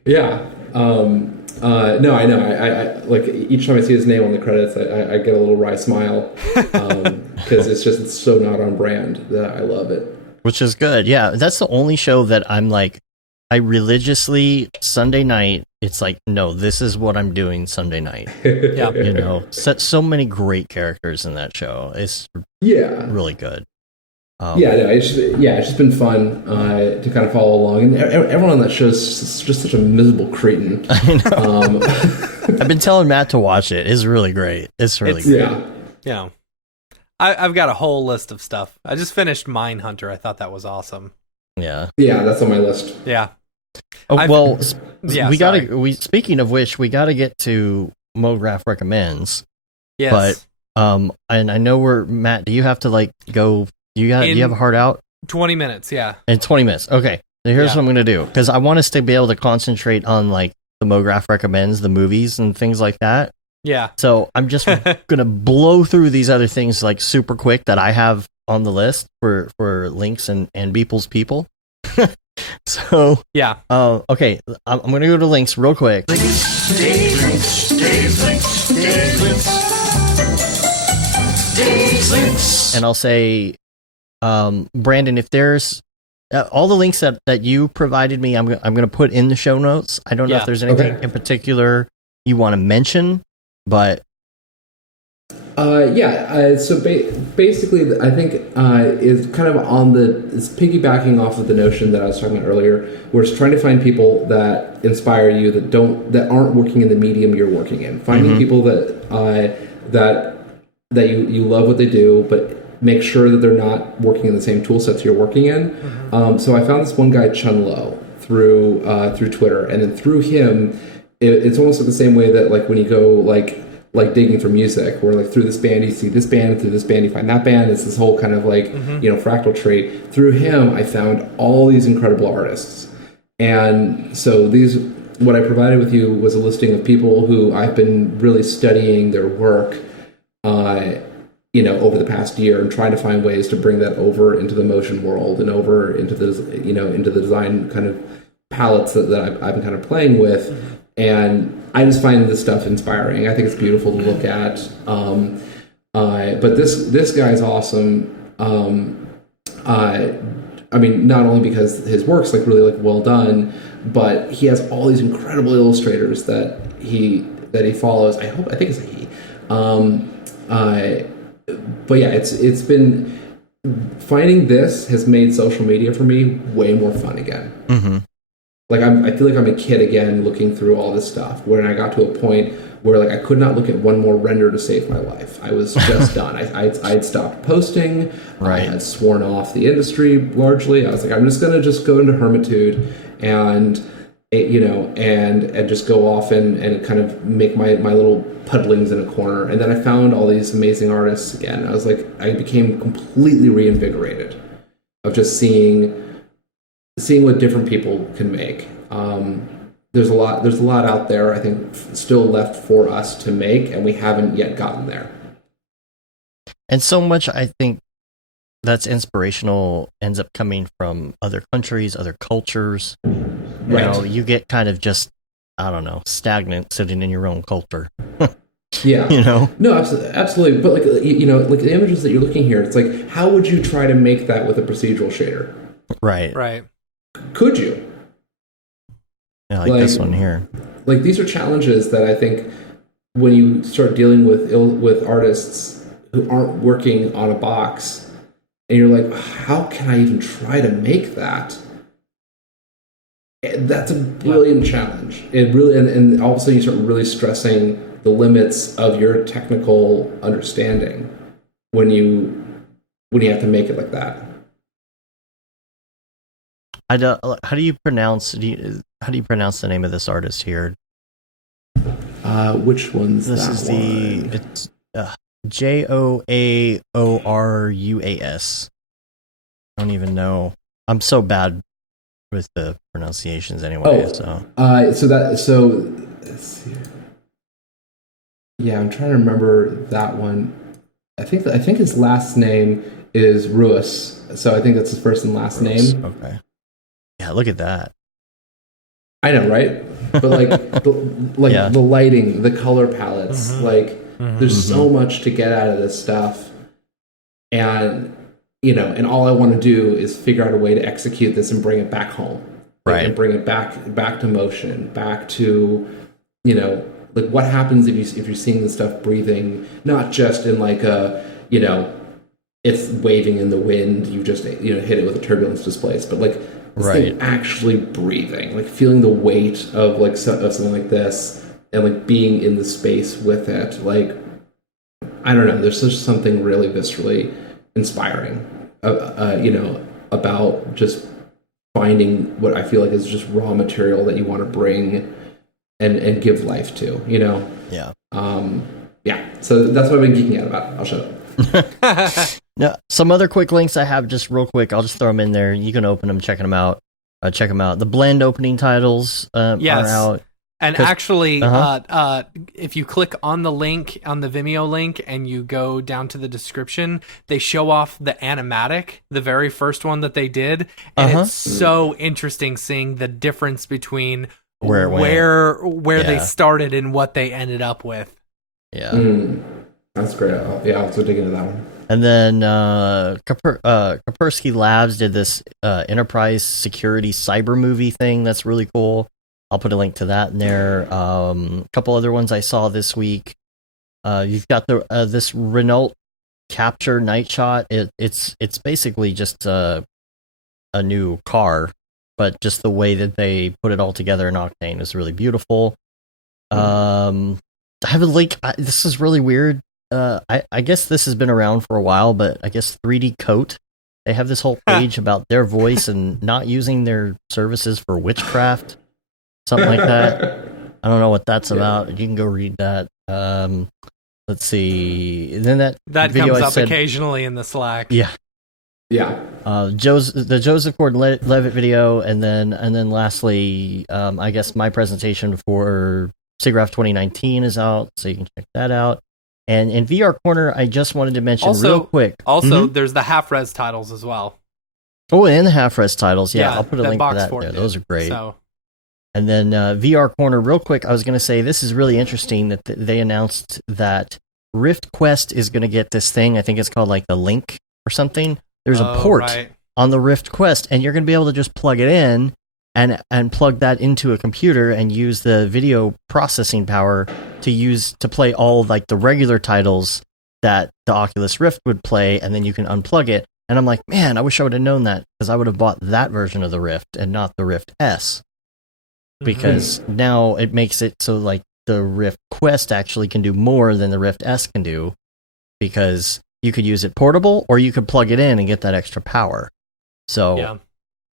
Yeah. No, I know. I like each time I see his name on the credits, I get a little wry smile because it's so not on brand that I love it. Which is good. Yeah, that's the only show that I'm like, I religiously Sunday night. It's like, no, this is what I'm doing Sunday night. Yeah, you know, so many great characters in that show. It's really good. It's just been fun to kind of follow along, and everyone on that show is just such a miserable cretin. I know. I've been telling Matt to watch it. It's really great. It's really great. Yeah. I've got a whole list of stuff. I just finished Mindhunter. I thought that was awesome. Yeah. Yeah, that's on my list. Yeah. Speaking of which, we got to get to Mograph recommends. Yes. But and I know Matt, do you have to like go? Do you have a hard out? 20 minutes, yeah. In 20 minutes. Okay. So here's what I'm going to do, because I want us to be able to concentrate on like the Mograph recommends, the movies and things like that. Yeah. So I'm just going to blow through these other things like super quick that I have on the list for links and Beeple's people. So yeah. Okay. I'm going to go to links real quick. And I'll say, Brandon, if there's all the links that you provided me, I'm going to put in the show notes. I don't know if there's anything in particular you want to mention but so basically, I think is kind of it's piggybacking off of the notion that I was talking about earlier, where it's trying to find people that inspire you that aren't working in the medium you're working in. Finding people that you love what they do, but make sure that they're not working in the same tool sets you're working in. So I found this one guy, Chun Lo, through Twitter, and then through him, it's almost like the same way that like when you go like digging for music, where like through this band you see this band, through this band you find that band. It's this whole kind of like fractal tree. Through him, I found all these incredible artists, and so what I provided with you was a listing of people who I've been really studying their work, over the past year, and trying to find ways to bring that over into the motion world and over into the into the design kind of palettes that I've been kind of playing with. And I just find this stuff inspiring. I think it's beautiful to look at. But this guy's awesome. I mean, not only because his work's like really like well done, but he has all these incredible illustrators that he follows. I think it's a he. But yeah, it's been finding this has made social media for me way more fun again. Like I feel like I'm a kid again, looking through all this stuff. When I got to a point where like I could not look at one more render to save my life. I was just done. I'd stopped posting. Right. I had sworn off the industry largely. I was like, I'm just gonna go into hermitude and and just go off and kind of make my little puddlings in a corner. And then I found all these amazing artists again. I was like, I became completely reinvigorated of just seeing what different people can make. There's a lot out there, I think, still left for us to make, and we haven't yet gotten there. And so much, I think, that's inspirational ends up coming from other countries, other cultures. Right. You get kind of just, I don't know, stagnant sitting in your own culture. Yeah. No, absolutely. But like like the images that you're looking here, it's like, how would you try to make that with a procedural shader? Right. Could you? Yeah, like this one here. Like these are challenges that I think when you start dealing with artists who aren't working on a box, and you're like, how can I even try to make that? That's a brilliant challenge. It really, and all of a sudden you start really stressing the limits of your technical understanding when you have to make it like that. How do you pronounce the name of this artist here? Which one's this that is one? It's Joaoruas. I don't even know. I'm so bad with the pronunciations anyway. Let's see. Yeah, I'm trying to remember that one. I think his last name is Ruiz, so I think that's his first and last name. Okay. Yeah, look at that. I know, right? But like, the lighting, the color palettes, there's so much to get out of this stuff, and and all I want to do is figure out a way to execute this and bring it back home, right? And bring it back to motion, back to like what happens if you're seeing the stuff breathing, not just in like a it's waving in the wind, you just hit it with a turbulence displace, but like this thing actually breathing, like feeling the weight of like of something like this, and like being in the space with it. Like I don't know, there's just something really viscerally inspiring, about just finding what I feel like is just raw material that you want to bring and give life to. Yeah. So that's what I've been geeking out about. I'll shut up. Now, some other quick links I have, just real quick. I'll just throw them in there. You can open them, check them out. The blend opening titles are out. And actually, if you click on the link, on the Vimeo link, and you go down to the description, they show off the animatic, the very first one that they did. And it's so interesting seeing the difference between where they started and what they ended up with. Yeah. That's great. I'll also dig into that one. And then Kaspersky Labs did this enterprise security cyber movie thing that's really cool. I'll put a link to that in there. A couple other ones I saw this week. You've got the this Renault Capture Night Shot. It's basically just a new car, but just the way that they put it all together in Octane is really beautiful. I have a link. This is really weird. I guess this has been around for a while, but I guess 3D Coat, they have this whole page about their voice and not using their services for witchcraft, something like that. I don't know what that's about. You can go read that. Let's see. Then that video comes up occasionally in the Slack. Yeah. Yeah. The Joseph Gordon-Levitt video, and then lastly, I guess my presentation for SIGGRAPH 2019 is out, so you can check that out. And in VR Corner, I just wanted to mention real quick. Also, there's the half-res titles as well. Oh, and the half-res titles. Yeah, I'll put a link to that there. Those are great. So. And then VR Corner, real quick, I was going to say this is really interesting that they announced that Rift Quest is going to get this thing. I think it's called like the Link or something. There's a port on the Rift Quest, and you're going to be able to just plug it in and plug that into a computer and use the video processing power to play all like the regular titles that the Oculus Rift would play, and then you can unplug it. And I'm like, man, I wish I would have known that, because I would have bought that version of the Rift and not the Rift S. Because now it makes it so like the Rift Quest actually can do more than the Rift S can do, because you could use it portable or you could plug it in and get that extra power. So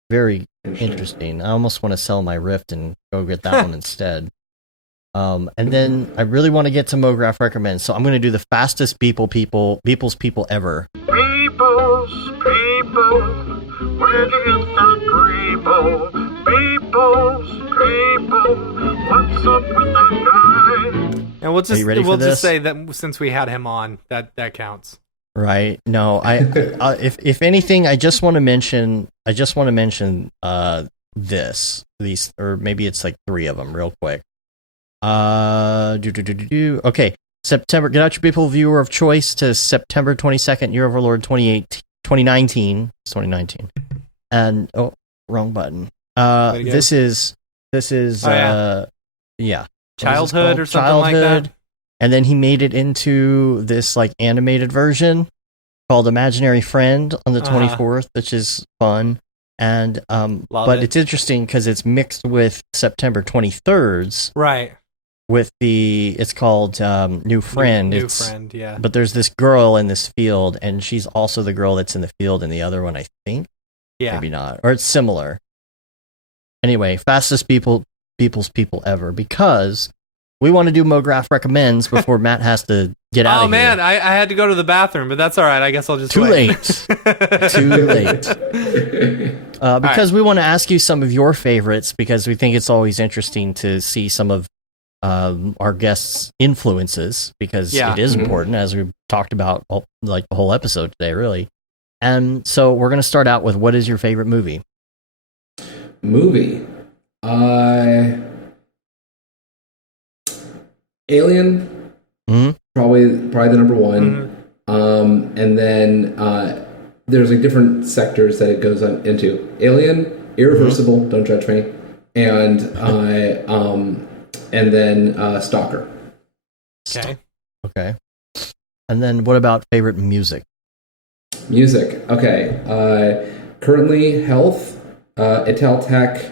very interesting. I almost want to sell my Rift and go get that one instead. And then I really want to get to Mograph recommends, so I'm going to do the fastest Beeple's people ever. Beeple's people, where do you get that Beeple? Beeple's people, what's up with that guy? And we'll just say that since we had him on, that counts. Right. No, if anything, I just want to mention these, or maybe it's like 3 of them real quick. Okay. September, get out your Beeple viewer of choice to September 22nd, Year of our Lord 2019. It's 2019. And wrong button. This is Childhood or something like that. And then he made it into this like animated version called Imaginary Friend on the 24th, which is fun. And it's interesting because it's mixed with September 23rd's. Right. With it's called New Friend. New Friend, yeah. But there's this girl in this field, and she's also the girl that's in the field in the other one, I think. Yeah. Maybe not. Or it's similar. Anyway, fastest Beeple's people ever, because we want to do Mograph recommends before Matt has to get out of here. Oh man, I had to go to the bathroom, but that's all right. I guess I'll just wait. Too late. Because we want to ask you some of your favorites, because we think it's always interesting to see some of our guests' influences, because it is important, as we've talked about like the whole episode today, really. And so we're going to start out with, what is your favorite movie? Alien, probably the number one. And then there's like different sectors that it goes into. Alien, Irreversible, don't judge me, and then Stalker. Okay. And then what about favorite music? Okay. Currently, Health, Italtech,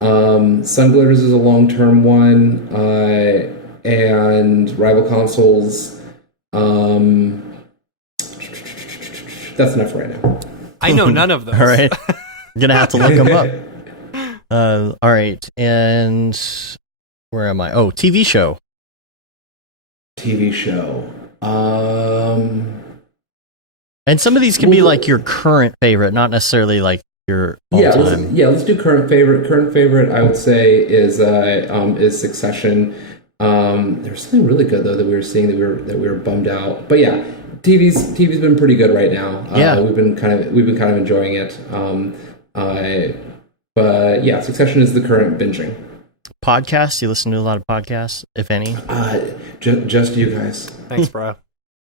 Sun Glitters is a long-term one, and Rival Consoles. That's enough for right now. I know none of those. All right. I'm going to have to look them up. All right. And where am I? Oh, TV show. And some of these can be like your current favorite, not necessarily like your all-time. Let's do current favorite. Current favorite, I would say, is Succession. There's something really good though that we were seeing that we were bummed out. But yeah, TV's been pretty good right now. We've been kind of enjoying it. But yeah, Succession is the current binging. Podcasts? You listen to a lot of podcasts, if any? Just you guys. Thanks, bro.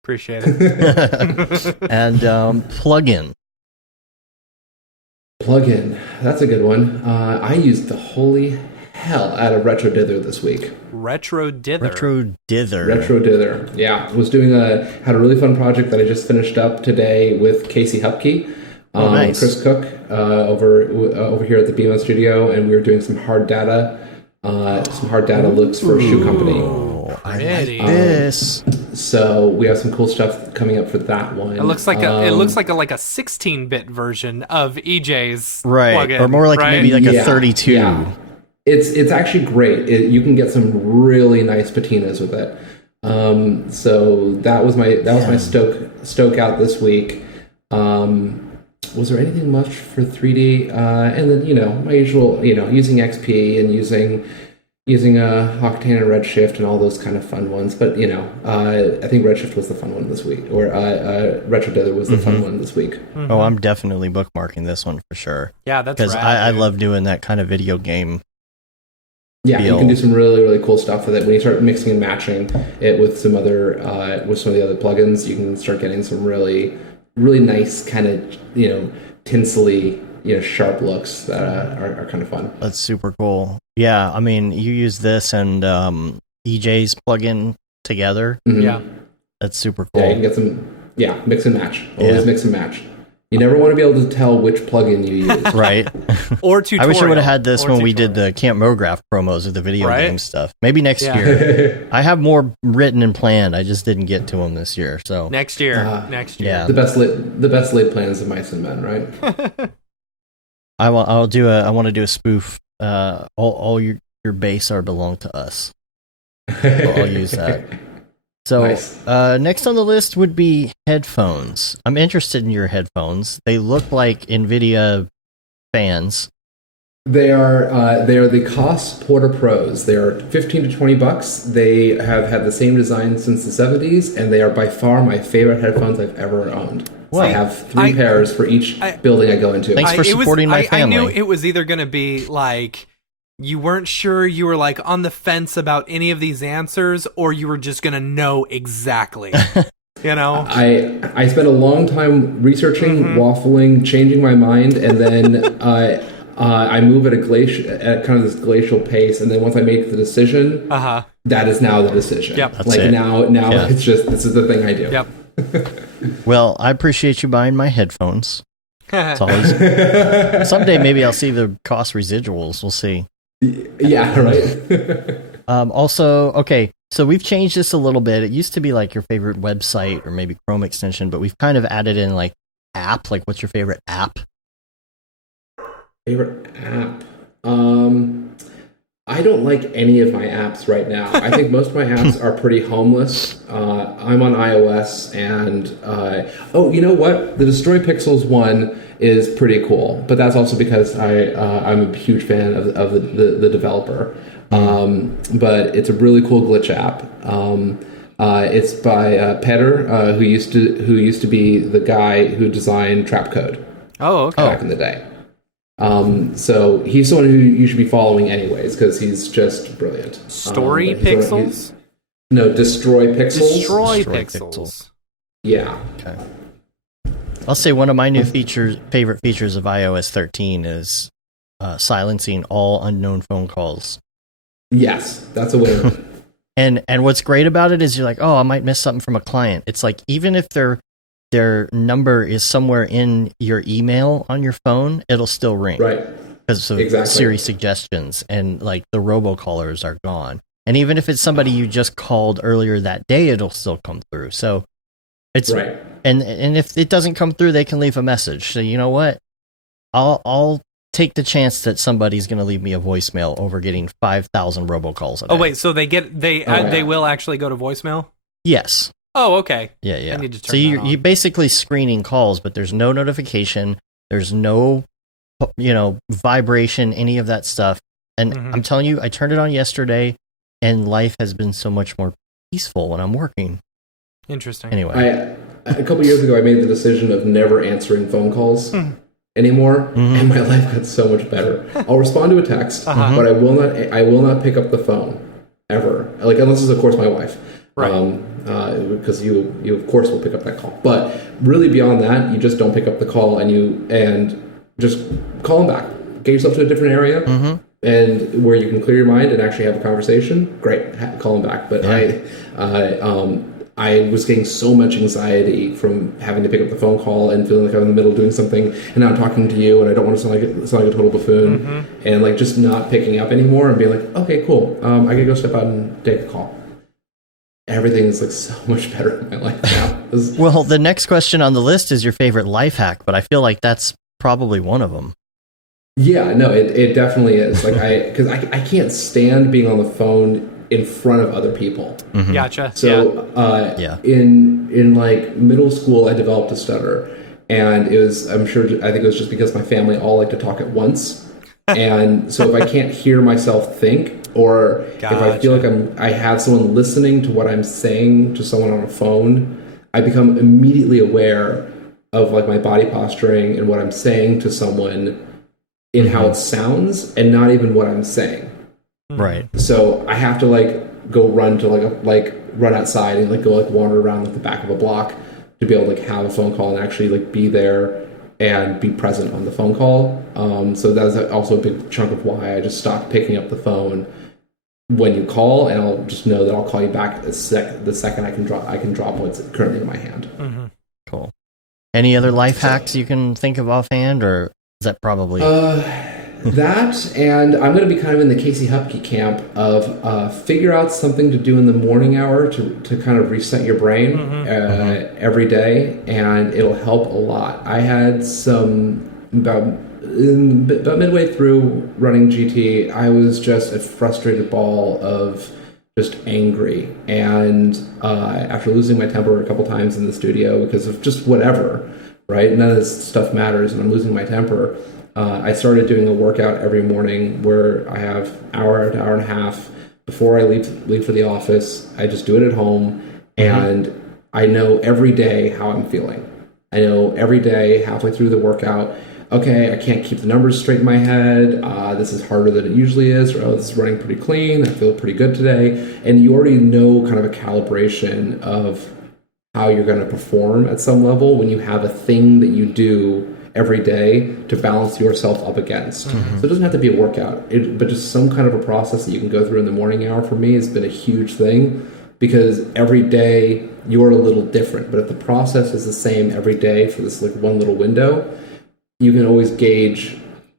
Appreciate it. And plug-in. That's a good one. I use the holy hell out of Retro Dither this week. Retro Dither. Yeah, had a really fun project that I just finished up today with Casey Hupke, nice. Chris Cook over here at the BMO studio, and we were doing some hard data looks for a shoe company. I like this. So we have some cool stuff coming up for that one. It looks like a 16-bit version of EJ's plugin, or more like right? maybe like a 32. Yeah. It's actually great. You can get some really nice patinas with it. So that was my stoke out this week. Was there anything much for 3D? And then my usual using XP and using Octane and Redshift and all those kind of fun ones. But I think Redshift was the fun one this week, or Retro Dither was the fun one this week. Mm-hmm. Oh, I'm definitely bookmarking this one for sure. Yeah, that's because I love doing that kind of video game. Yeah, you can do some really, really cool stuff with it. When you start mixing and matching it with some of the other plugins, you can start getting some really, really nice kind of tinsely sharp looks that are kind of fun. That's super cool. Yeah, I mean, you use this and EJ's plugin together. Mm-hmm. Yeah, that's super cool. Yeah, you can get some mix and match. Always mix and match. You never want to be able to tell which plugin you use. Right. Or tutorial. I wish I would have had this when we did the Camp Mograph promos of the video game stuff. Maybe next year. I have more written and planned. I just didn't get to them this year. So next year. Yeah. The best laid plans of mice and men, right? I want to do a spoof. All your bass are belong to us. So I'll use that. So nice. Next on the list would be headphones. I'm interested in your headphones. They look like NVIDIA fans. They are the Koss Porta Pros. They are $15 to $20. They have had the same design since the 70s, and they are by far my favorite headphones I've ever owned. I have 3 pairs for each building I go into. Thanks for supporting my family. I knew it was either going to be like you weren't sure, you were like on the fence about any of these answers, or you were just going to know exactly. I spent a long time researching, waffling, changing my mind, and then I move at kind of this glacial pace, and then once I make the decision, that is now the decision. Yep. That's it. Now it's just this is the thing I do. Yep. Well, I appreciate you buying my headphones. It's always someday maybe I'll see the cost residuals. We'll see. Yeah, right. Also, okay, so we've changed this a little bit. It used to be like your favorite website or maybe Chrome extension, but we've kind of added in like app. Like, what's your favorite app? Favorite app? I don't like any of my apps right now. I think most of my apps are pretty homeless. I'm on iOS, and you know what? The Destroy Pixels one is pretty cool, but that's also because I'm a huge fan of the developer. But it's a really cool glitch app. It's by Petter, who used to be the guy who designed Trapcode. Oh, okay. Back in the day. So he's someone who you should be following anyways, because he's just brilliant. Story Pixels? No, Destroy Pixels. Destroy Pixels. Yeah. Okay. I'll say one of my new favorite features of iOS 13 is silencing all unknown phone calls. Yes, that's a winner. And what's great about it is you're like, oh, I might miss something from a client. It's like, even if their number is somewhere in your email on your phone, it'll still ring. Right. Because of Siri suggestions, and like the robocallers are gone. And even if it's somebody you just called earlier that day, it'll still come through. So it's right. And if it doesn't come through, they can leave a message. So you know what? I'll take the chance that somebody's going to leave me a voicemail over getting 5,000 robocalls a day. Oh wait, so they will actually go to voicemail? Yes. Oh, okay. Yeah. I need to turn so you're basically screening calls, but there's no notification, there's no vibration, any of that stuff. And I'm telling you, I turned it on yesterday, and life has been so much more peaceful when I'm working. Interesting. Anyway, a couple years ago, I made the decision of never answering phone calls anymore, and my life got so much better. I'll respond to a text, but I will not pick up the phone ever, like unless it's of course my wife, right? Because you of course will pick up that call. But really beyond that, you just don't pick up the call, and just call them back. Get yourself to a different area. and where you can clear your mind and actually have a conversation, great, call them back. But I was getting so much anxiety from having to pick up the phone call and feeling like I'm in the middle of doing something, and now I'm talking to you, and I don't want to sound like a total buffoon, and like just not picking up anymore and being like, okay, cool, I gotta go step out and take a call. Everything's like so much better in my life now. Well, the next question on the list is your favorite life hack, but I feel like that's probably one of them. Yeah, no, it definitely is. Like because I can't stand being on the phone in front of other people. Gotcha. So in like middle school, I developed a stutter, and I think it was just because my family all like to talk at once, and so if I can't hear myself think, or if I feel like I have someone listening to what I'm saying to someone on a phone, I become immediately aware of like my body posturing and what I'm saying to someone in how it sounds, and not even what I'm saying. Right. So I have to like go run to run outside and like go like wander around like the back of a block to be able to like have a phone call and actually like be there and be present on the phone call. So that's also a big chunk of why I just stopped picking up the phone when you call, and I'll just know that I'll call you back the second I can drop what's currently in my hand. Cool. Any other life hacks you can think of offhand, or is that probably that? And I'm going to be kind of in the Casey Hupke camp of figure out something to do in the morning hour to kind of reset your brain every day, and it'll help a lot. I had some about midway through running GT, I was just a frustrated ball of just angry, and after losing my temper a couple times in the studio because of just whatever, right? None of this stuff matters, and I'm losing my temper. I started doing a workout every morning where I have hour to hour and a half before I leave for the office. I just do it at home, and I know every day how I'm feeling. I know every day halfway through the workout, okay, I can't keep the numbers straight in my head. This is harder than it usually is, or this is running pretty clean. I feel pretty good today. And you already know kind of a calibration of how you're going to perform at some level when you have a thing that you do every day to balance yourself up against. So it doesn't have to be a workout, but just some kind of a process that you can go through in the morning hour for me has been a huge thing, because every day you're a little different. But if the process is the same every day for this like one little window, you can always gauge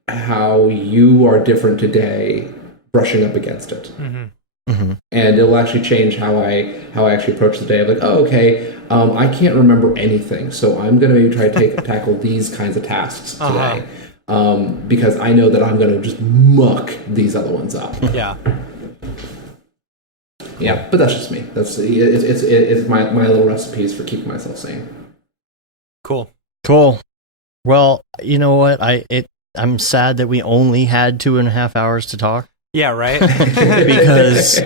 how you are different today brushing up against it. And it'll actually change how I actually approach the day. I'm like, oh, okay, I can't remember anything, so I'm going to maybe try to tackle these kinds of tasks today, because I know that I'm going to just muck these other ones up. Yeah, but that's just me. It's my little recipes for keeping myself sane. Cool. Well, you know what? I'm sad that we only had 2.5 hours to talk. Yeah, right? Because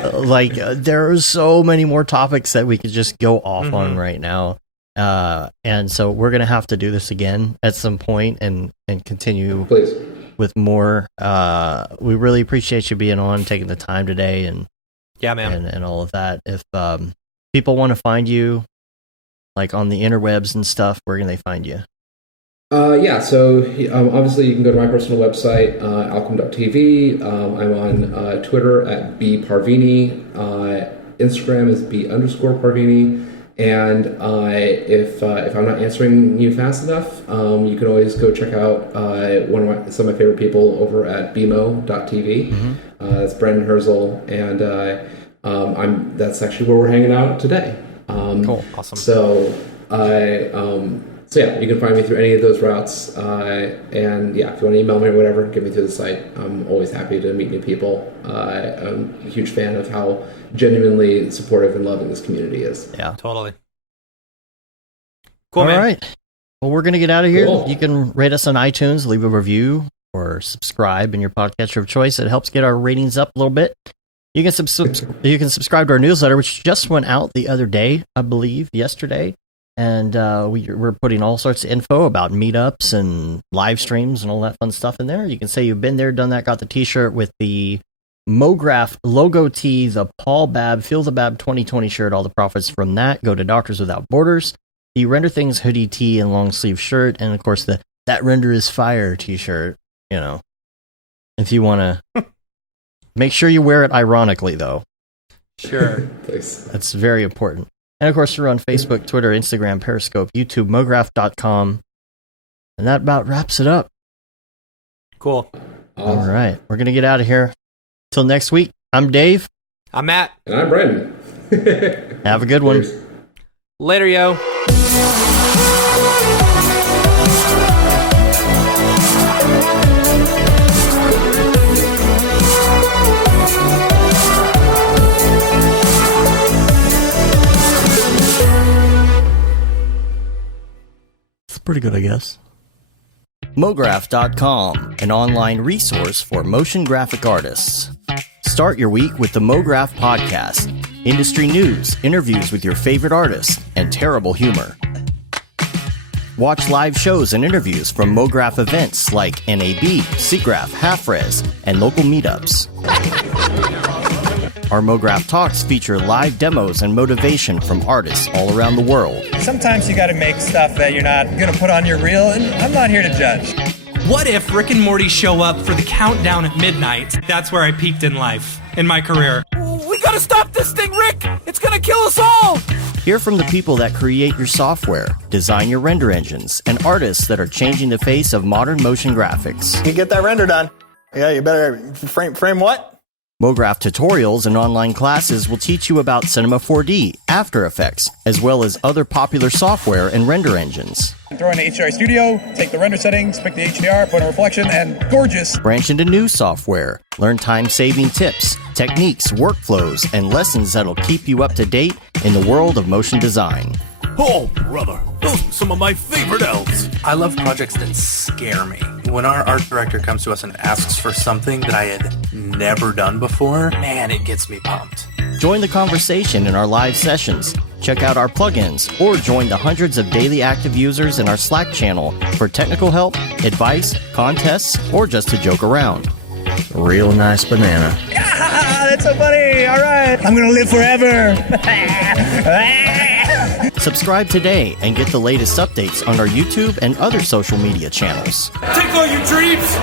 there are so many more topics that we could just go off on right now. And so we're going to have to do this again at some point and continue with more. We really appreciate you being on, taking the time today, and yeah, man, and all of that. If people want to find you like on the interwebs and stuff, where can they find you? So obviously you can go to my personal website, alchem.tv. I'm on Twitter at Parvini. Instagram is B_Parvini. And if I'm not answering you fast enough, you can always go check out some of my favorite people over at bmo.tv. That's Brandon Herzl, and that's actually where we're hanging out today. Cool, awesome. So yeah, you can find me through any of those routes. And yeah, if you want to email me or whatever, get me through the site. I'm always happy to meet new people. I'm a huge fan of how genuinely supportive and loving this community is. Yeah, totally. Cool, man. All right. Well, we're going to get out of here. Cool. You can rate us on iTunes, leave a review, or subscribe in your podcatcher of choice. It helps get our ratings up a little bit. You can subscribe to our newsletter, which just went out the other day, I believe, yesterday. And we're putting all sorts of info about meetups and live streams and all that fun stuff in there. You can say you've been there, done that, got the t-shirt with the Mograph logo tee, the Paul Babb, Feel the Babb 2020 shirt. All the profits from that go to Doctors Without Borders. The Render Things hoodie tee and long sleeve shirt. And of course, the That Render is Fire t-shirt. You know, if you want to Make sure you wear it ironically, though. Sure. Please. That's very important. And of course, we're on Facebook, Twitter, Instagram, Periscope, YouTube, Mograph.com. And that about wraps it up. Cool. Awesome. All right. We're going to get out of here. Till next week, I'm Dave. I'm Matt. And I'm Brandon. Have a good one. Cheers. Later, yo. It's pretty good, I guess. Mograph.com, an online resource for motion graphic artists. Start your week with the Mograph podcast. Industry news, interviews with your favorite artists, and terrible humor. Watch live shows and interviews from Mograph events like NAB, SIGGRAPH, Half-Res, and local meetups. Our Mograph Talks feature live demos and motivation from artists all around the world. Sometimes you gotta make stuff that you're not gonna put on your reel, and I'm not here to judge. What if Rick and Morty show up for the countdown at midnight? That's where I peaked in life, in my career. We gotta stop this thing, Rick! It's gonna kill us all! Hear from the people that create your software, design your render engines, and artists that are changing the face of modern motion graphics. You get that render done. Yeah, you better frame what? Mograph tutorials and online classes will teach you about Cinema 4D, After Effects, as well as other popular software and render engines. Throw in the HDR Studio, take the render settings, pick the HDR, put in a reflection, and gorgeous. Branch into new software. Learn time-saving tips, techniques, workflows, and lessons that'll keep you up to date in the world of motion design. Oh, brother, those are some of my favorite elves. I love projects that scare me. When our art director comes to us and asks for something that I had never done before, man, it gets me pumped. Join the conversation in our live sessions. Check out our plugins, or join the hundreds of daily active users in our Slack channel for technical help, advice, contests, or just to joke around. Real nice banana. Ah, that's so funny! Alright! I'm gonna live forever! Subscribe today and get the latest updates on our YouTube and other social media channels. Take all your dreams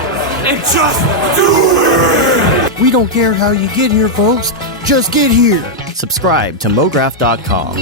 and just do it! We don't care how you get here, folks. Just get here. Subscribe to Mograph.com.